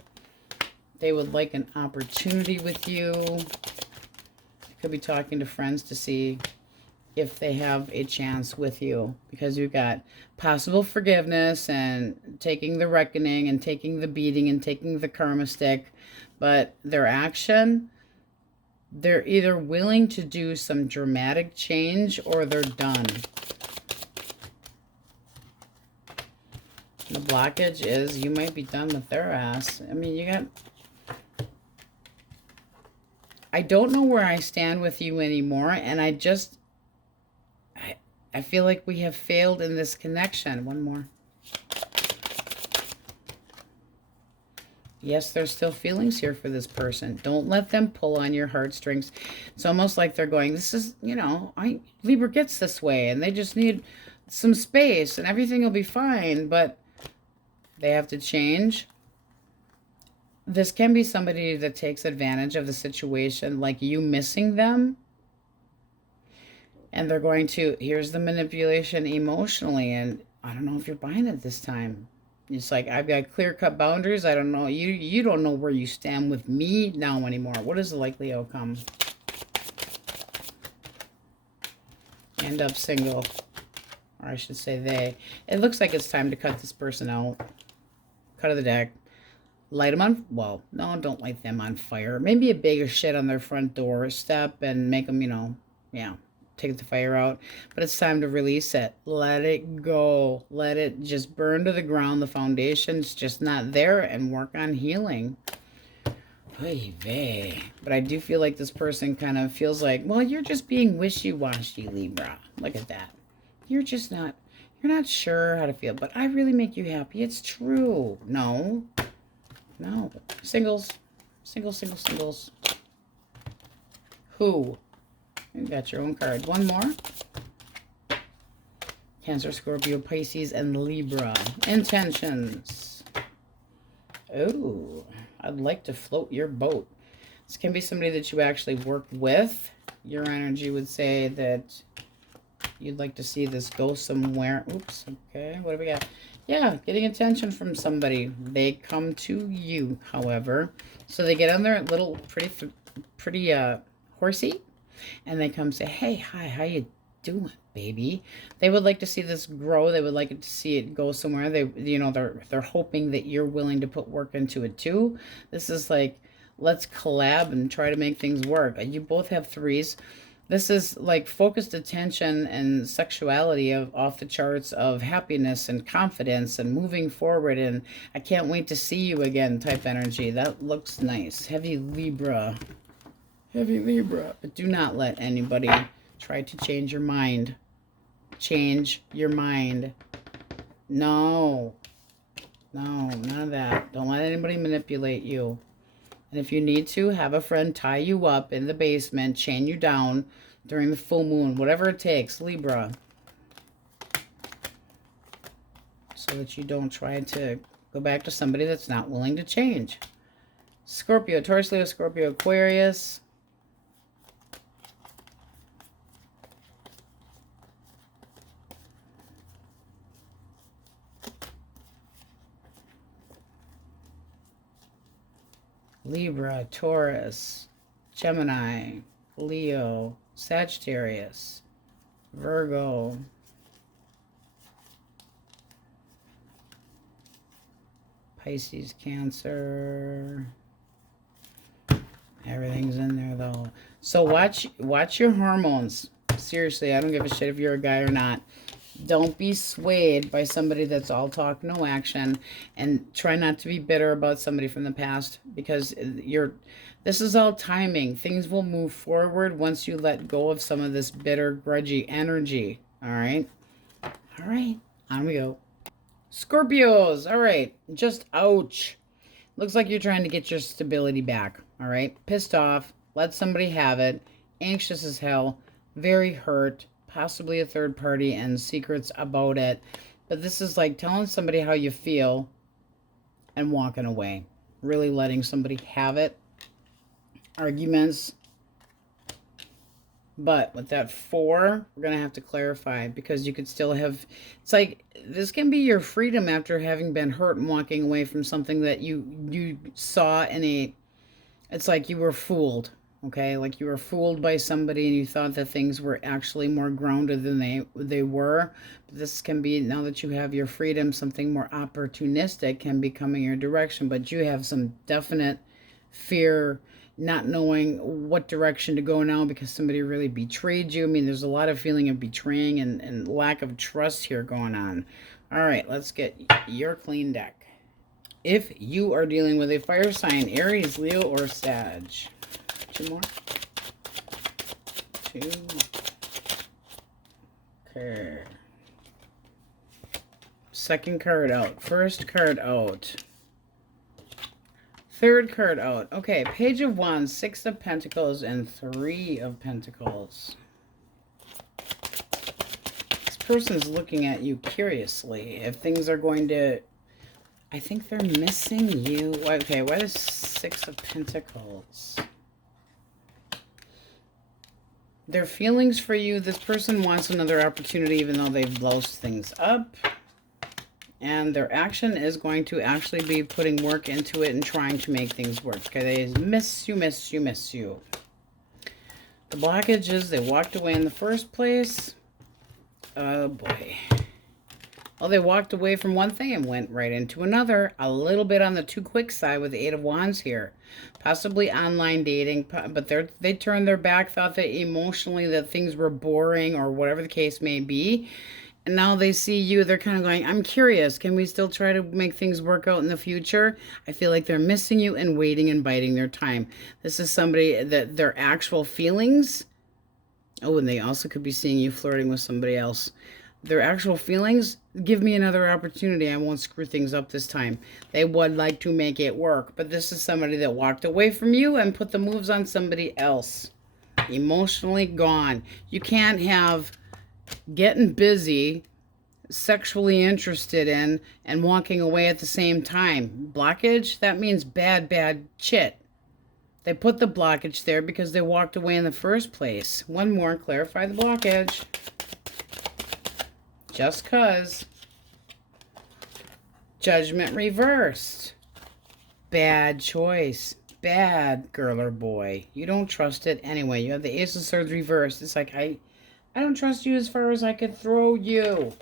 They would like an opportunity with you. You could be talking to friends to see if they have a chance with you, because you've got possible forgiveness and taking the reckoning and taking the beating and taking the karma stick. But their action, they're either willing to do some dramatic change or they're done. The blockage is you might be done with their ass. I mean, you got... I don't know where I stand with you anymore, and I feel like we have failed in this connection. One more. Yes, there's still feelings here for this person. Don't let them pull on your heartstrings. It's almost like they're going, this is, Libra gets this way, and they just need some space, and everything will be fine, but they have to change. This can be somebody that takes advantage of the situation, like you missing them. And they're going to, here's the manipulation emotionally. And I don't know if you're buying it this time. It's like, I've got clear-cut boundaries. I don't know. You don't know where you stand with me now anymore. What is the likely outcome? End up single. Or I should say they. It looks like it's time to cut this person out. Cut of the deck. Light them on, well, no, don't light them on fire. Maybe a bag of shit on their front doorstep and make them, take the fire out. But it's time to release it. Let it go. Let it just burn to the ground. The foundation's just not there, and work on healing. But I do feel like this person kind of feels like, well, you're just being wishy-washy, Libra. Look at that. You're not sure how to feel, but I really make you happy. It's true. No. No. Singles. Singles. Who? You got your own card. One more. Cancer, Scorpio, Pisces, and Libra. Intentions. Oh, I'd like to float your boat. This can be somebody that you actually work with. Your energy would say that you'd like to see this go somewhere. Oops, okay, what do we got? Yeah, getting attention from somebody. They come to you, however. So they get on their little pretty horsey, and they come say, hey, hi, how you doing, baby? They would like to see this grow. They would like to see it go somewhere. They're hoping that you're willing to put work into it too. This is like, let's collab and try to make things work. You both have threes. This is like focused attention and sexuality of off the charts of happiness and confidence and moving forward, and I can't wait to see you again type energy. That looks nice. Heavy Libra. But do not let anybody try to change your mind. Change your mind. No, none of that. Don't let anybody manipulate you. And if you need to, have a friend tie you up in the basement, chain you down during the full moon, whatever it takes, Libra. So that you don't try to go back to somebody that's not willing to change. Scorpio, Taurus, Leo, Scorpio, Aquarius. Libra, Taurus, Gemini, Leo, Sagittarius, Virgo, Pisces, Cancer. Everything's in there though. So watch your hormones. Seriously, I don't give a shit if you're a guy or not. Don't be swayed by somebody that's all talk, no action, and try not to be bitter about somebody from the past, because this is all timing. Things will move forward once you let go of some of this bitter, grudgy energy. All right? All right. On we go. Scorpios. All right. Just ouch. Looks like you're trying to get your stability back. All right? Pissed off. Let somebody have it. Anxious as hell. Very hurt. Possibly a third party and secrets about it. But this is like telling somebody how you feel and walking away. Really letting somebody have it. Arguments. But with that 4, we're going to have to clarify, because you could still have... It's like, this can be your freedom after having been hurt and walking away from something that you saw in a... It's like you were fooled. Okay, like you were fooled by somebody and you thought that things were actually more grounded than they were. But this can be, now that you have your freedom, something more opportunistic can be coming your direction. But you have some definite fear, not knowing what direction to go now because somebody really betrayed you. I mean, there's a lot of feeling of betraying and lack of trust here going on. All right, let's get your clean deck. If you are dealing with a fire sign, Aries, Leo, or Sag. 2 more. 2 more. Okay. Second card out. First card out. Third card out. Okay, Page of Wands, 6 of Pentacles, and 3 of Pentacles. This person's looking at you curiously. If things are going to... I think they're missing you. Okay, why the 6 of Pentacles? Their feelings for you, this person wants another opportunity even though they've bloused things up. And their action is going to actually be putting work into it and trying to make things work. Okay, they miss you. The blockage is they walked away in the first place. Oh boy. Well, they walked away from one thing and went right into another. A little bit on the too quick side with the 8 of Wands here. Possibly online dating, but they turned their back, thought that emotionally that things were boring or whatever the case may be. And now they see you, they're kind of going, I'm curious, can we still try to make things work out in the future? I feel like they're missing you and waiting and biding their time. This is somebody that their actual feelings... Oh, and they also could be seeing you flirting with somebody else. their actual feelings, give me another opportunity. I won't screw things up this time. They would like to make it work. But this is somebody that walked away from you and put the moves on somebody else. Emotionally gone. You can't have getting busy, sexually interested in, and walking away at the same time. Blockage, that means bad, bad shit. They put the blockage there because they walked away in the first place. One more, clarify the blockage. Just cause. Judgment reversed. Bad choice. Bad girl or boy. You don't trust it anyway. You have the Ace of Swords reversed. It's like, I don't trust you as far as I could throw you.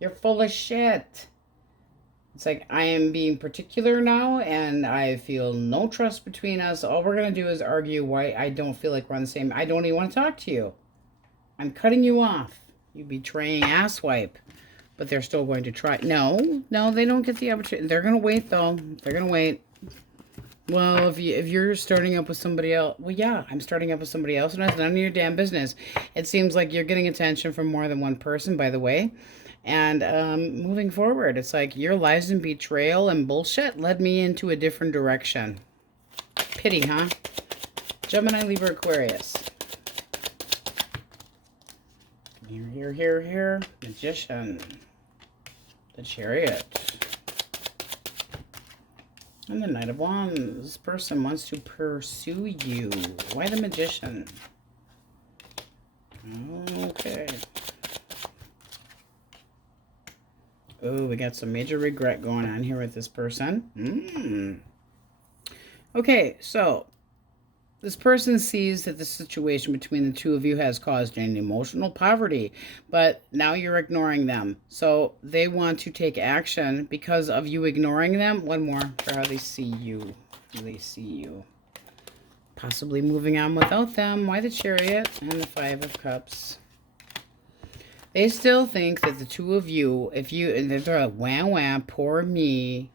You're full of shit. It's like, I am being particular now, and I feel no trust between us. All we're going to do is argue why I don't feel like we're on the same. I don't even want to talk to you. I'm cutting you off. You betraying asswipe. But they're still going to try. No, they don't get the opportunity. They're going to wait, though. They're going to wait. Well, if you're starting up with somebody else, well, yeah, I'm starting up with somebody else, and it's none of your damn business. It seems like you're getting attention from more than one person, by the way. And moving forward, it's like your lies and betrayal and bullshit led me into a different direction. Pity, huh? Gemini, Libra, Aquarius. Here. Magician. The Chariot. And the Knight of Wands. This person wants to pursue you. Why the Magician? Okay. Oh, we got some major regret going on here with this person. Okay, so this person sees that the situation between the two of you has caused an emotional poverty, but now you're ignoring them. So they want to take action because of you ignoring them. One more for how they see you. How they see you. Possibly moving on without them. Why the Chariot and the Five of Cups? They still think that the two of you, and they're like, wah, poor me.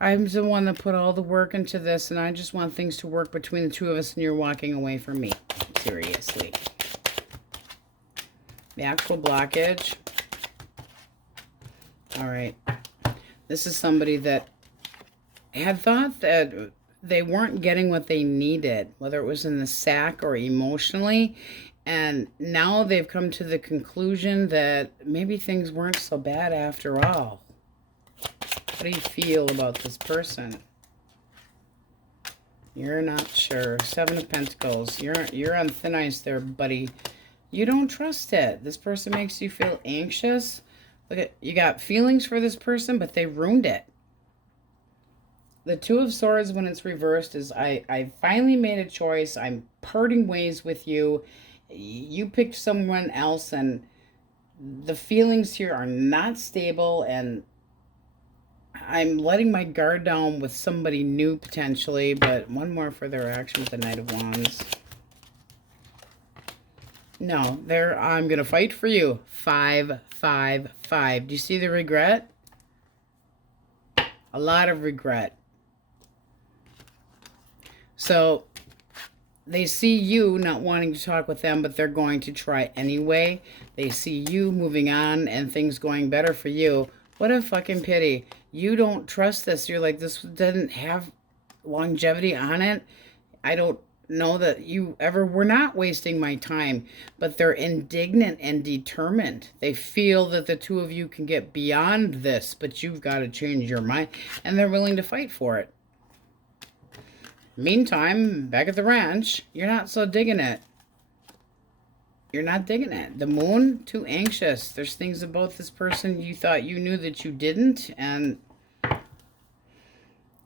I'm the one that put all the work into this, and I just want things to work between the two of us, and you're walking away from me. Seriously. The actual blockage. All right. This is somebody that had thought that they weren't getting what they needed, whether it was in the sack or emotionally. And now they've come to the conclusion that maybe things weren't so bad after all. How do you feel about this person? You're not sure. Seven of Pentacles. You're on thin ice there, buddy. You don't trust it. This person makes you feel anxious. Look at, you got feelings for this person, but they ruined it. The Two of Swords, when it's reversed, is I finally made a choice. I'm parting ways with you. You picked someone else, and the feelings here are not stable, and I'm letting my guard down with somebody new potentially. But one more for their action with the Knight of Wands. No, I'm going to fight for you. 5, 5, 5. Do you see the regret? A lot of regret. So they see you not wanting to talk with them, but they're going to try anyway. They see you moving on and things going better for you. What a fucking pity. You don't trust this. You're like, this doesn't have longevity on it. I don't know that you ever were not wasting my time. But they're indignant and determined. They feel that the two of you can get beyond this, but you've got to change your mind. And they're willing to fight for it. Meantime, back at the ranch, you're not so digging it. You're not digging it. The Moon, too anxious. There's things about this person you thought you knew that you didn't, and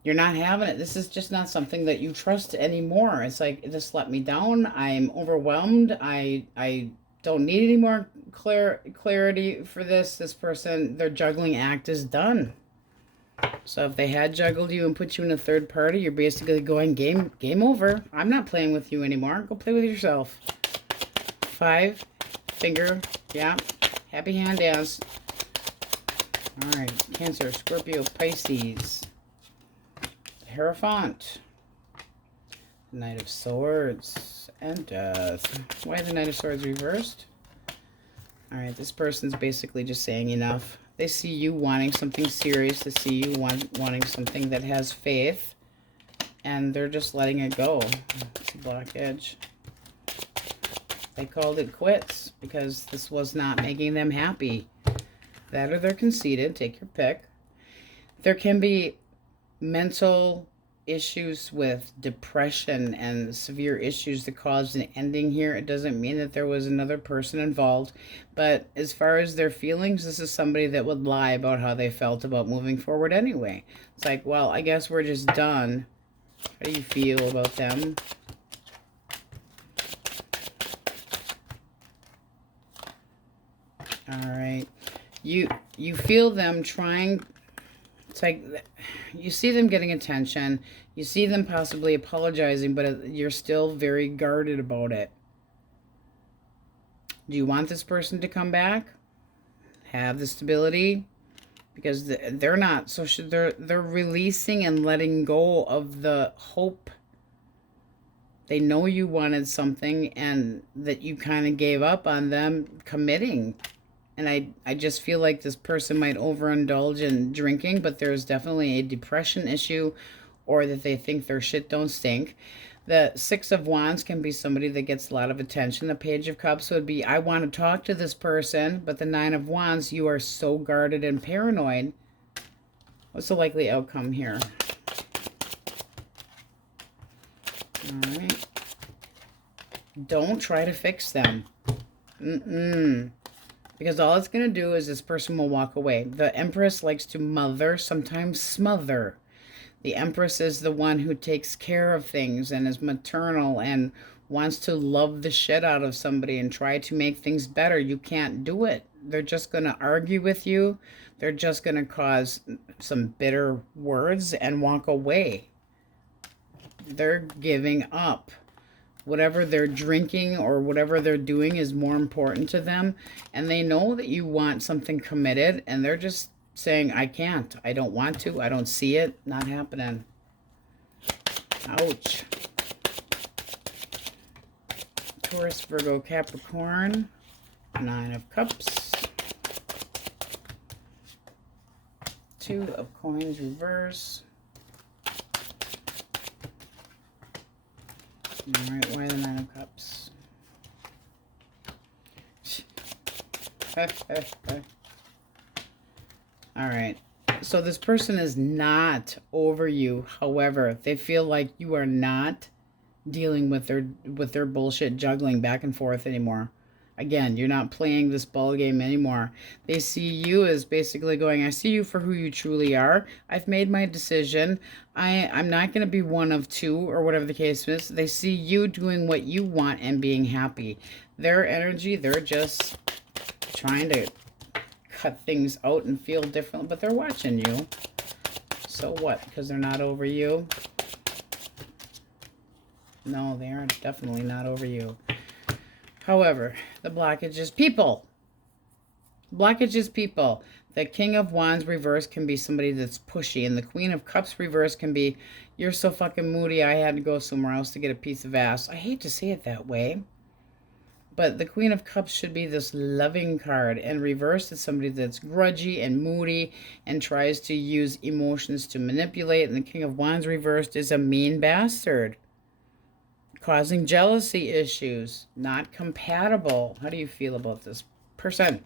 you're not having it. This is just not something that you trust anymore. It's like, this let me down. I'm overwhelmed. I don't need any more clarity for this. This person, their juggling act is done. So if they had juggled you and put you in a third party, you're basically going, game over. I'm not playing with you anymore. Go play with yourself. 5, finger, yeah. Happy hand dance. All right, Cancer, Scorpio, Pisces. Hierophant. Knight of Swords and Death. Why the Knight of Swords reversed? All right, this person's basically just saying enough. They see you wanting something serious. They see you wanting something that has faith. And they're just letting it go. It's a blockage. They called it quits because this was not making them happy. That or they're conceited. Take your pick. There can be mental issues with depression and severe issues that caused an ending here. It doesn't mean that there was another person involved, but as far as their feelings, this is somebody that would lie about how they felt about moving forward anyway. It's like, well, I guess we're just done. How do you feel about them? All right. You feel them trying. It's like you see them getting attention. You see them possibly apologizing, but you're still very guarded about it. Do you want this person to come back? Have the stability? Because they're not. So they're releasing and letting go of the hope. They know you wanted something and that you kind of gave up on them committing. And I just feel like this person might overindulge in drinking, but there's definitely a depression issue, or that they think their shit don't stink. The Six of Wands can be somebody that gets a lot of attention. The Page of Cups would be, I want to talk to this person, but the Nine of Wands, you are so guarded and paranoid. What's the likely outcome here? All right. Don't try to fix them. Because all it's going to do is this person will walk away. The Empress likes to mother, sometimes smother. The Empress is the one who takes care of things and is maternal and wants to love the shit out of somebody and try to make things better. You can't do it. They're just going to argue with you. They're just going to cause some bitter words and walk away. They're giving up. Whatever they're drinking or whatever they're doing is more important to them. And they know that you want something committed. And they're just saying, I can't. I don't want to. I don't see it. Not happening. Ouch. Taurus, Virgo, Capricorn. Nine of Cups. Two of Coins, reverse. All right, why the Nine of Cups? All right, so this person is not over you. However, they feel like you are not dealing with their bullshit juggling back and forth anymore. Again, you're not playing this ball game anymore. They see you as basically going, I see you for who you truly are. I've made my decision. I'm not going to be one of two or whatever the case is. They see you doing what you want and being happy. Their energy, they're just trying to cut things out and feel different, but they're watching you. So what? Because they're not over you? No, they are definitely not over you. However, the blockage is people. Blockage is people. The King of Wands reverse can be somebody that's pushy. And the Queen of Cups reverse can be, you're so fucking moody, I had to go somewhere else to get a piece of ass. I hate to say it that way. But the Queen of Cups should be this loving card. And reverse is somebody that's grudgy and moody and tries to use emotions to manipulate. And the King of Wands reversed is a mean bastard. Causing jealousy issues. Not compatible. How do you feel about this person?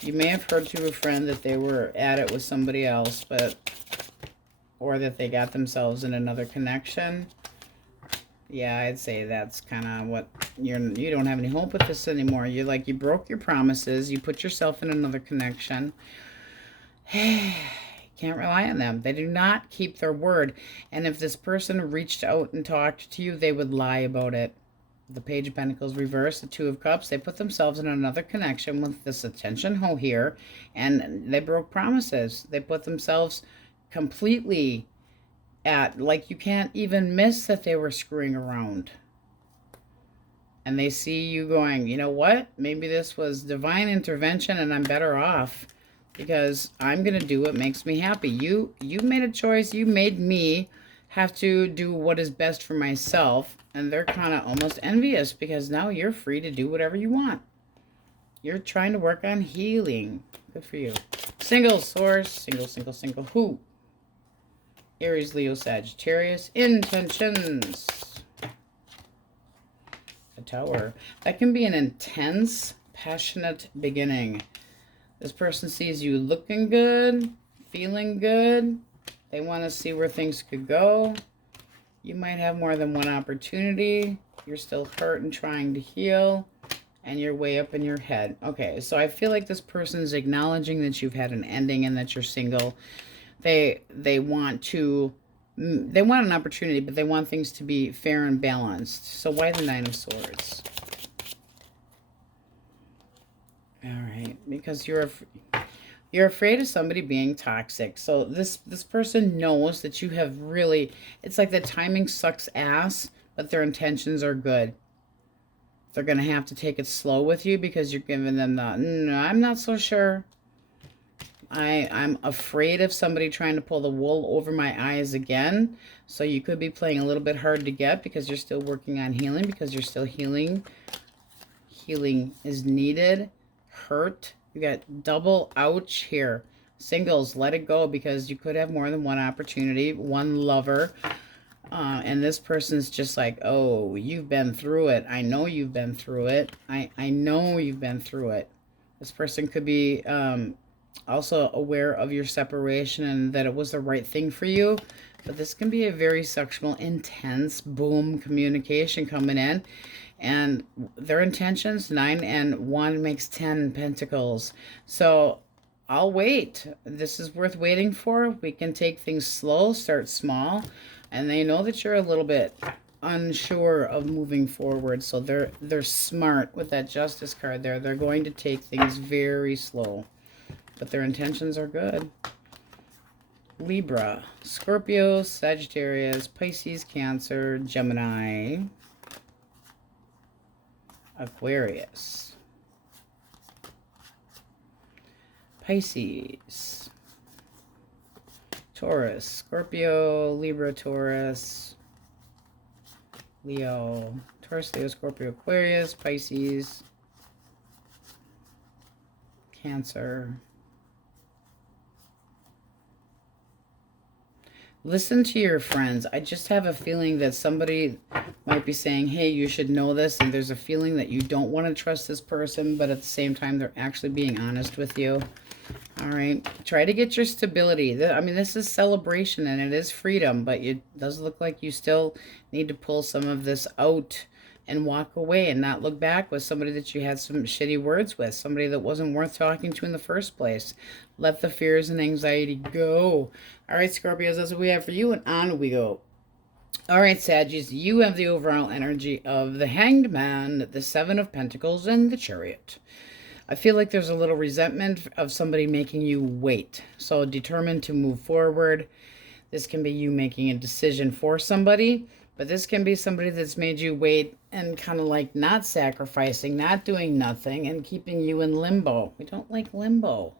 You may have heard to a friend that they were at it with somebody else, or that they got themselves in another connection. Yeah, I'd say that's kind of what you don't have any hope with this anymore. You're like, you broke your promises. You put yourself in another connection. Can't rely on them. They do not keep their word. And if this person reached out and talked to you, they would lie about it. The Page of Pentacles reverse, the Two of Cups, they put themselves in another connection with this attention hoe here, and they broke promises. They put themselves completely at, like, you can't even miss that they were screwing around. And they see you going, you know what? Maybe this was divine intervention and I'm better off. Because I'm going to do what makes me happy. You made a choice. You made me have to do what is best for myself. And they're kind of almost envious because now you're free to do whatever you want. You're trying to work on healing. Good for you. Single source. Single. Who? Aries, Leo, Sagittarius. Intentions. A Tower. That can be an intense, passionate beginning. This person sees you looking good, feeling good. They want to see where things could go. You might have more than one opportunity. You're still hurt and trying to heal. And you're way up in your head. Okay, so I feel like this person is acknowledging that you've had an ending and that you're single. They want an opportunity, but they want things to be fair and balanced. So why the Nine of Swords? All right, because you're afraid of somebody being toxic. So this person knows that you have really, it's like the timing sucks ass, but their intentions are good. They're going to have to take it slow with you because you're giving them the, no, I'm not so sure. I'm afraid of somebody trying to pull the wool over my eyes again. So you could be playing a little bit hard to get because you're still working on healing, because you're still healing. Healing is needed. Hurt. You got double ouch here. Singles, let it go because you could have more than one opportunity, one lover. And this person's just like, oh, you've been through it. I know you've been through it. I know you've been through it. This person could be also aware of your separation and that it was the right thing for you. But this can be a very sexual, intense, boom communication coming in. And their intentions, 9 and 1 makes 10 pentacles. So I'll wait. This is worth waiting for. We can take things slow, start small. And they know that you're a little bit unsure of moving forward. So they're smart with that Justice card there. They're going to take things very slow. But their intentions are good. Libra, Scorpio, Sagittarius, Pisces, Cancer, Gemini, Aquarius, Pisces, Taurus, Scorpio, Libra, Taurus, Leo, Taurus, Leo, Scorpio, Aquarius, Pisces, Cancer. Listen to your friends. I just have a feeling that somebody might be saying, hey, you should know this. And there's a feeling that you don't want to trust this person, but at the same time, they're actually being honest with you. All right. Try to get your stability. I mean, this is celebration and it is freedom, but it does look like you still need to pull some of this out and walk away and not look back with somebody that you had some shitty words with, somebody that wasn't worth talking to in the first place. Let the fears and anxiety go. All right, Scorpios, that's what we have for you, and on we go. All right, Saggies, you have the overall energy of the Hanged Man, the Seven of Pentacles, and the Chariot. I feel like there's a little resentment of somebody making you wait. So determined to move forward. This can be you making a decision for somebody, but this can be somebody that's made you wait and kind of like not sacrificing, not doing nothing, and keeping you in limbo. We don't like limbo.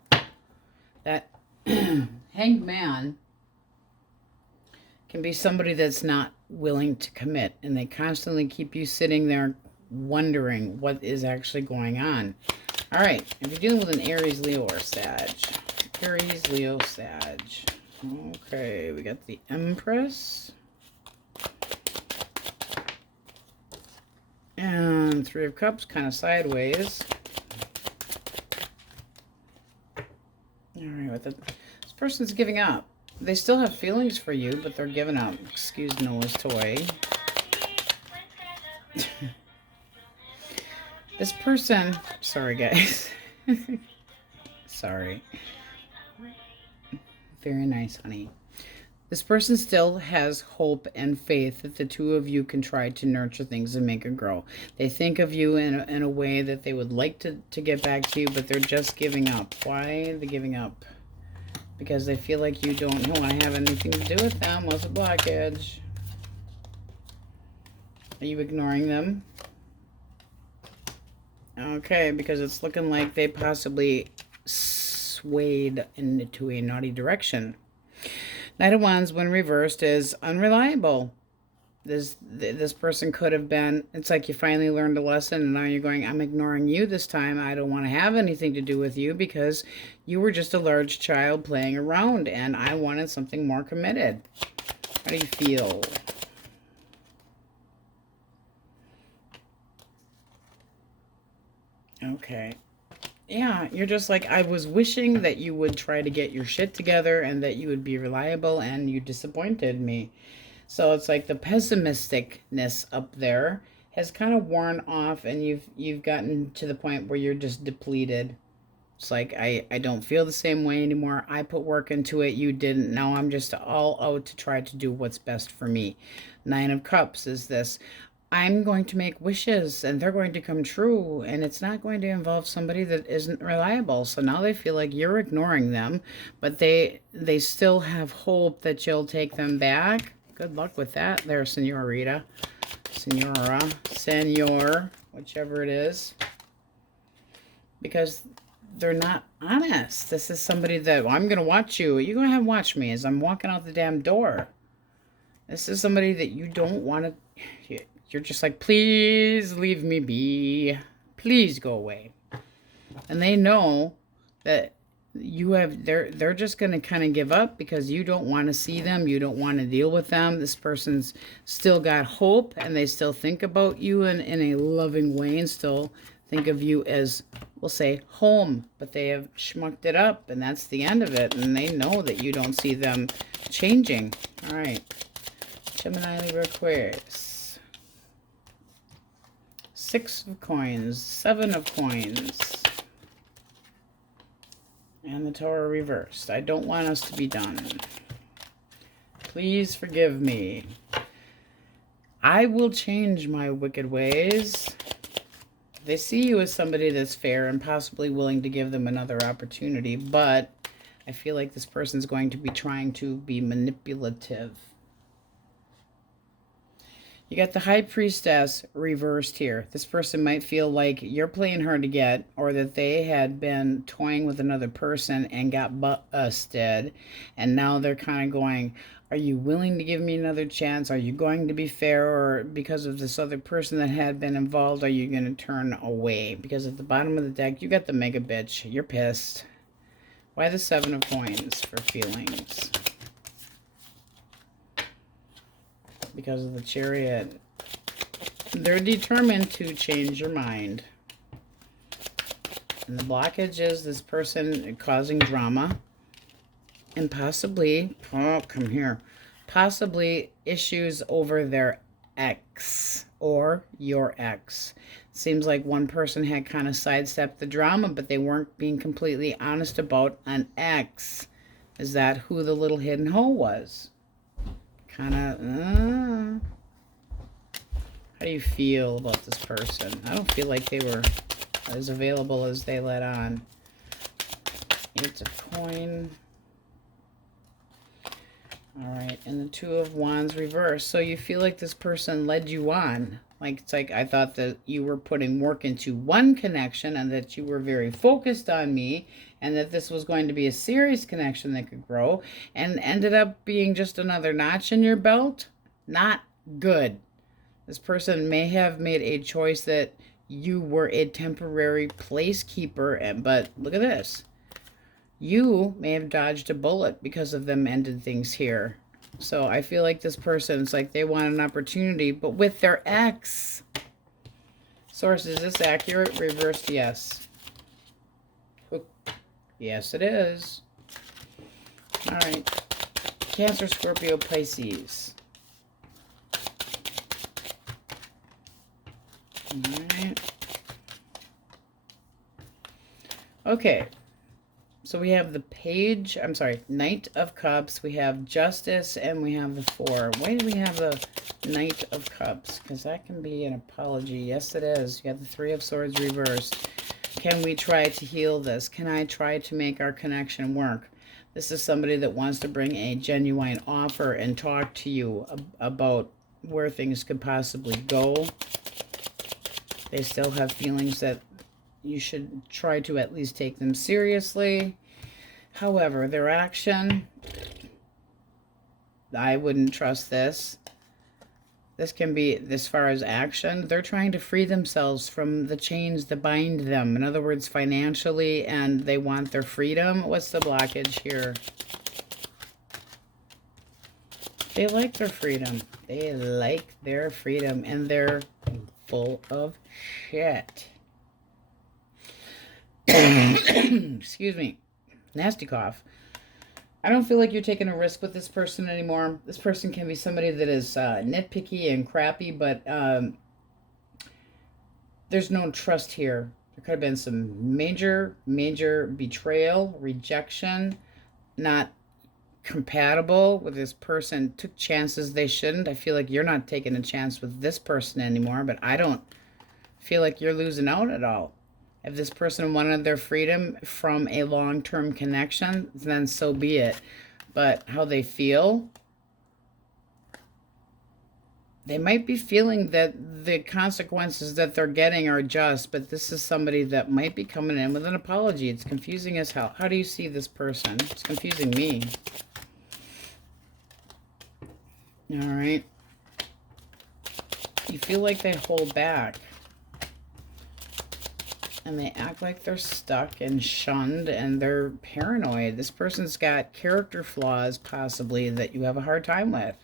That Hanged Man can be somebody that's not willing to commit, and they constantly keep you sitting there wondering what is actually going on. All right, if you're dealing with an Aries, Leo, or Sag. Aries, Leo, Sag. Okay, we got the Empress. And Three of Cups, kind of sideways. All right, this person's giving up. They still have feelings for you, but they're giving up. Excuse Noah's toy. This person, sorry guys. Sorry. Very nice, honey. This person still has hope and faith that the two of you can try to nurture things and make it grow. They think of you in a way that they would like to get back to you, but they're just giving up. Why are they giving up? Because they feel like you don't want to have anything to do with them. What's a blockage? Are you ignoring them? Okay, because it's looking like they possibly swayed into a naughty direction. Knight of Wands, when reversed, is unreliable. This person could have been, it's like you finally learned a lesson and now you're going, I'm ignoring you this time. I don't want to have anything to do with you because you were just a large child playing around and I wanted something more committed. How do you feel? Okay. Yeah, you're just like, I was wishing that you would try to get your shit together and that you would be reliable, and you disappointed me. So it's like the pessimisticness up there has kind of worn off, and you've gotten to the point where you're just depleted. It's like, I don't feel the same way anymore. I put work into it. You didn't. Now I'm just all out to try to do what's best for me. Nine of Cups is this. I'm going to make wishes and they're going to come true, and it's not going to involve somebody that isn't reliable. So now they feel like you're ignoring them, but they still have hope that you'll take them back. Good luck with that there, Senorita. Senora. Senor. Whichever it is. Because they're not honest. This is somebody that, well, I'm going to watch you. You go ahead and watch me as I'm walking out the damn door. This is somebody that you don't want to... You're just like, please leave me be. Please go away. And they know that you have, they're just going to kind of give up because you don't want to see them. You don't want to deal with them. This person's still got hope and they still think about you in a loving way and still think of you as, we'll say, home. But they have schmucked it up and that's the end of it. And they know that you don't see them changing. All right. Gemini, Libra, Aquarius. 6 of coins, 7 of coins, and the Tower reversed. I don't want us to be done. Please forgive me. I will change my wicked ways. They see you as somebody that's fair and possibly willing to give them another opportunity, but I feel like this person's going to be trying to be manipulative. You got the High Priestess reversed here. This person might feel like you're playing hard to get, or that they had been toying with another person and got busted. And now they're kind of going, are you willing to give me another chance? Are you going to be fair? Or because of this other person that had been involved, are you going to turn away? Because at the bottom of the deck, you got the mega bitch. You're pissed. Why the 7 of coins for feelings? Because of the Chariot. They're determined to change your mind. And the blockage is this person causing drama. And possibly, oh, come here. Possibly issues over their ex or your ex. Seems like one person had kind of sidestepped the drama, but they weren't being completely honest about an ex. Is that who the little hidden hoe was? Kind of, how do you feel about this person? I don't feel like they were as available as they let on. 8 of coin. All right, and the 2 of wands reversed. So you feel like this person led you on. Like, it's like, I thought that you were putting work into one connection and that you were very focused on me and that this was going to be a serious connection that could grow, and ended up being just another notch in your belt. Not good. This person may have made a choice that you were a temporary placekeeper, but look at this. You may have dodged a bullet because of them ended things here. So I feel like this person, it's like they want an opportunity, but with their ex. Source, is this accurate? Reversed, yes. Yes, it is. All right. Cancer, Scorpio, Pisces. All right. Okay. So we have the page, I'm sorry, Knight of Cups, we have Justice, and we have the 4. Why do we have the Knight of Cups? Because that can be an apology. Yes, it is. You have the 3 of Swords reversed. Can we try to heal this? Can I try to make our connection work? This is somebody that wants to bring a genuine offer and talk to you about where things could possibly go. They still have feelings that you should try to at least take them seriously. However, their action, I wouldn't trust this. This can be, as far as action, they're trying to free themselves from the chains that bind them. In other words, financially, and they want their freedom. What's the blockage here? They like their freedom. They like their freedom, and they're full of shit. Excuse me. Nasty cough. I don't feel like you're taking a risk with this person anymore. This person can be somebody that is nitpicky and crappy, but there's no trust here. There could have been some major betrayal, rejection, not compatible with this person, took chances they shouldn't. I feel like you're not taking a chance with this person anymore, but I don't feel like you're losing out at all. If this person wanted their freedom from a long-term connection, then so be it. But how they feel, they might be feeling that the consequences that they're getting are just, but this is somebody that might be coming in with an apology. It's confusing as hell. How do you see this person? It's confusing me. All right. You feel like they hold back. And they act like they're stuck and shunned, and they're paranoid. This person's got character flaws, possibly, that you have a hard time with.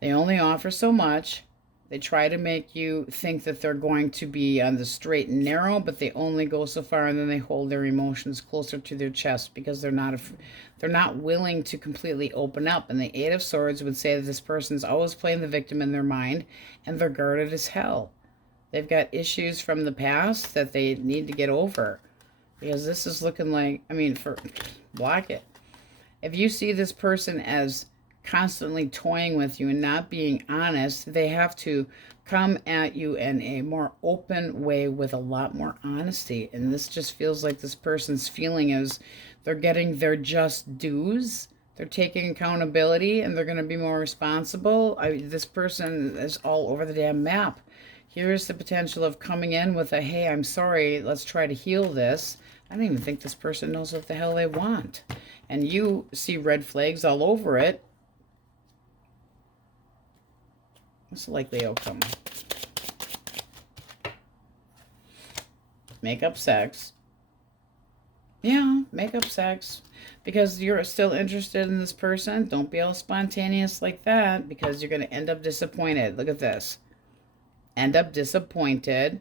They only offer so much. They try to make you think that they're going to be on the straight and narrow, but they only go so far, and then they hold their emotions closer to their chest because they're not willing to completely open up. And the Eight of Swords would say that this person's always playing the victim in their mind, and they're guarded as hell. They've got issues from the past that they need to get over. Because this is looking like, I mean, block it. If you see this person as constantly toying with you and not being honest, they have to come at you in a more open way with a lot more honesty. And this just feels like this person's feeling is they're getting their just dues. They're taking accountability, and they're going to be more responsible. This person is all over the damn map. Here's the potential of coming in with a, hey, I'm sorry, let's try to heal this. I don't even think this person knows what the hell they want. And you see red flags all over it. What's the likely outcome? Make up sex. Yeah, make up sex. Because you're still interested in this person. Don't be all spontaneous like that, because you're going to end up disappointed. Look at this. End up disappointed.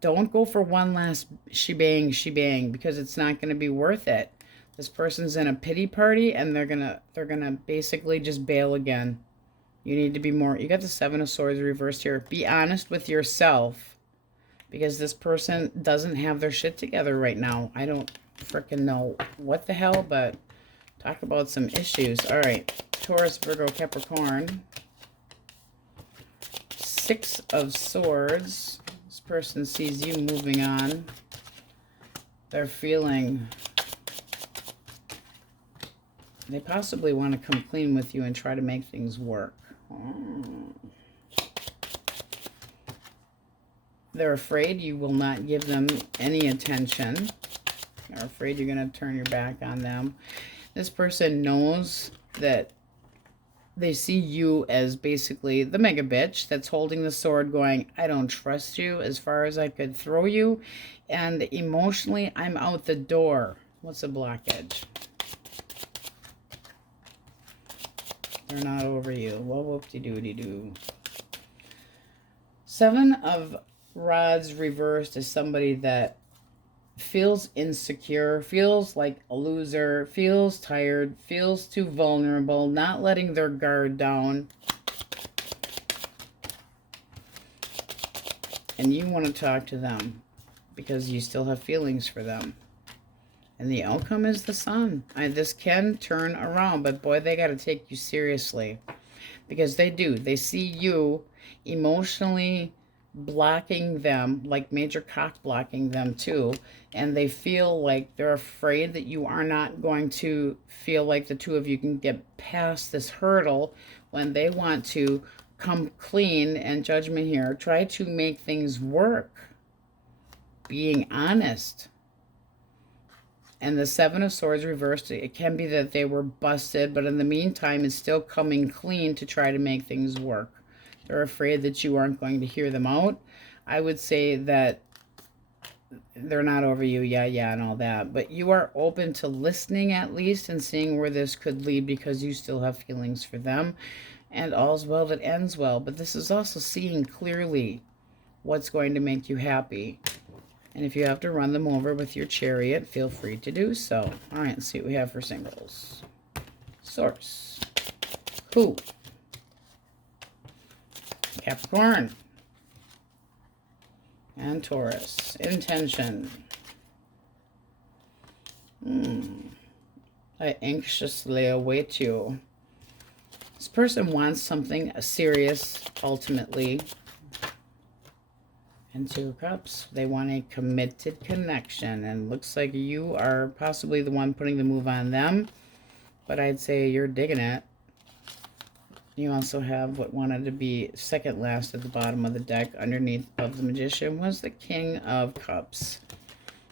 Don't go for one last shebang, because it's not going to be worth it. This person's in a pity party, and they're gonna basically just bail again. You need to be more. You got the Seven of Swords reversed here. Be honest with yourself, because this person doesn't have their shit together right now. I don't freaking know what the hell, but talk about some issues. All right, Taurus, Virgo, Capricorn. Six of Swords. This person sees you moving on. They're feeling, they possibly want to come clean with you and try to make things work. They're afraid you will not give them any attention. They're afraid you're going to turn your back on them. This person knows that they see you as basically the mega bitch that's holding the sword going, I don't trust you as far as I could throw you. And emotionally, I'm out the door. What's the blockage? They're not over you. Well, whoop-de-doo-de-doo. Seven of Rods reversed is somebody that feels insecure, feels like a loser, feels tired, feels too vulnerable, not letting their guard down. And you want to talk to them because you still have feelings for them. And the outcome is the Sun. This can turn around, but boy, they got to take you seriously. Because they do. They see you emotionally blocking them, like major cock blocking them too, and they feel like they're afraid that you are not going to feel like the two of you can get past this hurdle when they want to come clean. And judgment here, try to make things work, being honest. And the Seven of Swords reversed, it can be that they were busted, but in the meantime, it's still coming clean to try to make things work. They're afraid that you aren't going to hear them out. I would say that they're not over you, yeah, and all that. But you are open to listening at least and seeing where this could lead because you still have feelings for them. And all's well that ends well. But this is also seeing clearly what's going to make you happy. And if you have to run them over with your chariot, feel free to do so. All right, let's see what we have for singles. Source. Who? Capricorn. And Taurus. Intention. I anxiously await you. This person wants something serious, ultimately. And Two of Cups. They want a committed connection. And looks like you are possibly the one putting the move on them. But I'd say you're digging it. You also have what wanted to be second last at the bottom of the deck underneath of the Magician was the King of Cups.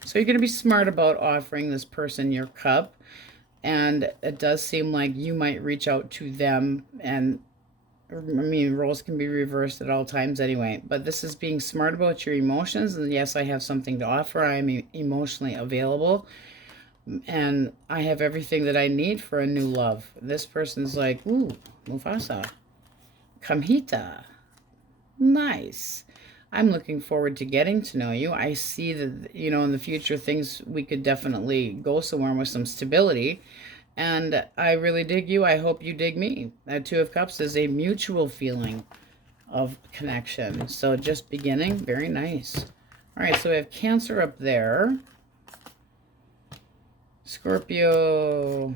So you're going to be smart about offering this person your cup. And it does seem like you might reach out to them. And, I mean, roles can be reversed at all times anyway. But this is being smart about your emotions. And yes, I have something to offer. I am emotionally available. And I have everything that I need for a new love. This person's like, ooh, Mufasa. Kamhita. Nice. I'm looking forward to getting to know you. I see that, you know, in the future, things we could definitely go somewhere with some stability. And I really dig you. I hope you dig me. That Two of Cups is a mutual feeling of connection. So just beginning. Very nice. All right, so we have Cancer up there. Scorpio,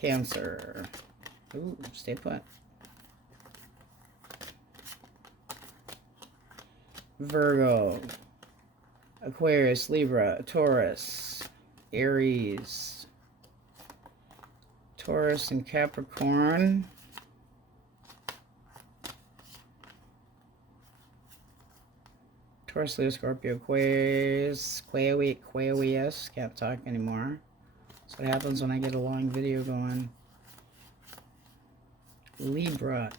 Cancer. Ooh, stay put. Virgo, Aquarius, Libra, Taurus, Aries, Taurus and Capricorn. Taurus, Leo, Scorpio, Aquarius, can't talk anymore. That's what happens when I get a long video going. Libra,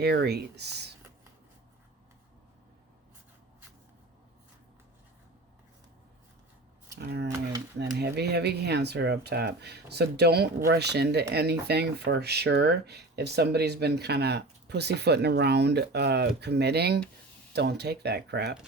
Aries. All right, then heavy Cancer up top. So don't rush into anything for sure. If somebody's been kind of pussyfooting around committing, don't take that crap.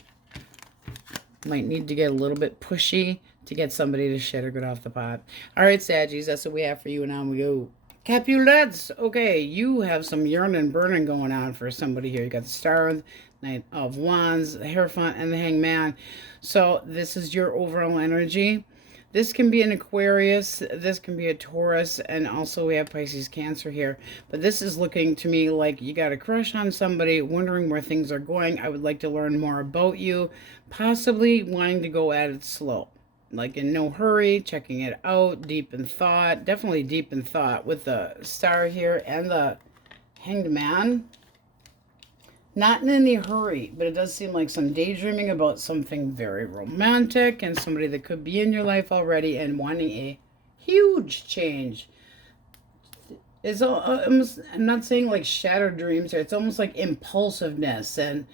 Might need to get a little bit pushy to get somebody to shit or get off the pot. All right, Saggies, that's what we have for you. And on we go. Capulets. Okay, you have some yearning, burning going on for somebody here. You got the Star, Knight of Wands, the Hierophant, and the Hangman. So this is your overall energy. This can be an Aquarius, this can be a Taurus, and also we have Pisces, Cancer here. But this is looking to me like you got a crush on somebody, wondering where things are going. I would like to learn more about you, possibly wanting to go at it slow. Like in no hurry, checking it out, deep in thought. Definitely deep in thought with the Star here and the Hanged Man. Not in any hurry, but it does seem like some daydreaming about something very romantic and somebody that could be in your life already and wanting a huge change. It's almost, I'm not saying like shattered dreams here. It's almost like impulsiveness and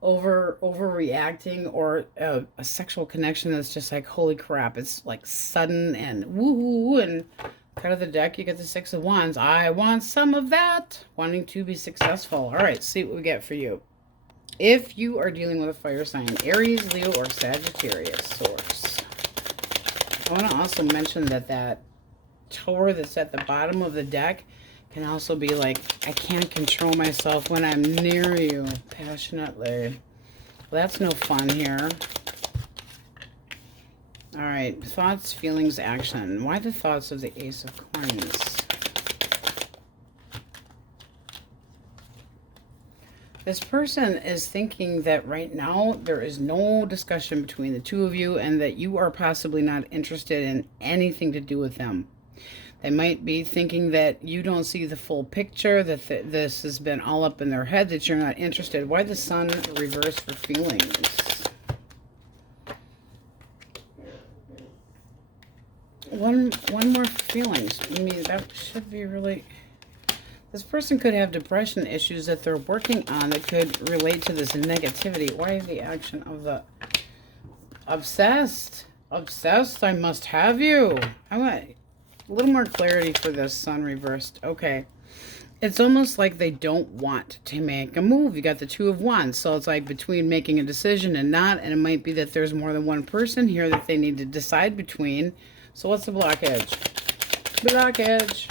overreacting, or a sexual connection that's just like, holy crap, it's like sudden and woo-hoo. And out of the deck, you get the Six of Wands. I want some of that. Wanting to be successful. All right, see what we get for you. If you are dealing with a fire sign, Aries, Leo, or Sagittarius source. I want to also mention that that tower that's at the bottom of the deck can also be like, I can't control myself when I'm near you passionately. Well, that's no fun here. All right, thoughts, feelings, action. Why the thoughts of the Ace of Coins? This person is thinking that right now there is no discussion between the two of you and that you are possibly not interested in anything to do with them. They might be thinking that you don't see the full picture, that this has been all up in their head, that you're not interested. Why the Sun reversed for feelings? one more feelings. I mean, that should be really... This person could have depression issues that they're working on that could relate to this negativity. Why the action of the... Obsessed. Obsessed, I must have you. I want a little more clarity for this Sun reversed. Okay. It's almost like they don't want to make a move. You got the Two of Wands. So it's like between making a decision and not. And it might be that there's more than one person here that they need to decide between. So what's the blockage? Blockage.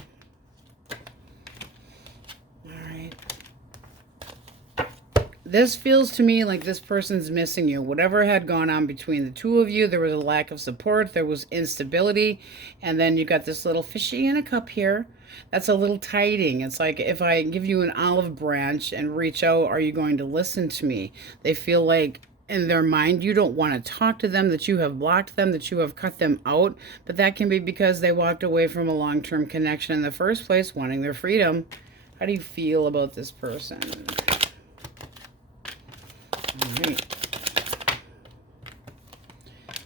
This feels to me like this person's missing you. Whatever had gone on between the two of you, there was a lack of support, there was instability, and then you got this little fishy in a cup here. That's a little tiding. It's like if I give you an olive branch and reach out, are you going to listen to me? They feel like in their mind you don't want to talk to them, that you have blocked them, that you have cut them out, but that can be because they walked away from a long-term connection in the first place, wanting their freedom. How do you feel about this person? Alright.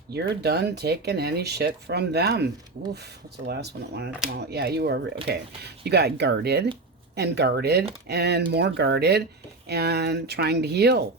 You're done taking any shit from them. Oof, what's the last one that wanted to come out? Yeah, you are. Okay. You got guarded and more guarded and trying to heal.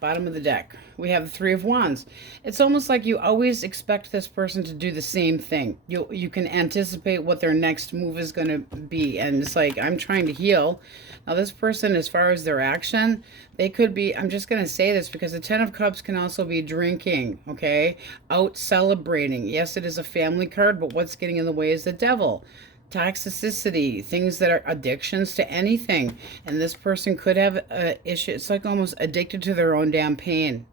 Bottom of the deck. We have the Three of Wands. It's almost like you always expect this person to do the same thing. You can anticipate what their next move is going to be. And it's like, I'm trying to heal. Now this person, as far as their action, they could be, I'm just going to say this because the Ten of Cups can also be drinking, okay? Out celebrating. Yes, it is a family card, but what's getting in the way is the Devil. Toxicity, things that are addictions to anything. And this person could have an issue. It's like almost addicted to their own damn pain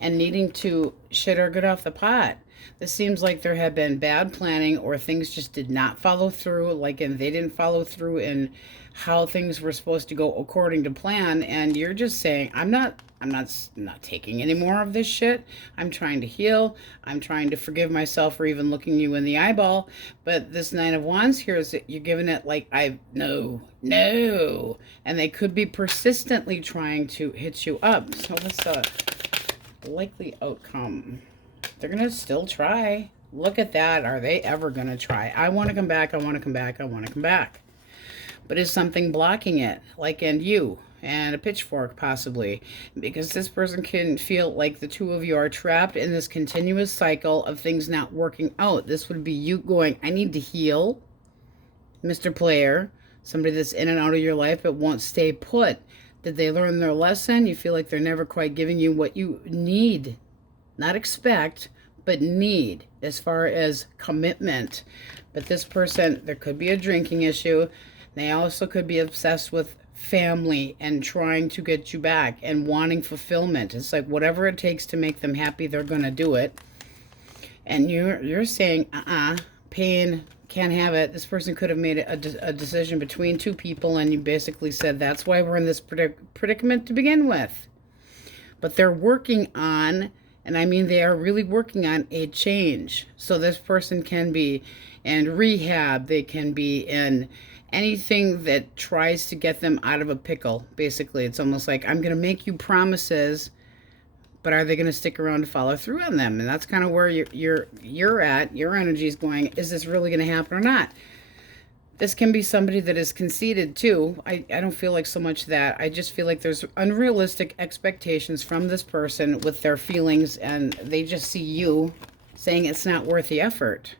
and needing to shit or get off the pot. This seems like there had been bad planning or things just did not follow through, like, and they didn't follow through in how things were supposed to go according to plan. And you're just saying, I'm not taking any more of this shit. I'm trying to heal. I'm trying to forgive myself for even looking you in the eyeball. But this Nine of Wands here is that you're giving it like, no. And they could be persistently trying to hit you up. So what's the likely outcome? They're going to still try. Look at that. Are they ever going to try? I want to come back. I want to come back. I want to come back. But is something blocking it? Like, and you. And a pitchfork, possibly. Because this person can feel like the two of you are trapped in this continuous cycle of things not working out. This would be you going, I need to heal. Mr. Player. Somebody that's in and out of your life but won't stay put. Did they learn their lesson? You feel like they're never quite giving you what you need. Not expect, but need as far as commitment. But this person, there could be a drinking issue. They also could be obsessed with family and trying to get you back and wanting fulfillment. It's like whatever it takes to make them happy, they're going to do it. And you're saying, pain, can't have it. This person could have made a decision between two people, and you basically said, that's why we're in this predicament to begin with. But they're working on, and I mean they are really working on a change. So this person can be in rehab. They can be in anything that tries to get them out of a pickle. Basically, it's almost like, I'm going to make you promises, but are they going to stick around to follow through on them? And that's kind of where you're at. Your energy is going, is this really going to happen or not? This can be somebody that is conceited too. I don't feel like so much that. I just feel like there's unrealistic expectations from this person with their feelings, and they just see you saying it's not worth the effort.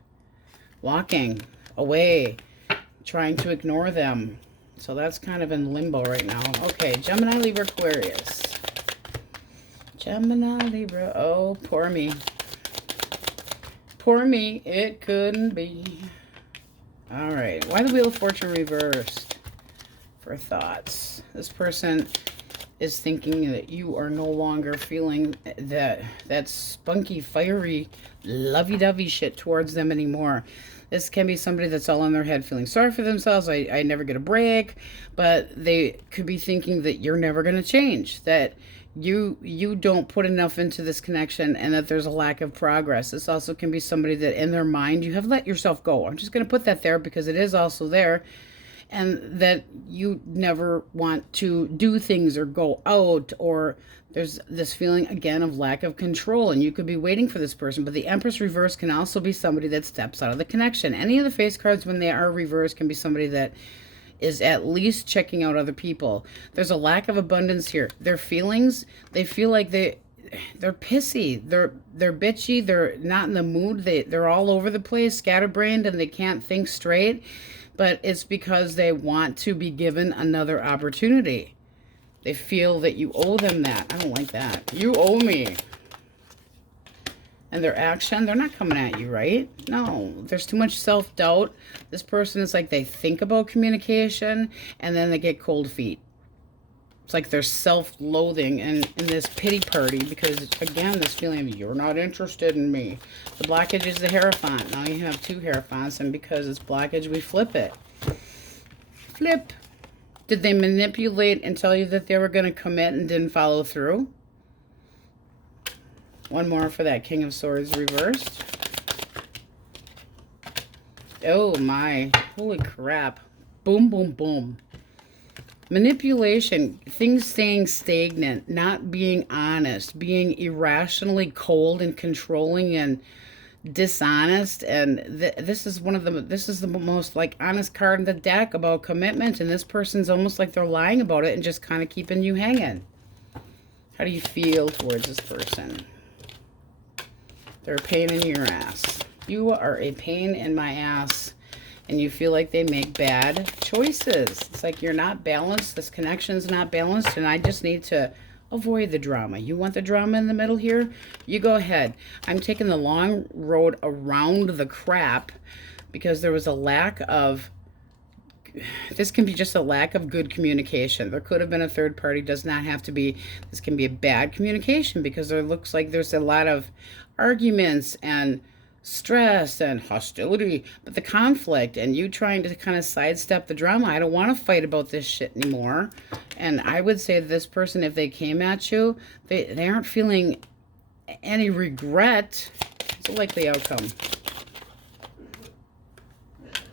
Walking away, trying to ignore them. So that's kind of in limbo right now. Okay, Gemini, Libra, Aquarius. Gemini, Libra. Oh, poor me. Poor me. It couldn't be. All right. Why the Wheel of Fortune reversed? For thoughts. This person is thinking that you are no longer feeling that spunky, fiery, lovey-dovey shit towards them anymore. This can be somebody that's all in their head feeling sorry for themselves. I never get a break. But they could be thinking that you're never going to change. That you don't put enough into this connection, and that there's a lack of progress. This also can be somebody that in their mind you have let yourself go. I'm just going to put that there because it is also there. and that you never want to do things or go out, or there's this feeling again of lack of control, and you could be waiting for this person. But the Empress reverse can also be somebody that steps out of the connection. Any of the face cards when they are reversed can be somebody that is at least checking out other people. There's a lack of abundance here. Their feelings, they feel like they're pissy, they're bitchy, they're not in the mood, they're all over the place, scatterbrained, and they can't think straight. But it's because they want to be given another opportunity. They feel that you owe them that. I don't like that. You owe me. And their action, they're not coming at you, right? No, there's too much self-doubt. This person is like, they think about communication and then they get cold feet. It's like they're self-loathing and in this pity party because, again, this feeling of you're not interested in me. The blockage is the Hierophant. Now you have two Hierophants, and because it's blockage, we flip it. Flip. Did they manipulate and tell you that they were going to commit and didn't follow through? One more for that King of Swords reversed. Oh my, holy crap. Boom, boom, boom. Manipulation, things staying stagnant, not being honest, being irrationally cold and controlling and dishonest. And this is the most like honest card in the deck about commitment, and this person's almost like they're lying about it and just kind of keeping you hanging. How do you feel towards this person? They're a pain in your ass. You are a pain in my ass. And you feel like they make bad choices. It's like you're not balanced. This connection's not balanced. And I just need to avoid the drama. You want the drama in the middle here? You go ahead. I'm taking the long road around the crap because there was a lack of... This can be just a lack of good communication. There could have been a third party. Does not have to be. This can be a bad communication because there looks like there's a lot of arguments and stress and hostility, but the conflict and you trying to kind of sidestep the drama. I don't want to fight about this shit anymore. And I would say this person, if they came at you, they aren't feeling any regret. It's a likely outcome.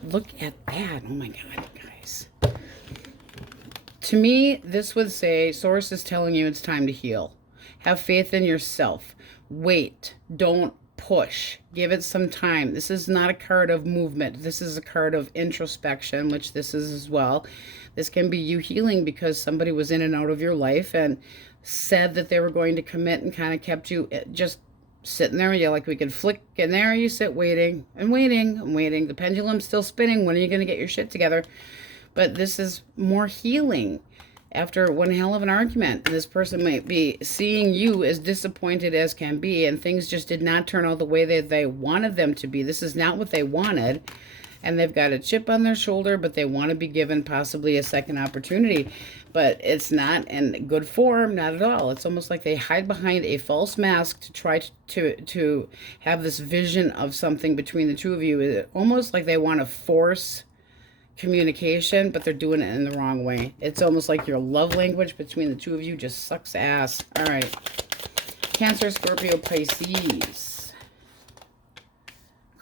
Look at that. Oh my God, guys. To me, this would say Source is telling you it's time to heal. Have faith in yourself. Wait. Don't push. Give it some time. This is not a card of movement. This is a card of introspection, which this is as well. This can be you healing because somebody was in and out of your life and said that they were going to commit and kind of kept you just sitting there. Yeah, like we could flick in there. You sit waiting and waiting and waiting. The pendulum's still spinning. When are you going to get your shit together? But this is more healing. After one hell of an argument, this person might be seeing you as disappointed as can be, and things just did not turn out the way that they wanted them to be. This is not what they wanted, and they've got a chip on their shoulder, but they want to be given possibly a second opportunity. But it's not in good form, not at all. It's almost like they hide behind a false mask to try to have this vision of something between the two of you. It's almost like they want to force communication, but they're doing it in the wrong way. It's almost like your love language between the two of you just sucks ass. All right. Cancer, Scorpio, Pisces.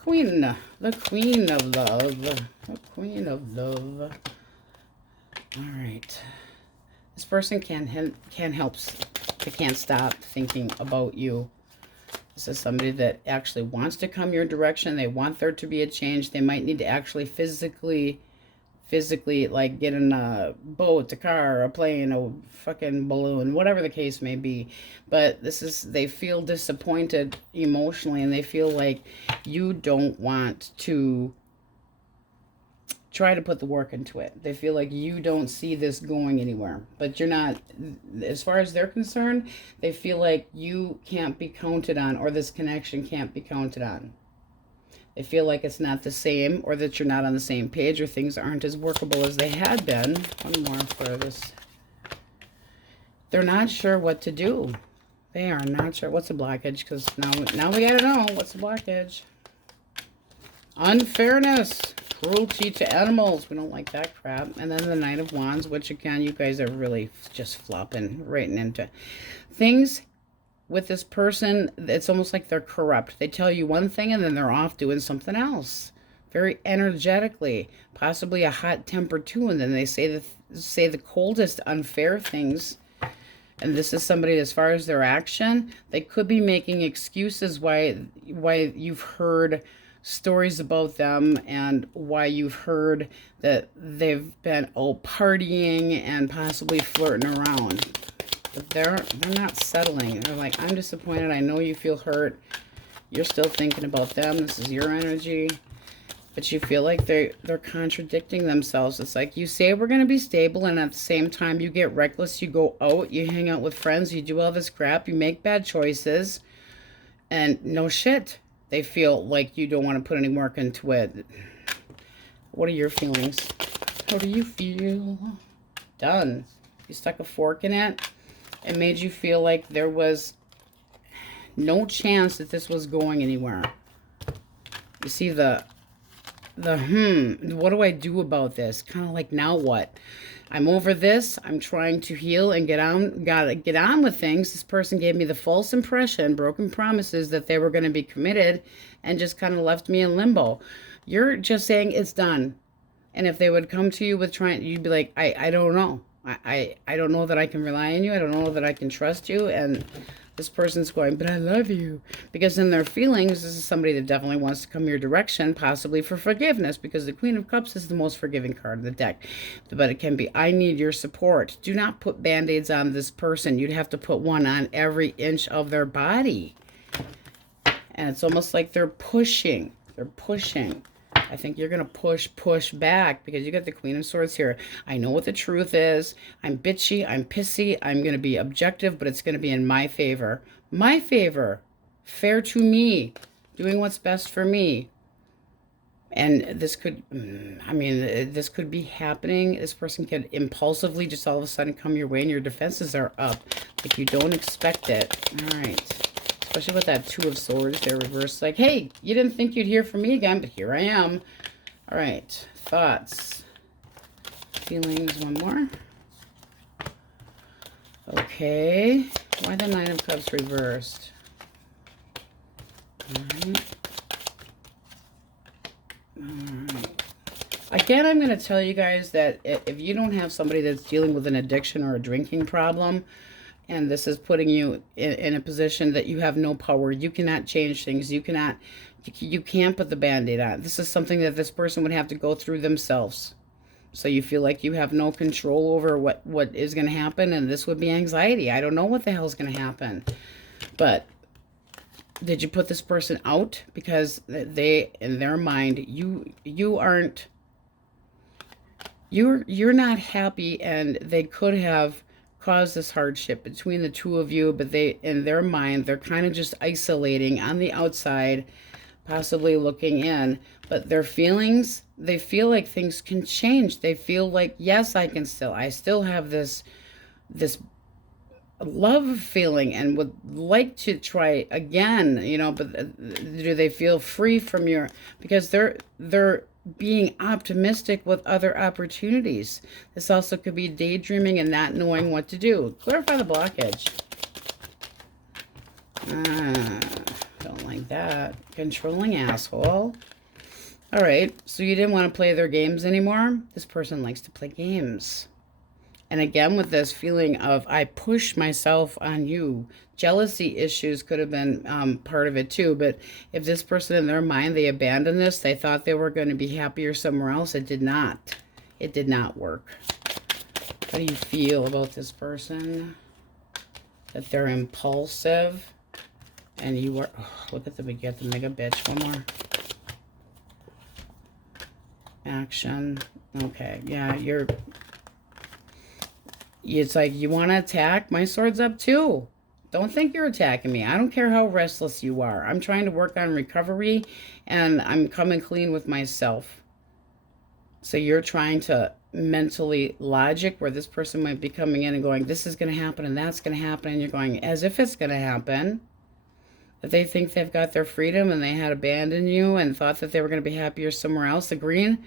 Queen. The Queen of Love. The Queen of Love. All right. This person can't help. They can't stop thinking about you. This is somebody that actually wants to come your direction. They want there to be a change. They might need to actually physically like get in a boat, a car, a plane, a fucking balloon, whatever the case may be. But this is, they feel disappointed emotionally, and they feel like you don't want to try to put the work into it. They feel like you don't see this going anywhere, but you're not. As far as they're concerned, they feel like you can't be counted on, or this connection can't be counted on. They feel like it's not the same, or that you're not on the same page, or things aren't as workable as they had been. One more for this. They're not sure what to do. They are not sure. What's the blockage? Because now we gotta know. What's the blockage? Unfairness. Cruelty to animals. We don't like that crap. And then the Knight of Wands, which again, you guys are really just flopping right into things. With this person, it's almost like they're corrupt. They tell you one thing and then they're off doing something else. very energetically, possibly a hot temper too. And then they say the coldest unfair things. And this is somebody, as far as their action, they could be making excuses why you've heard stories about them, and why you've heard that they've been partying and possibly flirting around. But they're not settling. They're like, I'm disappointed. I know you feel hurt. You're still thinking about them. This is your energy. But you feel like they're contradicting themselves. It's like, you say we're going to be stable, and at the same time you get reckless. You go out, you hang out with friends, you do all this crap, you make bad choices, and no shit, they feel like you don't want to put any work into it. What are your feelings? How do you feel? Done. You stuck a fork in it. It made you feel like there was no chance that this was going anywhere. You see the what do I do about this? Kind of like, now what? I'm over this. I'm trying to heal and gotta get on with things. This person gave me the false impression, broken promises, that they were going to be committed, and just kind of left me in limbo. You're just saying it's done. And if they would come to you with trying, you'd be like, I don't know. I don't know that I can rely on you. I don't know that I can trust you. And this person's going, but I love you. Because in their feelings, this is somebody that definitely wants to come your direction, possibly for forgiveness, because the Queen of Cups is the most forgiving card of the deck. But it can be, I need your support. Do not put Band-Aids on this person. You'd have to put one on every inch of their body. And it's almost like they're pushing. They're pushing. I think you're going to push back, because you got the Queen of Swords here. I know what the truth is. I'm bitchy. I'm pissy. I'm going to be objective, but it's going to be in my favor. My favor. Fair to me. Doing what's best for me. And this could, this could be happening. This person could impulsively just all of a sudden come your way, and your defenses are up. Like you don't expect it. All right. Especially with that Two of Swords, they're reversed. Like, hey, you didn't think you'd hear from me again, but here I am. All right, thoughts, feelings, one more. Okay, why the Nine of Cups reversed? All right. All right. Again, I'm going to tell you guys that if you don't have somebody that's dealing with an addiction or a drinking problem, and this is putting you in a position that you have no power. You cannot change things. You can't put the Band-Aid on. This is something that this person would have to go through themselves. So you feel like you have no control over what is going to happen, and this would be anxiety. I don't know what the hell is going to happen. But did you put this person out? Because they, in their mind, you're not happy, and they could have cause this hardship between the two of you, but they, in their mind, they're kind of just isolating on the outside, possibly looking in, but their feelings, they feel like things can change. They feel like, yes, I still have this love feeling and would like to try again, you know, but do they feel free from your, because they're being optimistic with other opportunities. This also could be daydreaming and not knowing what to do. Clarify the blockage. Don't like that. Controlling asshole. All right, so you didn't want to play their games anymore. This person likes to play games. And again, with this feeling of, I push myself on you. Jealousy issues could have been part of it too. But if this person, in their mind, they abandoned this, they thought they were going to be happier somewhere else. It did not. It did not work. How do you feel about this person? That they're impulsive. And you are, oh, look at the, we get the mega bitch. One more. Action. Okay, yeah, it's like, you want to attack? My sword's up too. Don't think you're attacking me. I don't care how restless you are. I'm trying to work on recovery, and I'm coming clean with myself. So you're trying to mentally logic, where this person might be coming in and going, this is going to happen and that's going to happen, and you're going, as if it's going to happen. That they think they've got their freedom and they had abandoned you and thought that they were going to be happier somewhere else. The green,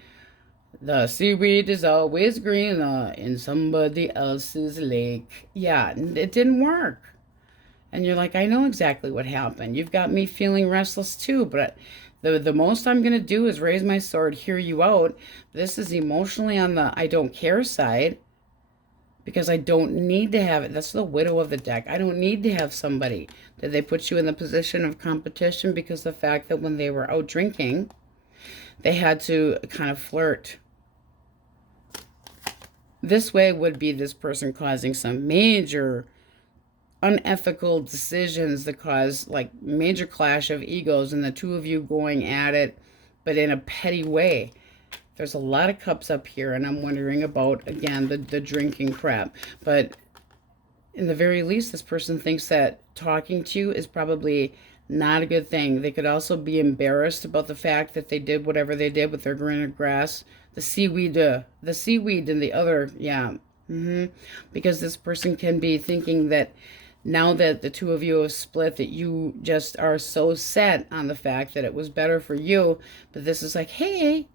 the seaweed is always green in somebody else's lake. Yeah, it didn't work. And you're like, I know exactly what happened. You've got me feeling restless too, but The most I'm going to do is raise my sword, hear you out. This is emotionally on the I don't care side because I don't need to have it. That's the widow of the deck. I don't need to have somebody. Did they put you in the position of competition because the fact that when they were out drinking, they had to kind of flirt? This way would be this person causing some major unethical decisions that cause like major clash of egos and the two of you going at it, but in a petty way. There's a lot of cups up here, and I'm wondering about, again, the drinking crap. But in the very least, this person thinks that talking to you is probably not a good thing. They could also be embarrassed about the fact that they did whatever they did with their grain of grass. The seaweed and the other, yeah. Because this person can be thinking that now that the two of you have split, that you just are so set on the fact that it was better for you. But this is like, hey,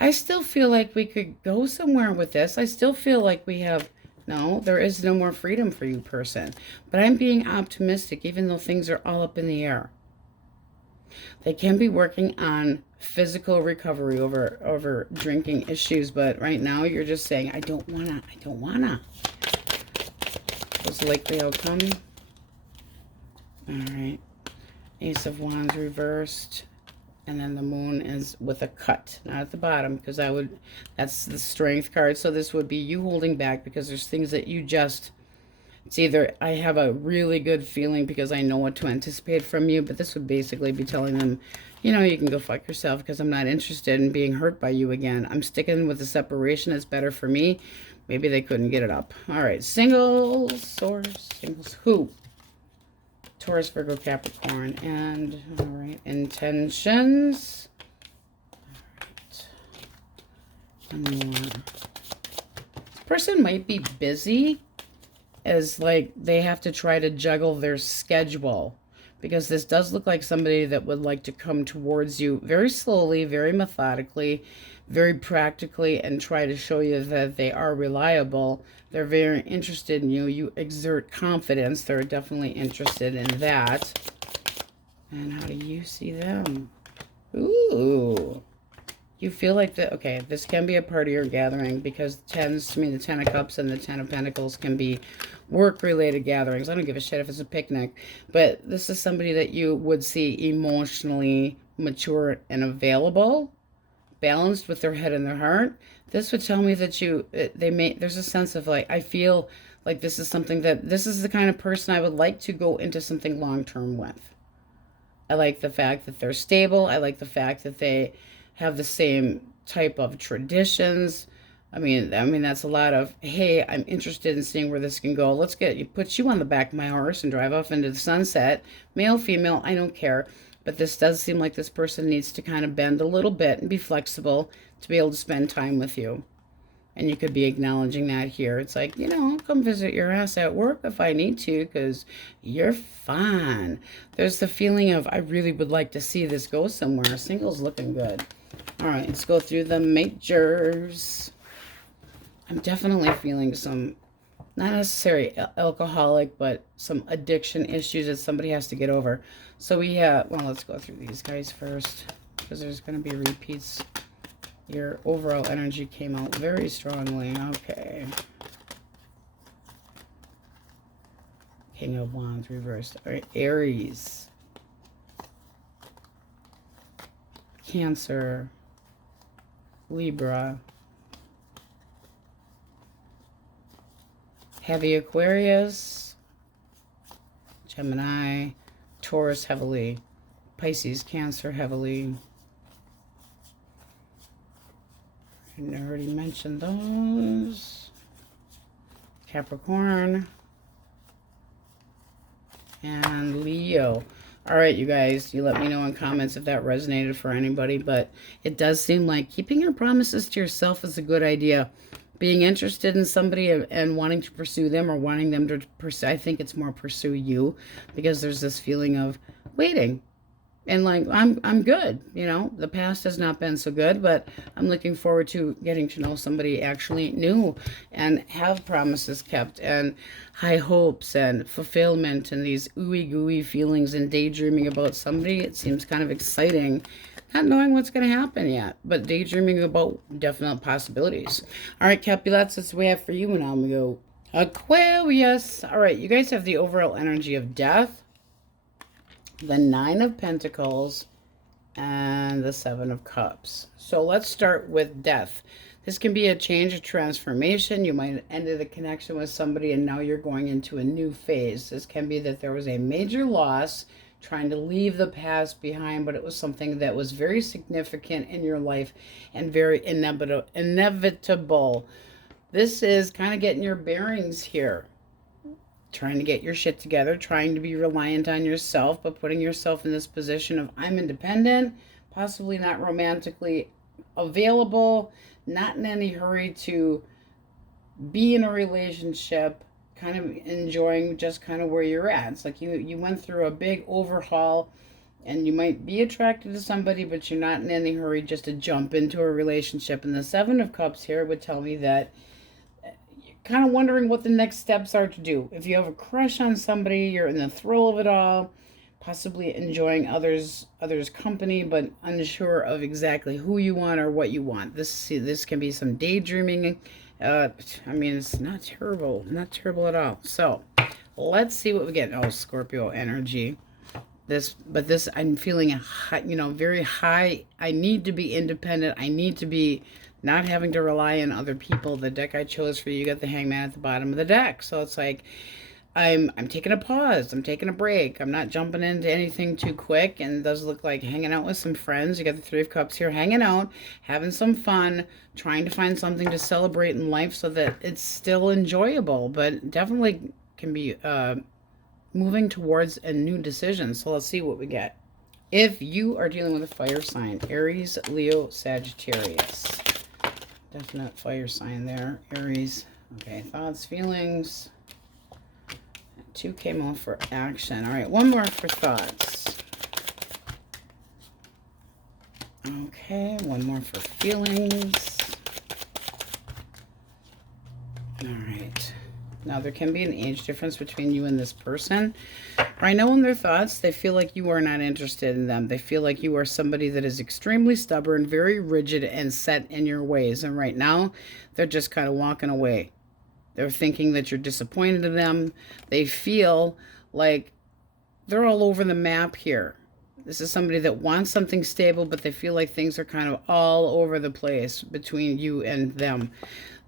I still feel like we could go somewhere with this. I still feel like we have, no, there is no more freedom for you, person. But I'm being optimistic, even though things are all up in the air. They can be working on physical recovery over drinking issues, but right now you're just saying, I don't wanna. What's likely outcome? All right. Ace of Wands reversed. And then the moon is with a cut, not at the bottom, because that's the strength card. So this would be you holding back because there's things that you just, it's either I have a really good feeling because I know what to anticipate from you, but this would basically be telling them, you know, you can go fuck yourself because I'm not interested in being hurt by you again. I'm sticking with the separation. It's better for me. Maybe they couldn't get it up. All right, singles, source, singles, who? Taurus, Virgo, Capricorn, and, all right, intentions. All right. One more. This person might be busy, as like they have to try to juggle their schedule, because this does look like somebody that would like to come towards you very slowly, very methodically, very practically, and try to show you that they are reliable. They're very interested in you. You exert confidence. They're definitely interested in that. And how do you see them? Ooh. You feel like that, okay, this can be a party or gathering, because tens, to me, the Ten of Cups and the Ten of Pentacles can be work-related gatherings. I don't give a shit if it's a picnic. But this is somebody that you would see emotionally mature and available, balanced with their head and their heart. This would tell me that there's a sense of like, I feel like this is something that, this is the kind of person I would like to go into something long-term with. I like the fact that they're stable. I like the fact that they have the same type of traditions. I mean, that's a lot of, hey, I'm interested in seeing where this can go. Let's put you on the back of my horse and drive off into the sunset. Male, female, I don't care. But this does seem like this person needs to kind of bend a little bit and be flexible to be able to spend time with you. And you could be acknowledging that here. It's like, you know, I'll come visit your ass at work if I need to, because you're fine. There's the feeling of, I really would like to see this go somewhere. Single's looking good. All right, let's go through the majors. I'm definitely feeling some, not necessarily alcoholic, but some addiction issues that somebody has to get over. So we have, well, let's go through these guys first, because there's going to be repeats. Your overall energy came out very strongly. Okay. King of Wands reversed. All right, Aries. Cancer. Libra. Heavy Aquarius. Gemini. Taurus heavily. Pisces, Cancer heavily. I already mentioned those. Capricorn. And Leo. All right, you guys, you let me know in comments if that resonated for anybody, but it does seem like keeping your promises to yourself is a good idea. Being interested in somebody and wanting to pursue them, or wanting them to pursue, I think it's more pursue you, because there's this feeling of waiting. And like, I'm good, you know. The past has not been so good, but I'm looking forward to getting to know somebody actually new and have promises kept and high hopes and fulfillment and these ooey gooey feelings and daydreaming about somebody. It seems kind of exciting. Not knowing what's going to happen yet, but daydreaming about definite possibilities. All right, Capulets, that's what we have for you. And now we go Aquarius. All right, you guys have the overall energy of death, the Nine of Pentacles, and the Seven of Cups. So let's start with death. This can be a change, a transformation. You might have ended a connection with somebody and now you're going into a new phase. This can be that there was a major loss, trying to leave the past behind, but it was something that was very significant in your life and very inevitable. This is kind of getting your bearings here. Trying to get your shit together, trying to be reliant on yourself, but putting yourself in this position of I'm independent, possibly not romantically available, not in any hurry to be in a relationship, kind of enjoying just kind of where you're at. It's like you went through a big overhaul and you might be attracted to somebody, but you're not in any hurry just to jump into a relationship. And the Seven of Cups here would tell me that kind of wondering what the next steps are to do. If you have a crush on somebody, you're in the thrill of it all, possibly enjoying others' company, but unsure of exactly who you want or what you want. This can be some daydreaming. I mean, it's not terrible at all. So let's see what we get. Oh, Scorpio energy. This I'm feeling a high, very high. I need to be independent. I need to be not having to rely on other people. The deck I chose for you got the Hangman at the bottom of the deck. So it's like I'm taking a pause. I'm taking a break. I'm not jumping into anything too quick. And it does look like hanging out with some friends. You got the Three of Cups here, hanging out, having some fun, trying to find something to celebrate in life so that it's still enjoyable, but definitely can be moving towards a new decision. So let's see what we get. If you are dealing with a fire sign, Aries, Leo, Sagittarius. Definite fire sign there, Aries. Okay, thoughts, feelings. 2 came off for action. All right, one more for thoughts. Okay, one more for feelings. All right. Now, there can be an age difference between you and this person. Right now, in their thoughts, they feel like you are not interested in them. They feel like you are somebody that is extremely stubborn, very rigid, and set in your ways. And right now, they're just kind of walking away. They're thinking that you're disappointed in them. They feel like they're all over the map here. This is somebody that wants something stable, but they feel like things are kind of all over the place between you and them.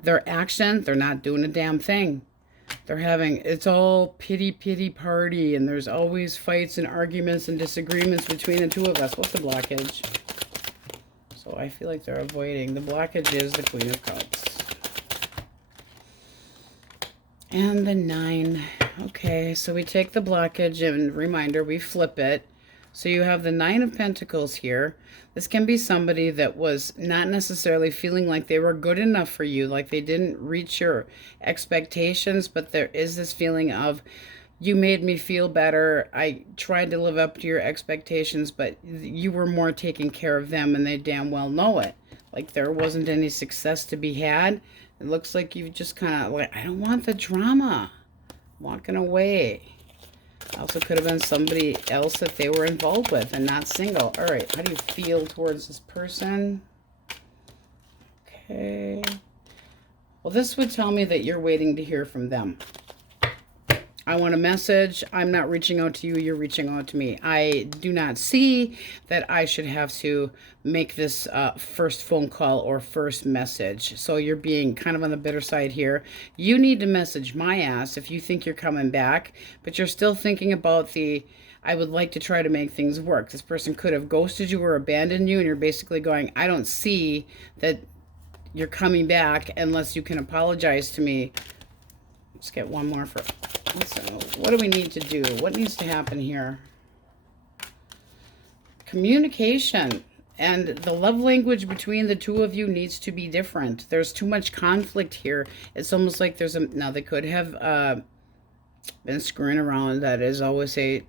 Their action, they're not doing a damn thing. They're having, it's all pity party, and there's always fights and arguments and disagreements between the two of us. What's the blockage? So I feel like they're avoiding. The blockage is the Queen of Cups. And the 9. Okay, so we take the blockage, and reminder, we flip it. So you have the 9 of Pentacles here. This can be somebody that was not necessarily feeling like they were good enough for you, like they didn't reach your expectations, but there is this feeling of, you made me feel better. I tried to live up to your expectations, but you were more taking care of them, and they damn well know it. Like there wasn't any success to be had. It looks like you've just kind of like, I don't want the drama. Walking away. Also could have been somebody else that they were involved with and not single. All right, how do you feel towards this person? Okay. Well, this would tell me that you're waiting to hear from them. I want a message. I'm not reaching out to you. You're reaching out to me. I do not see that I should have to make this first phone call or first message. So you're being kind of on the bitter side here. You need to message my ass if you think you're coming back, but you're still thinking about the, I would like to try to make things work. This person could have ghosted you or abandoned you, and you're basically going, I don't see that you're coming back unless you can apologize to me. Let's get one more for... So, what do we need to do? What needs to happen here? Communication. And the love language between the two of you needs to be different. There's too much conflict here. It's almost like there's a... Now, they could have been screwing around. That is always a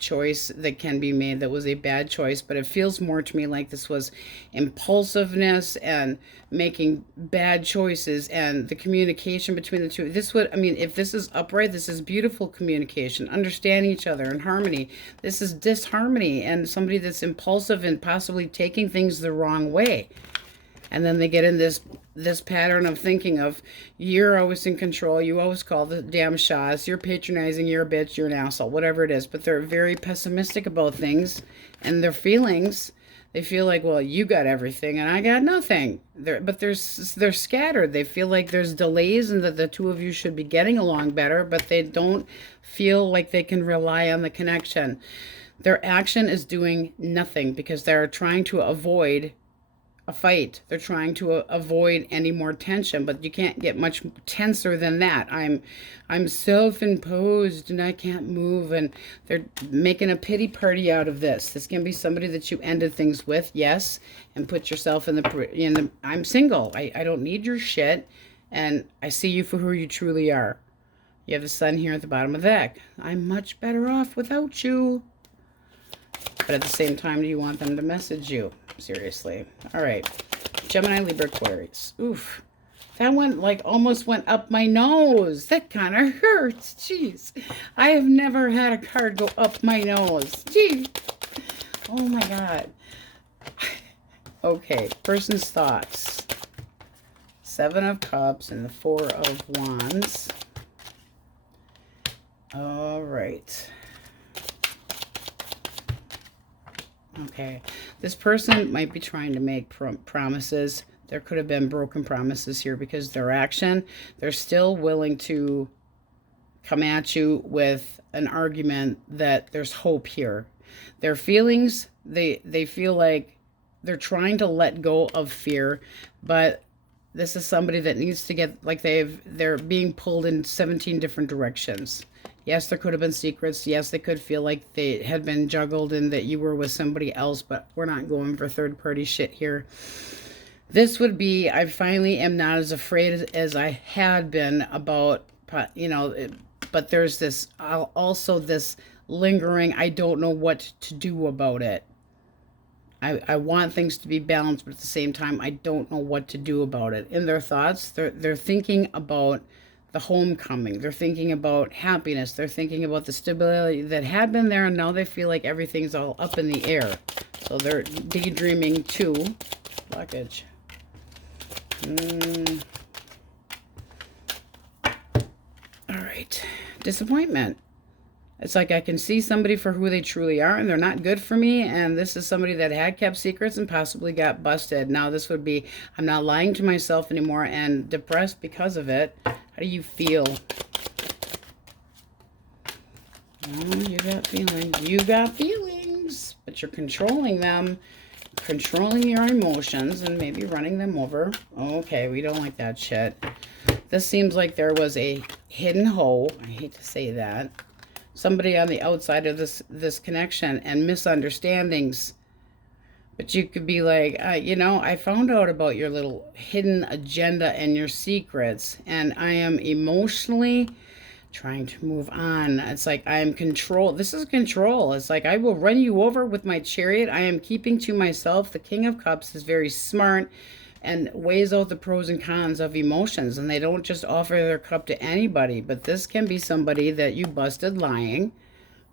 choice that can be made that was a bad choice, but it feels more to me like this was impulsiveness and making bad choices, and the communication between the two. This would, I mean, if this is upright, this is beautiful communication, understanding each other in harmony. This is disharmony and somebody that's impulsive and possibly taking things the wrong way. And then they get in this pattern of thinking of, you're always in control, you always call the damn shots, you're patronizing, you're a bitch, you're an asshole, whatever it is. But they're very pessimistic about things and their feelings. They feel like, well, you got everything and I got nothing. But they're scattered. They feel like there's delays and that the two of you should be getting along better, but they don't feel like they can rely on the connection. Their action is doing nothing because they're trying to avoid a fight. They're trying to avoid any more tension, but you can't get much tenser than that. I'm self-imposed and I can't move, and they're making a pity party out of this. This can be somebody that you ended things with, yes, and put yourself in the I'm single. I don't need your shit, and I see you for who you truly are. You have the sun here at the bottom of the deck. I'm much better off without you. But at the same time, do you want them to message you? Seriously. All right. Gemini, Libra, Aquarius. Oof. That one like almost went up my nose. That kind of hurts. Jeez. I have never had a card go up my nose. Jeez. Oh my God. Okay. Person's thoughts. 7 of Cups and the 4 of Wands. All right. Okay, this person might be trying to make promises. There could have been broken promises here because their action, they're still willing to come at you with an argument that there's hope here. Their feelings, they feel like they're trying to let go of fear, but this is somebody that needs to get, like they're being pulled in 17 different directions. Yes, there could have been secrets. Yes, they could feel like they had been juggled and that you were with somebody else, but we're not going for third-party shit here. This would be, I finally am not as afraid as I had been about, you know, but there's this, also this lingering, I don't know what to do about it. I want things to be balanced, but at the same time, I don't know what to do about it. In their thoughts, they're thinking about the homecoming. They're thinking about happiness. They're thinking about the stability that had been there, and now they feel like everything's all up in the air. So they're daydreaming too. Blockage. All right. Disappointment. It's like I can see somebody for who they truly are, and they're not good for me, and this is somebody that had kept secrets and possibly got busted. Now this would be, I'm not lying to myself anymore and depressed because of it. How do you feel? Oh, you got feelings. You got feelings, but you're controlling them, controlling your emotions, and maybe running them over. Okay, we don't like that shit. This seems like there was a hidden hoe. I hate to say that. Somebody on the outside of this connection and misunderstandings. But you could be like, you know, I found out about your little hidden agenda and your secrets, and I am emotionally trying to move on. It's like I am control. This is control. It's like I will run you over with my chariot. I am keeping to myself. The King of Cups is very smart and weighs out the pros and cons of emotions, and they don't just offer their cup to anybody. But this can be somebody that you busted lying,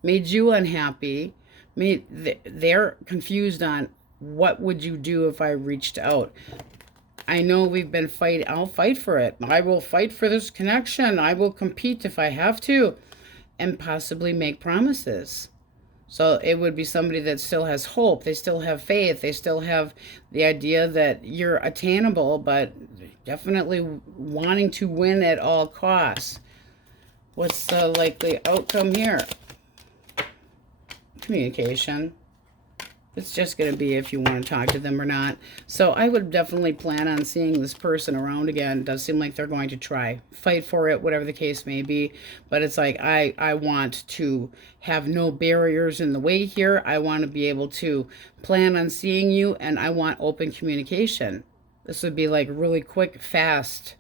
made you unhappy, they're confused on what would you do if I reached out. I know we've been fighting. I'll fight for it. I will fight for this connection. I will compete if I have to, and possibly make promises. So it would be somebody that still has hope. They still have faith. They still have the idea that you're attainable, but definitely wanting to win at all costs. What's the likely outcome here? Communication. It's just going to be if you want to talk to them or not. So I would definitely plan on seeing this person around again. It does seem like they're going to try. Fight for it, whatever the case may be. But it's like I want to have no barriers in the way here. I want to be able to plan on seeing you, and I want open communication. This would be like really quick, fast,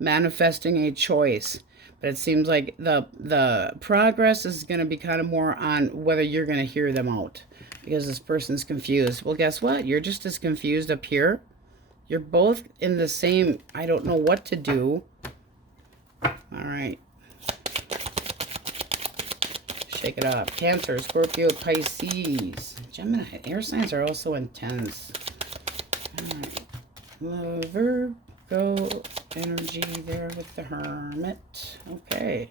manifesting a choice. But it seems like the progress is going to be kind of more on whether you're going to hear them out, because this person's confused. Well, guess what? You're just as confused up here. You're both in the same, I don't know what to do. All right. Shake it up. Cancer, Scorpio, Pisces, Gemini. Air signs are also intense. All right. Virgo energy there with the Hermit. Okay.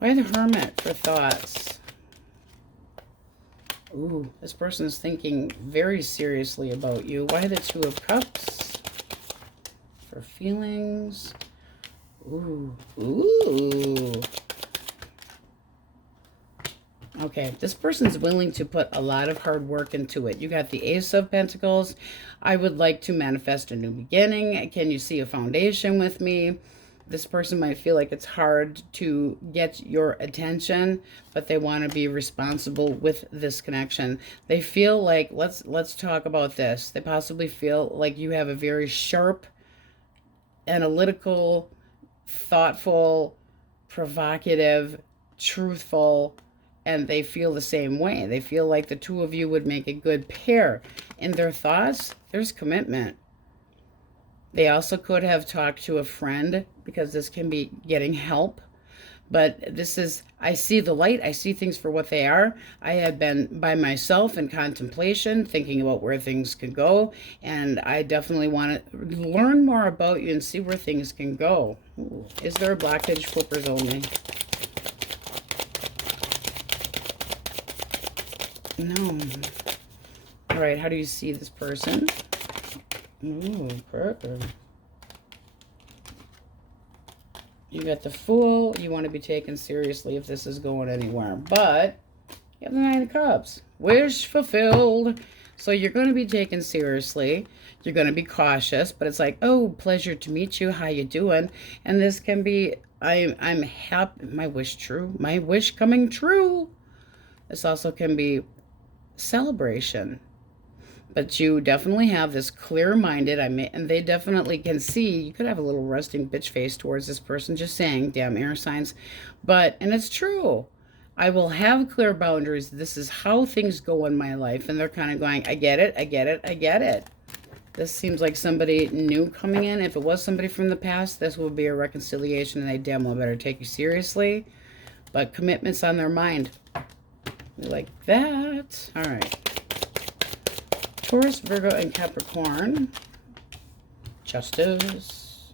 Why the Hermit for thoughts? Ooh, this person is thinking very seriously about you. Why the Two of Cups for feelings? Ooh. Ooh. Okay, this person's willing to put a lot of hard work into it. You got the Ace of Pentacles. I would like to manifest a new beginning. Can you see a foundation with me? This person might feel like it's hard to get your attention, but they want to be responsible with this connection. They feel like, let's talk about this. They possibly feel like you have a very sharp, analytical, thoughtful, provocative, truthful, and they feel the same way. They feel like the two of you would make a good pair. In their thoughts, there's commitment. They also could have talked to a friend, because this can be getting help. But this is, I see the light. I see things for what they are. I have been by myself in contemplation, thinking about where things can go. And I definitely want to learn more about you and see where things can go. Ooh. Is there a blockage? Flippers only. No. All right, how do you see this person? Ooh, perfect. You got the Fool. You want to be taken seriously if this is going anywhere. But you have the Nine of Cups. Wish fulfilled. So you're going to be taken seriously. You're going to be cautious. But it's like, oh, pleasure to meet you. How you doing? And this can be, I'm happy. My wish true. My wish coming true. This also can be celebration. But you definitely have this clear-minded, and they definitely can see, you could have a little resting bitch face towards this person, just saying, damn air signs. But, and it's true, I will have clear boundaries. This is how things go in my life. And they're kind of going, I get it, I get it, I get it. This seems like somebody new coming in. If it was somebody from the past, this will be a reconciliation, and they damn well better take you seriously. But commitment's on their mind. Like that. All right. Taurus, Virgo, and Capricorn. Justice.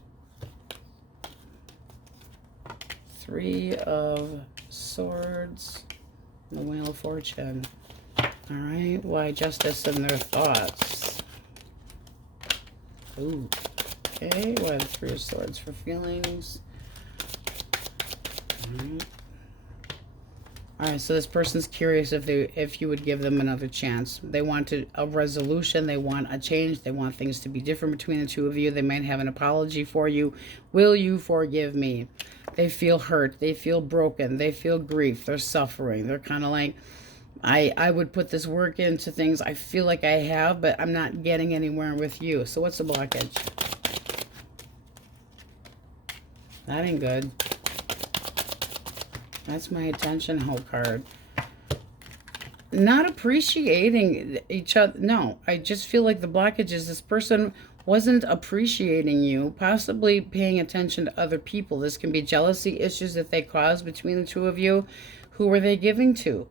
Three of Swords. The Wheel of Fortune. All right. Why Justice in their thoughts? Ooh. Okay. Why the Three of Swords for feelings? All right. All right, so this person's curious if you would give them another chance. They want a resolution. They want a change. They want things to be different between the two of you. They might have an apology for you. Will you forgive me? They feel hurt. They feel broken. They feel grief. They're suffering. They're kind of like, I would put this work into things I feel like I have, but I'm not getting anywhere with you. So what's the blockage? That ain't good. That's my attention hoe card. Not appreciating each other. No, I just feel like the blockage is this person wasn't appreciating you, possibly paying attention to other people. This can be jealousy issues that they caused between the two of you. Who were they giving to?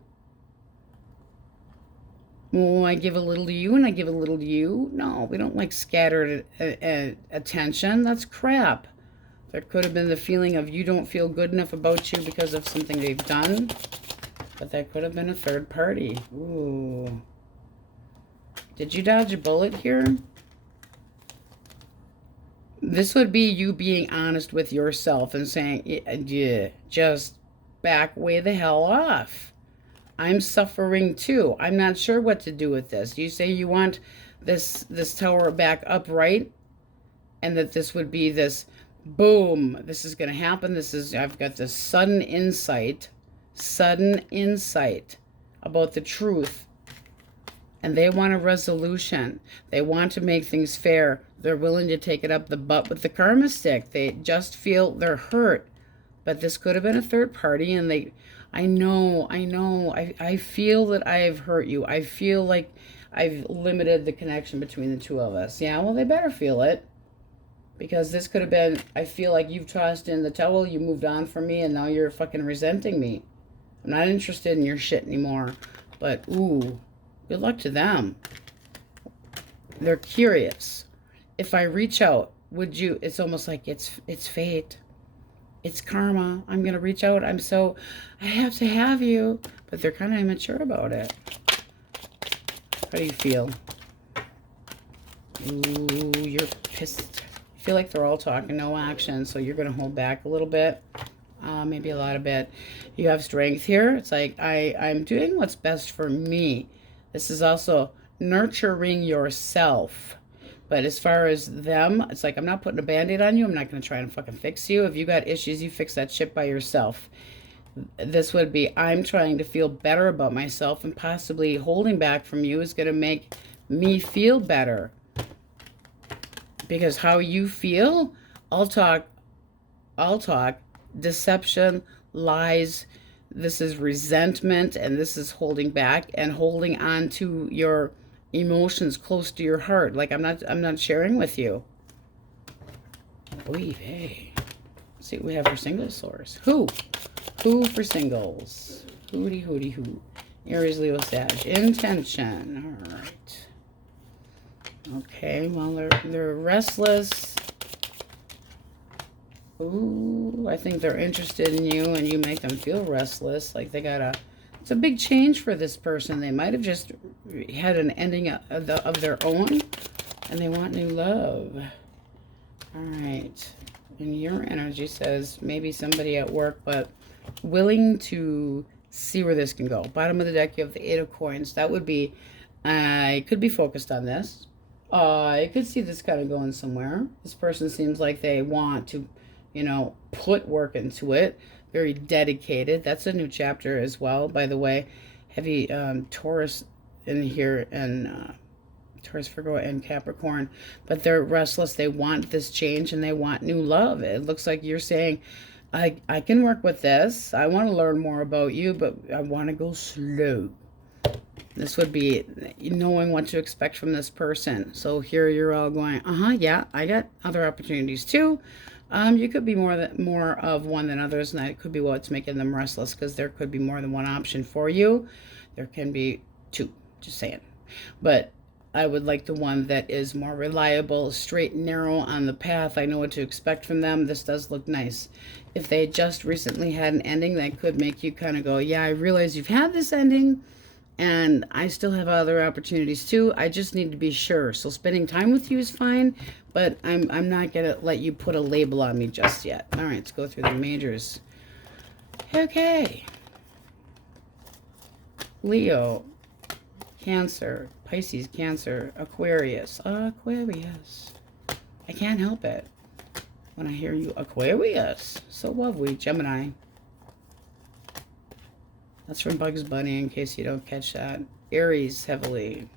Well, I give a little to you and I give a little to you. No, we don't like scattered attention. That's crap. There could have been the feeling of you don't feel good enough about you because of something they've done. But that could have been a third party. Ooh. Did you dodge a bullet here? This would be you being honest with yourself and saying, yeah, just back way the hell off. I'm suffering too. I'm not sure what to do with this. You say you want this tower back upright, and that this would be this boom, this is going to happen. I've got this sudden insight about the truth. And they want a resolution. They want to make things fair. They're willing to take it up the butt with the karma stick. They just feel they're hurt, but this could have been a third party, and I know, I feel that I've hurt you. I feel like I've limited the connection between the two of us. Yeah, well, they better feel it. Because this could have been, I feel like you've tossed in the towel, you moved on from me, and now you're fucking resenting me. I'm not interested in your shit anymore. But, ooh, good luck to them. They're curious. If I reach out, would you, it's almost like it's fate. It's karma. I'm going to reach out. I have to have you. But they're kind of immature about it. How do you feel? Ooh, you're pissed. I feel like they're all talking, no action, so you're going to hold back a little bit, maybe a lot of bit. You have strength here. It's like, I'm doing what's best for me. This is also nurturing yourself. But as far as them, it's like, I'm not putting a Band-Aid on you. I'm not going to try and fucking fix you. If you got issues, you fix that shit by yourself. This would be, I'm trying to feel better about myself, and possibly holding back from you is going to make me feel better. Because how you feel, I'll talk, deception, lies, this is resentment, and this is holding back and holding on to your emotions close to your heart. Like I'm not sharing with you. Oy vey. Let's see what we have for single source. Who for singles? Hooty hoo. Aries, Leo, Sag. Intention. All right. Okay, well, they're restless. Ooh, I think they're interested in you, and you make them feel restless. Like they it's a big change for this person. They might have just had an ending of their own, and they want new love. All right. And your energy says maybe somebody at work, but willing to see where this can go. Bottom of the deck, you have the 8 of coins. That would be, I could be focused on this. I could see this kind of going somewhere. This person seems like they want to, put work into it. Very dedicated. That's a new chapter as well, by the way. Heavy Taurus in here, and Taurus, Virgo, and Capricorn. But they're restless. They want this change, and they want new love. It looks like you're saying, I can work with this. I want to learn more about you, but I want to go slow. This would be knowing what to expect from this person. So here you're all going, yeah, I got other opportunities too. You could be more of one than others, and that could be what's making them restless, because there could be more than one option for you. There can be two, just saying. But I would like the one that is more reliable, straight and narrow on the path. I know what to expect from them. This does look nice. If they just recently had an ending, that could make you kind of go, yeah, I realize you've had this ending, and I still have other opportunities too. I just need to be sure. So spending time with you is fine, but I'm not going to let you put a label on me just yet. All right, let's go through the majors. Okay. Leo, Cancer, Pisces, Cancer, Aquarius. Aquarius. I can't help it when I hear you, Aquarius. So lovely. Gemini. That's from Bugs Bunny, in case you don't catch that. Aries, heavily.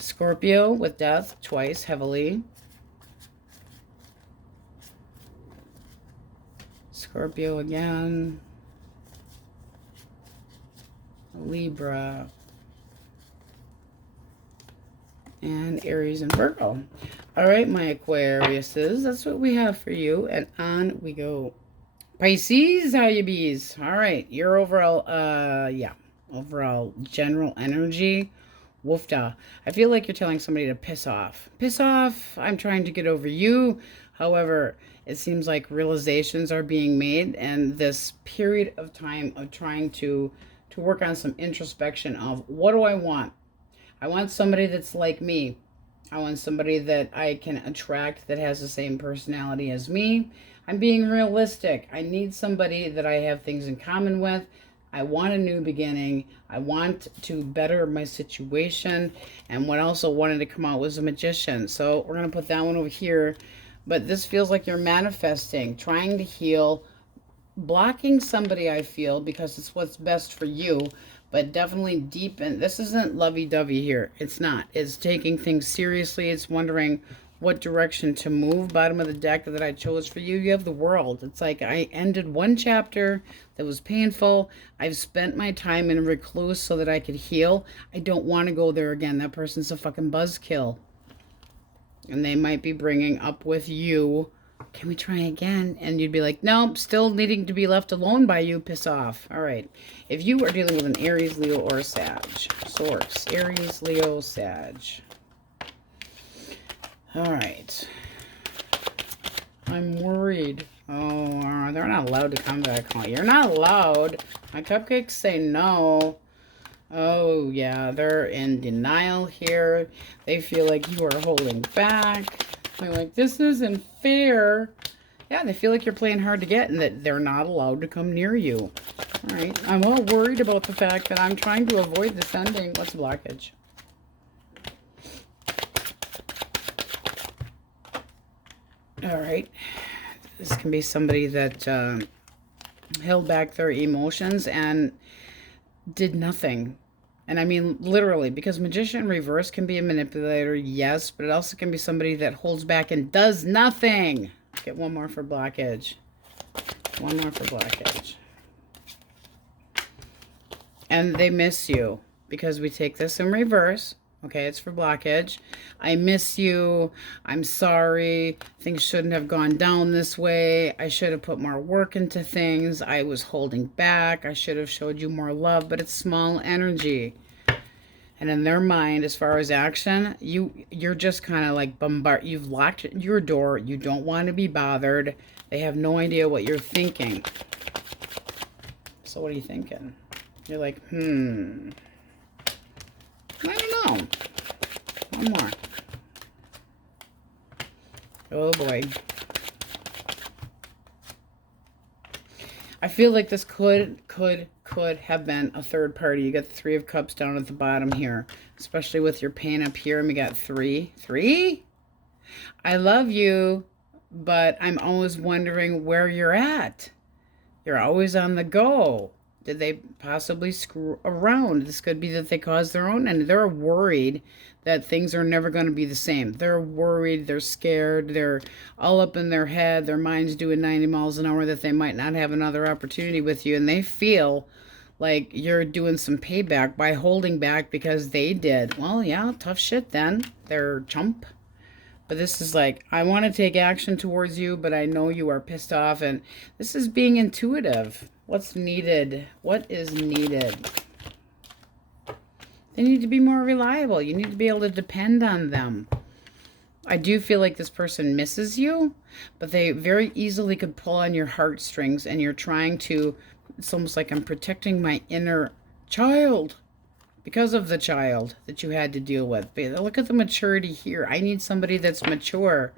Scorpio with death, twice, heavily. Scorpio again. Libra. And Aries and Virgo. All right, my Aquariuses, that's what we have for you. And on we go. Pisces, how you bees? All right, your overall, overall general energy. Woofda. I feel like you're telling somebody to piss off. Piss off. I'm trying to get over you. However, it seems like realizations are being made, and this period of time of trying to work on some introspection of, what do I want? I want somebody that's like me. I want somebody that I can attract that has the same personality as me. I'm being realistic. I need somebody that I have things in common with. I want a new beginning. I want to better my situation. And what also wanted to come out was a Magician. So we're going to put that one over here. But this feels like you're manifesting, trying to heal, blocking somebody, I feel, because it's what's best for you. But definitely deep in, this isn't lovey-dovey here. It's not. It's taking things seriously. It's wondering, what direction to move. Bottom of the deck that I chose for you, you have the World. It's like I ended one chapter that was painful. I've spent my time in recluse so that I could heal. I don't want to go there again. That person's a fucking buzzkill. And they might be bringing up with you, can we try again? And you'd be like, nope, still needing to be left alone by you. Piss off. All right. If you are dealing with an Aries, Leo, or Sag. Source. Aries, Leo, Sag. All right. I'm worried. Oh, they're not allowed to come back home. You're not allowed. My cupcakes say no. Oh, yeah. They're in denial here. They feel like you are holding back. They're like, this isn't fair. Yeah, they feel like you're playing hard to get and that they're not allowed to come near you. All right. I'm all worried about the fact that I'm trying to avoid this ending. What's the blockage? All right. This can be somebody that held back their emotions and did nothing. And I mean literally, because Magician in reverse can be a manipulator, yes, but it also can be somebody that holds back and does nothing. Get one more for blockage. One more for blockage. And they miss you because we take this in reverse. Okay, it's for blockage. I miss you. I'm sorry. Things shouldn't have gone down this way. I should have put more work into things. I was holding back. I should have showed you more love, but it's small energy. And in their mind, as far as action, you're just kind of like you've locked your door. You don't want to be bothered. They have no idea what you're thinking. So what are you thinking? You're like, I don't know. One more. Oh boy. I feel like this could have been a third party. You got the Three of Cups down at the bottom here, especially with your pain up here, and we got three. Three? I love you, but I'm always wondering where you're at. You're always on the go. Did they possibly screw around? This could be that they caused their own, and they're worried that things are never going to be the same. They're worried, they're scared, they're all up in their head, their mind's doing 90 miles an hour that they might not have another opportunity with you, and they feel like you're doing some payback by holding back because they did. Well, yeah, tough shit then. They're chump. But this is like, I want to take action towards you, but I know you are pissed off, and this is being intuitive. What's needed? What is needed? They need to be more reliable. You need to be able to depend on them. I do feel like this person misses you, but they very easily could pull on your heartstrings, and you're trying to, it's almost like I'm protecting my inner child because of the child that you had to deal with. But look at the maturity here. I need somebody that's mature.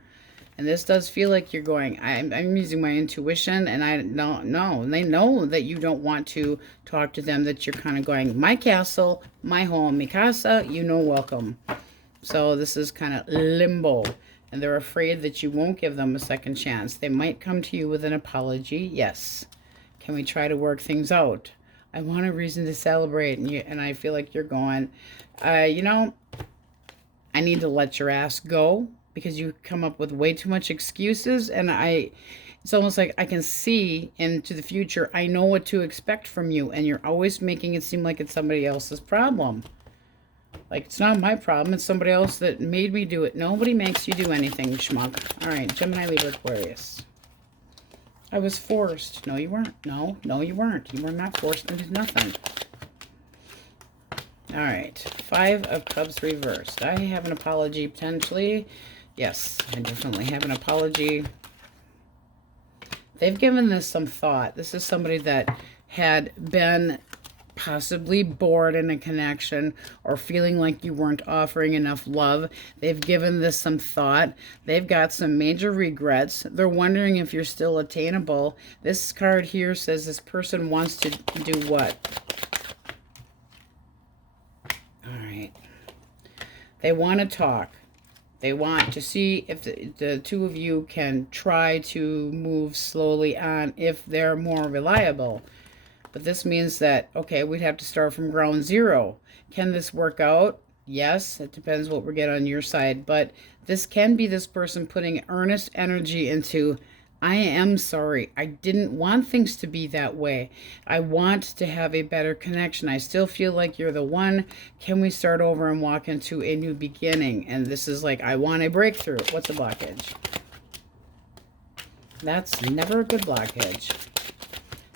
And this does feel like you're going, I'm using my intuition, and I don't know. And they know that you don't want to talk to them, that you're kind of going, my castle, my home, mi casa, you know, welcome. So this is kind of limbo. And they're afraid that you won't give them a second chance. They might come to you with an apology. Yes. Can we try to work things out? I want a reason to celebrate. And I feel like you're going, you know, I need to let your ass go, because you come up with way too much excuses, and it's almost like I can see into the future. I know what to expect from you, and you're always making it seem like it's somebody else's problem. Like, it's not my problem. It's somebody else that made me do it. Nobody makes you do anything, schmuck. All right, Gemini, Libra, Aquarius. I was forced. No, you weren't. No, you weren't. You were not forced into nothing. All right, Five of Cups reversed. I have an apology potentially. Yes, I definitely have an apology. They've given this some thought. This is somebody that had been possibly bored in a connection or feeling like you weren't offering enough love. They've given this some thought. They've got some major regrets. They're wondering if you're still attainable. This card here says this person wants to do what? All right. They want to talk. They want to see if the two of you can try to move slowly on if they're more reliable. But this means that, okay, we'd have to start from ground zero. Can this work out? Yes, it depends what we get on your side, but this can be this person putting earnest energy into, I am sorry. I didn't want things to be that way. I want to have a better connection. I still feel like you're the one. Can we start over and walk into a new beginning? And this is like, I want a breakthrough. What's a blockage? That's never a good blockage.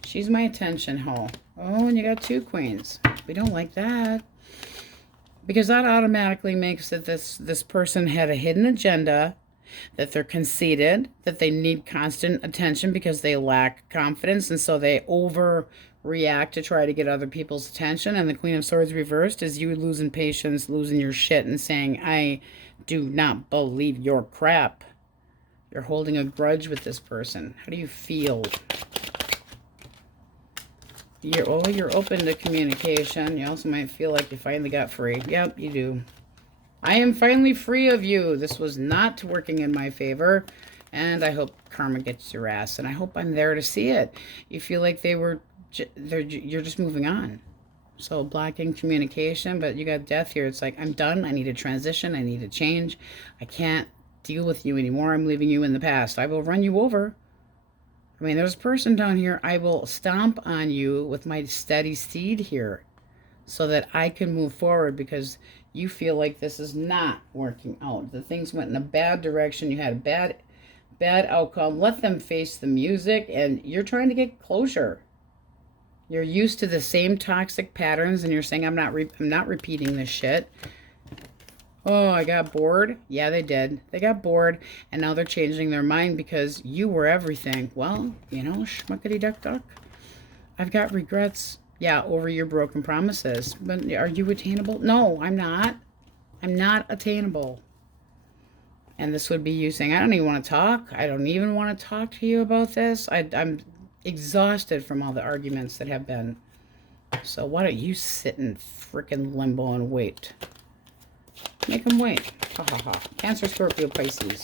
She's my attention hoe. Oh, and you got 2 queens. We don't like that. Because that automatically makes that this person had a hidden agenda, that they're conceited, that they need constant attention because they lack confidence, and so they overreact to try to get other people's attention. And the Queen of Swords reversed is you losing patience, losing your shit, and saying, I do not believe your crap. You're holding a grudge with this person. How do you feel? You're open to communication. You also might feel like you finally got free. Yep, you do. I am finally free of you. This was not working in my favor. And I hope karma gets your ass. And I hope I'm there to see it. You feel like you're just moving on. So blocking communication, but you got death here. It's like, I'm done. I need a transition. I need a change. I can't deal with you anymore. I'm leaving you in the past. I will run you over. I mean, there's a person down here. I will stomp on you with my steady steed here so that I can move forward because you feel like this is not working out. The things went in a bad direction. You had a bad outcome. Let them face the music, and you're trying to get closure. You're used to the same toxic patterns, and you're saying, I'm not repeating this shit. Oh, I got bored. Yeah, they did. They got bored, and now they're changing their mind because you were everything. Well, you know, schmuckety duck duck. I've got regrets, yeah, over your broken promises. But are you attainable? No, I'm not. I'm not attainable. And this would be you saying, I don't even want to talk. I don't even want to talk to you about this. I'm exhausted from all the arguments that have been. So why don't you sit in frickin' limbo and wait? Make them wait. Ha ha ha. Cancer, Scorpio, Pisces.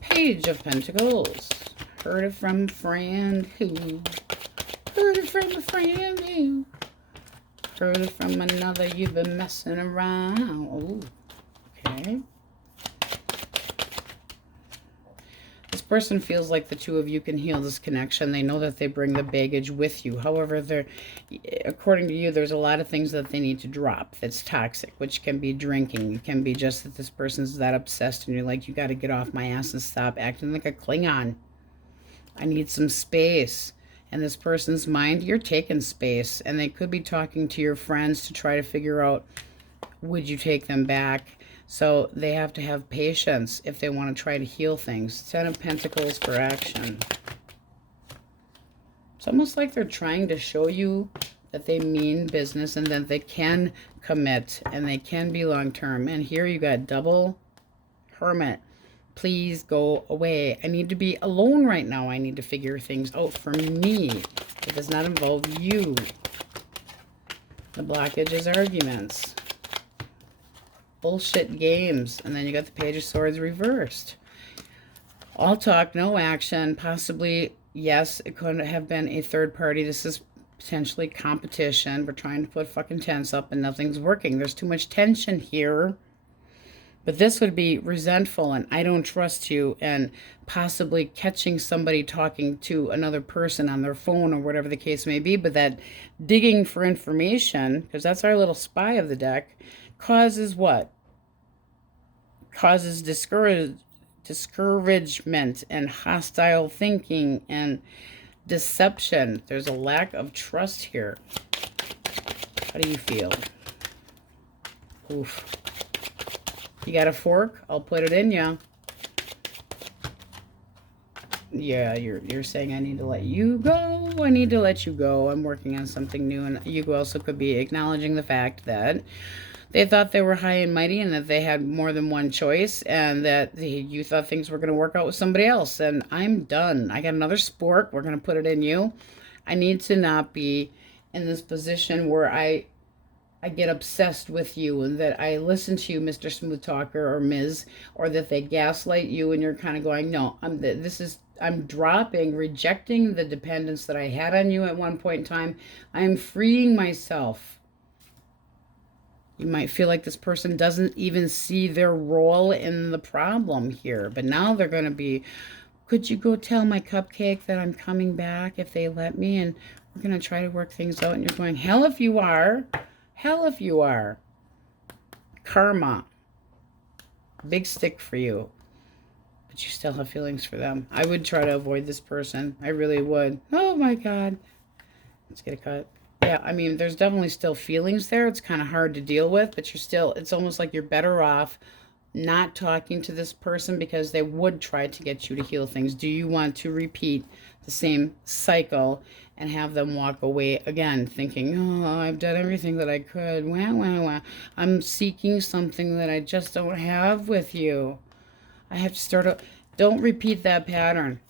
Page of Pentacles. Heard it from a friend who. Heard it from a friend who. Heard it from another. You've been messing around. Oh, okay. This person feels like the two of you can heal this connection. They know that they bring the baggage with you. However, according to you, there's a lot of things that they need to drop that's toxic, which can be drinking. It can be just that this person's that obsessed and you're like, you got to get off my ass and stop acting like a Klingon. I need some space. And this person's mind, you're taking space. And they could be talking to your friends to try to figure out, would you take them back? So they have to have patience if they want to try to heal things. 10 of Pentacles for action. It's almost like they're trying to show you that they mean business and that they can commit and they can be long-term. And here you got double Hermit. Please go away. I need to be alone right now. I need to figure things out for me. It does not involve you. The blockage is arguments. Bullshit games. And then you got the Page of Swords reversed. All talk, no action. Possibly, yes, it could have been a third party. This is potentially competition. We're trying to put fucking tents up and nothing's working. There's too much tension here. But this would be resentful and I don't trust you and possibly catching somebody talking to another person on their phone or whatever the case may be. But that digging for information, because that's our little spy of the deck, causes what? Causes discouragement and hostile thinking and deception. There's a lack of trust here. How do you feel? Oof. You got a fork? I'll put it in ya. Yeah, you're saying I need to let you go. I need to let you go. I'm working on something new. And you also could be acknowledging the fact that they thought they were high and mighty and that they had more than one choice and that you thought things were going to work out with somebody else. And I'm done. I got another spork. We're going to put it in you. I need to not be in this position where I get obsessed with you and that I listen to you, Mr. Smooth Talker or Ms., or that they gaslight you and you're kind of going, no, I'm dropping, rejecting the dependence that I had on you at one point in time. I'm freeing myself. You might feel like this person doesn't even see their role in the problem here. But now they're going to be, could you go tell my cupcake that I'm coming back if they let me? And we're going to try to work things out. And you're going, hell if you are. Hell if you are. Karma. Big stick for you. But you still have feelings for them. I would try to avoid this person. I really would. Oh my God. Let's get a cut. Yeah, I mean, there's definitely still feelings there. It's kind of hard to deal with, but you're still, it's almost like you're better off not talking to this person because they would try to get you to heal things. Do you want to repeat the same cycle and have them walk away again thinking, oh, I've done everything that I could. Wah, wah, wah. I'm seeking something that I just don't have with you. I have to start. Don't repeat that pattern.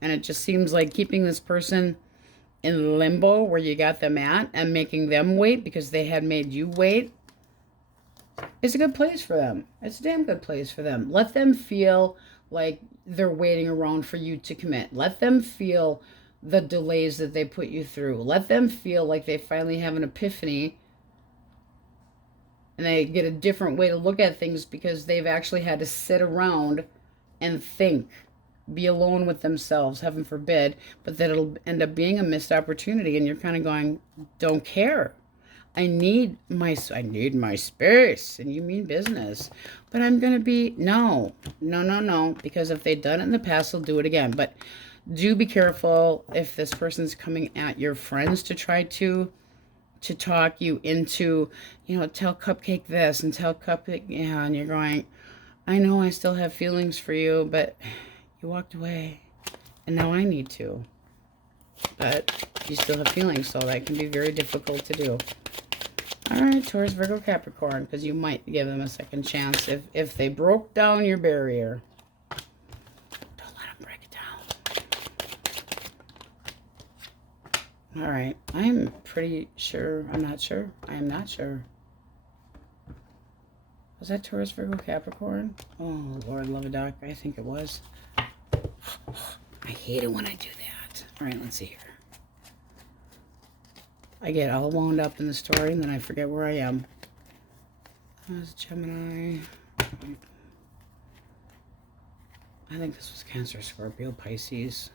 And it just seems like keeping this person in limbo where you got them at and making them wait because they had made you wait is a good place for them. It's a damn good place for them. Let them feel like they're waiting around for you to commit. Let them feel the delays that they put you through. Let them feel like they finally have an epiphany and they get a different way to look at things because they've actually had to sit around and think. Be alone with themselves, heaven forbid, but that it'll end up being a missed opportunity and you're kind of going, don't care. I need my space, and you mean business. But I'm going to be, no, because if they've done it in the past, they'll do it again. But do be careful if this person's coming at your friends to try to talk you into, tell Cupcake this and tell Cupcake, yeah, and you're going, I know I still have feelings for you, but you walked away, and now I need to. But you still have feelings, so that can be very difficult to do. All right, Taurus, Virgo, Capricorn, because you might give them a second chance if they broke down your barrier. Don't let them break it down. All right, I'm pretty sure. I'm not sure. I am not sure. Was that Taurus, Virgo, Capricorn? Oh, Lord, love a duck. I think it was. I hate it when I do that. All right, let's see here. I get all wound up in the story and then I forget where I am. That's Gemini. I think this was Cancer, Scorpio, Pisces.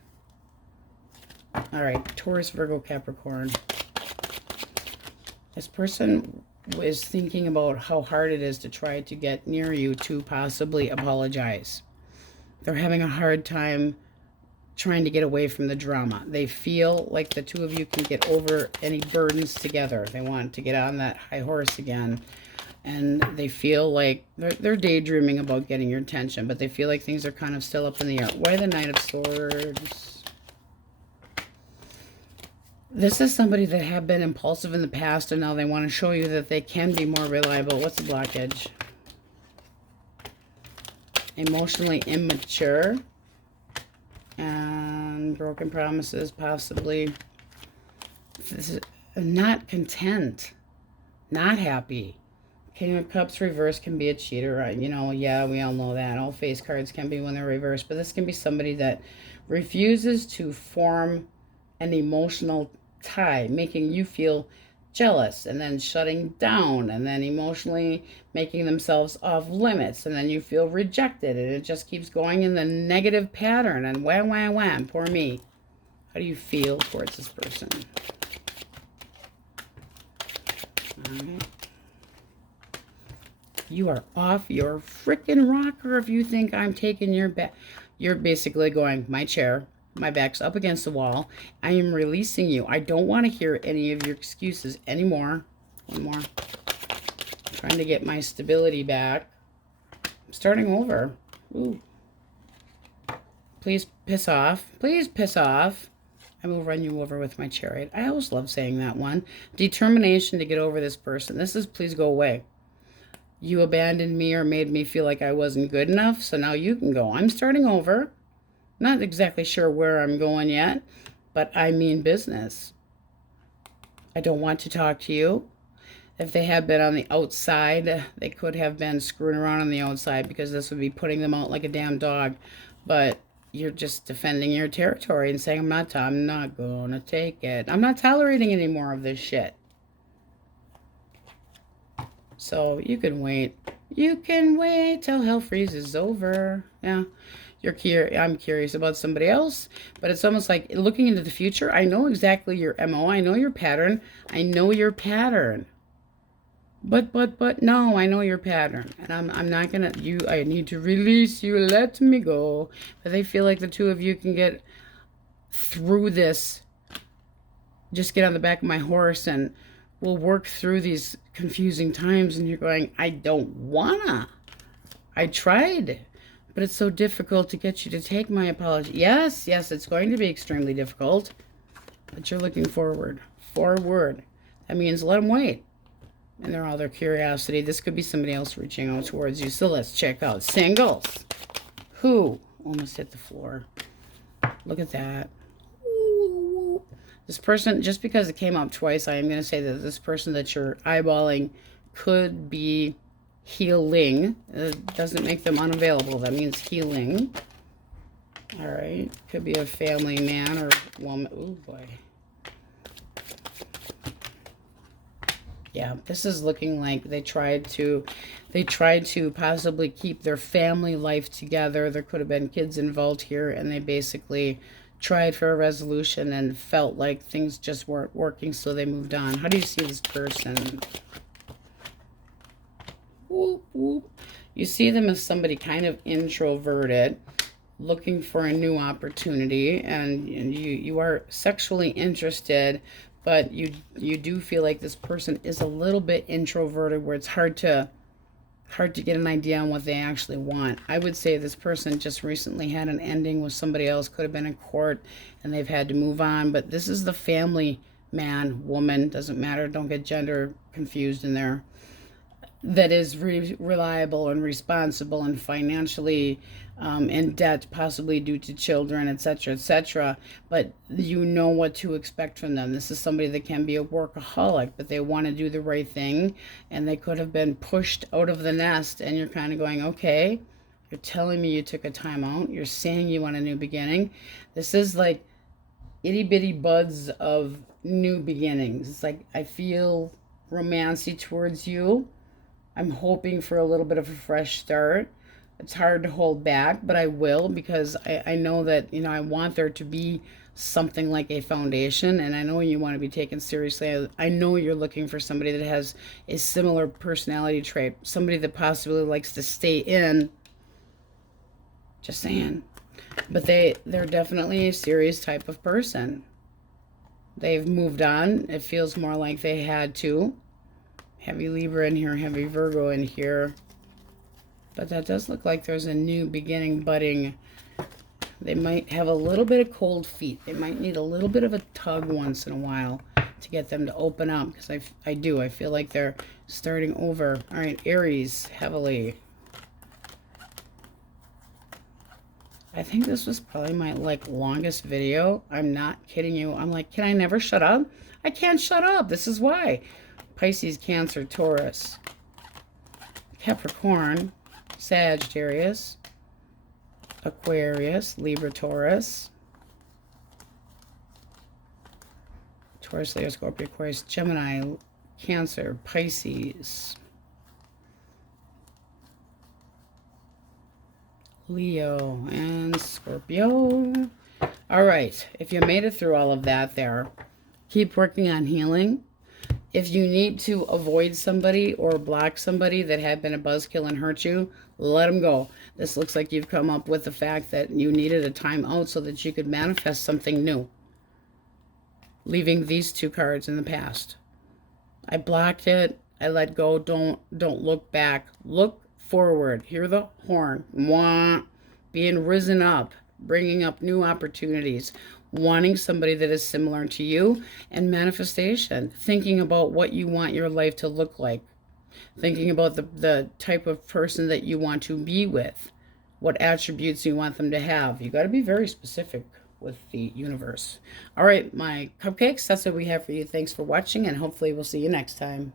All right, Taurus, Virgo, Capricorn. This person is thinking about how hard it is to try to get near you to possibly apologize. They're having a hard time trying to get away from the drama. They feel like the two of you can get over any burdens together. They want to get on that high horse again. And they feel like they're daydreaming about getting your attention, but they feel like things are kind of still up in the air. Why the Knight of Swords? This is somebody that have been impulsive in the past, and now they want to show you that they can be more reliable. What's the blockage? Emotionally immature. And broken promises, possibly. This is not content. Not happy. King of Cups reverse can be a cheater. Yeah, we all know that. All face cards can be when they're reversed. But this can be somebody that refuses to form an emotional tie, making you feel jealous, and then shutting down, and then emotionally making themselves off limits, and then you feel rejected, and it just keeps going in the negative pattern, and wham, wham, wham, poor me. How do you feel towards this person? All right. You are off your freaking rocker if you think I'm taking your back. You're basically going, my chair, my back's up against the wall. I am releasing you. I don't want to hear any of your excuses anymore. One more. I'm trying to get my stability back. I'm starting over. Ooh. Please piss off. Please piss off. I will run you over with my chariot. I always love saying that one. Determination to get over this person. This is please go away. You abandoned me or made me feel like I wasn't good enough, so now you can go. I'm starting over. Not exactly sure where I'm going yet, but I mean business. I don't want to talk to you. If they had been on the outside, they could have been screwing around on the outside because this would be putting them out like a damn dog. But you're just defending your territory and saying, I'm not going to take it. I'm not tolerating any more of this shit. So you can wait. You can wait till hell freezes over. Yeah. I'm curious about somebody else, but it's almost like looking into the future. I know exactly your MO. I know your pattern. I know your pattern. But no, I know your pattern, and I'm not gonna. I need to release you. Let me go. But they feel like the two of you can get through this. Just get on the back of my horse, and we'll work through these confusing times. And you're going, I don't wanna. I tried, but it's so difficult to get you to take my apology. Yes, it's going to be extremely difficult, but you're looking forward. Forward. That means let them wait. And they're all their curiosity. This could be somebody else reaching out towards you. So let's check out singles. Who almost hit the floor. Look at that. This person, just because it came up twice, I am going to say that this person that you're eyeballing could be healing. It doesn't make them unavailable. That means healing. All right. Could be a family man or woman. Oh, boy. Yeah, this is looking like they tried to possibly keep their family life together. There could have been kids involved here, and they basically tried for a resolution and felt like things just weren't working, so they moved on. How do you see this person? Whoop, whoop. You see them as somebody kind of introverted, looking for a new opportunity, and you are sexually interested, but you do feel like this person is a little bit introverted, where it's hard to get an idea on what they actually want. I would say this person just recently had an ending with somebody else, could have been in court, and they've had to move on. But this is the family man, woman, doesn't matter. Don't get gender confused in there. That is reliable and responsible and financially in debt, possibly due to children, etc., etc. But you know what to expect from them. This is somebody that can be a workaholic, but they want to do the right thing, and they could have been pushed out of the nest, and you're kind of going, okay, you're telling me you took a time out. You're saying you want a new beginning. This is like itty-bitty buds of new beginnings. It's like I feel romancy towards you. I'm hoping for a little bit of a fresh start. It's hard to hold back, but I will, because I know that, I want there to be something like a foundation, and I know you want to be taken seriously. I know you're looking for somebody that has a similar personality trait, somebody that possibly likes to stay in. Just saying. But they're definitely a serious type of person. They've moved on. It feels more like they had to. Heavy Libra in here, heavy Virgo in here. But that does look like there's a new beginning budding. They might have a little bit of cold feet. They might need a little bit of a tug once in a while to get them to open up, because I feel like they're starting over. All right, Aries, heavily. I think this was probably my longest video. I'm not kidding you. I'm like, can I never shut up? I can't shut up. This is why. Pisces, Cancer, Taurus, Capricorn, Sagittarius, Aquarius, Libra, Taurus, Leo, Scorpio, Aquarius, Gemini, Cancer, Pisces, Leo, and Scorpio. All right, if you made it through all of that there, keep working on healing. If you need to avoid somebody or block somebody that had been a buzzkill and hurt you, let them go. This looks like you've come up with the fact that you needed a time out so that you could manifest something new. Leaving these two cards in the past. I blocked it. I let go. Don't look back. Look forward. Hear the horn. Mwah. Being risen up. Bringing up new opportunities. Wanting somebody that is similar to you, and manifestation, thinking about what you want your life to look like, thinking about the type of person that you want to be with, what attributes you want them to have. You got to be very specific with the universe. All right, my cupcakes, that's what we have for you. Thanks for watching, and hopefully we'll see you next time.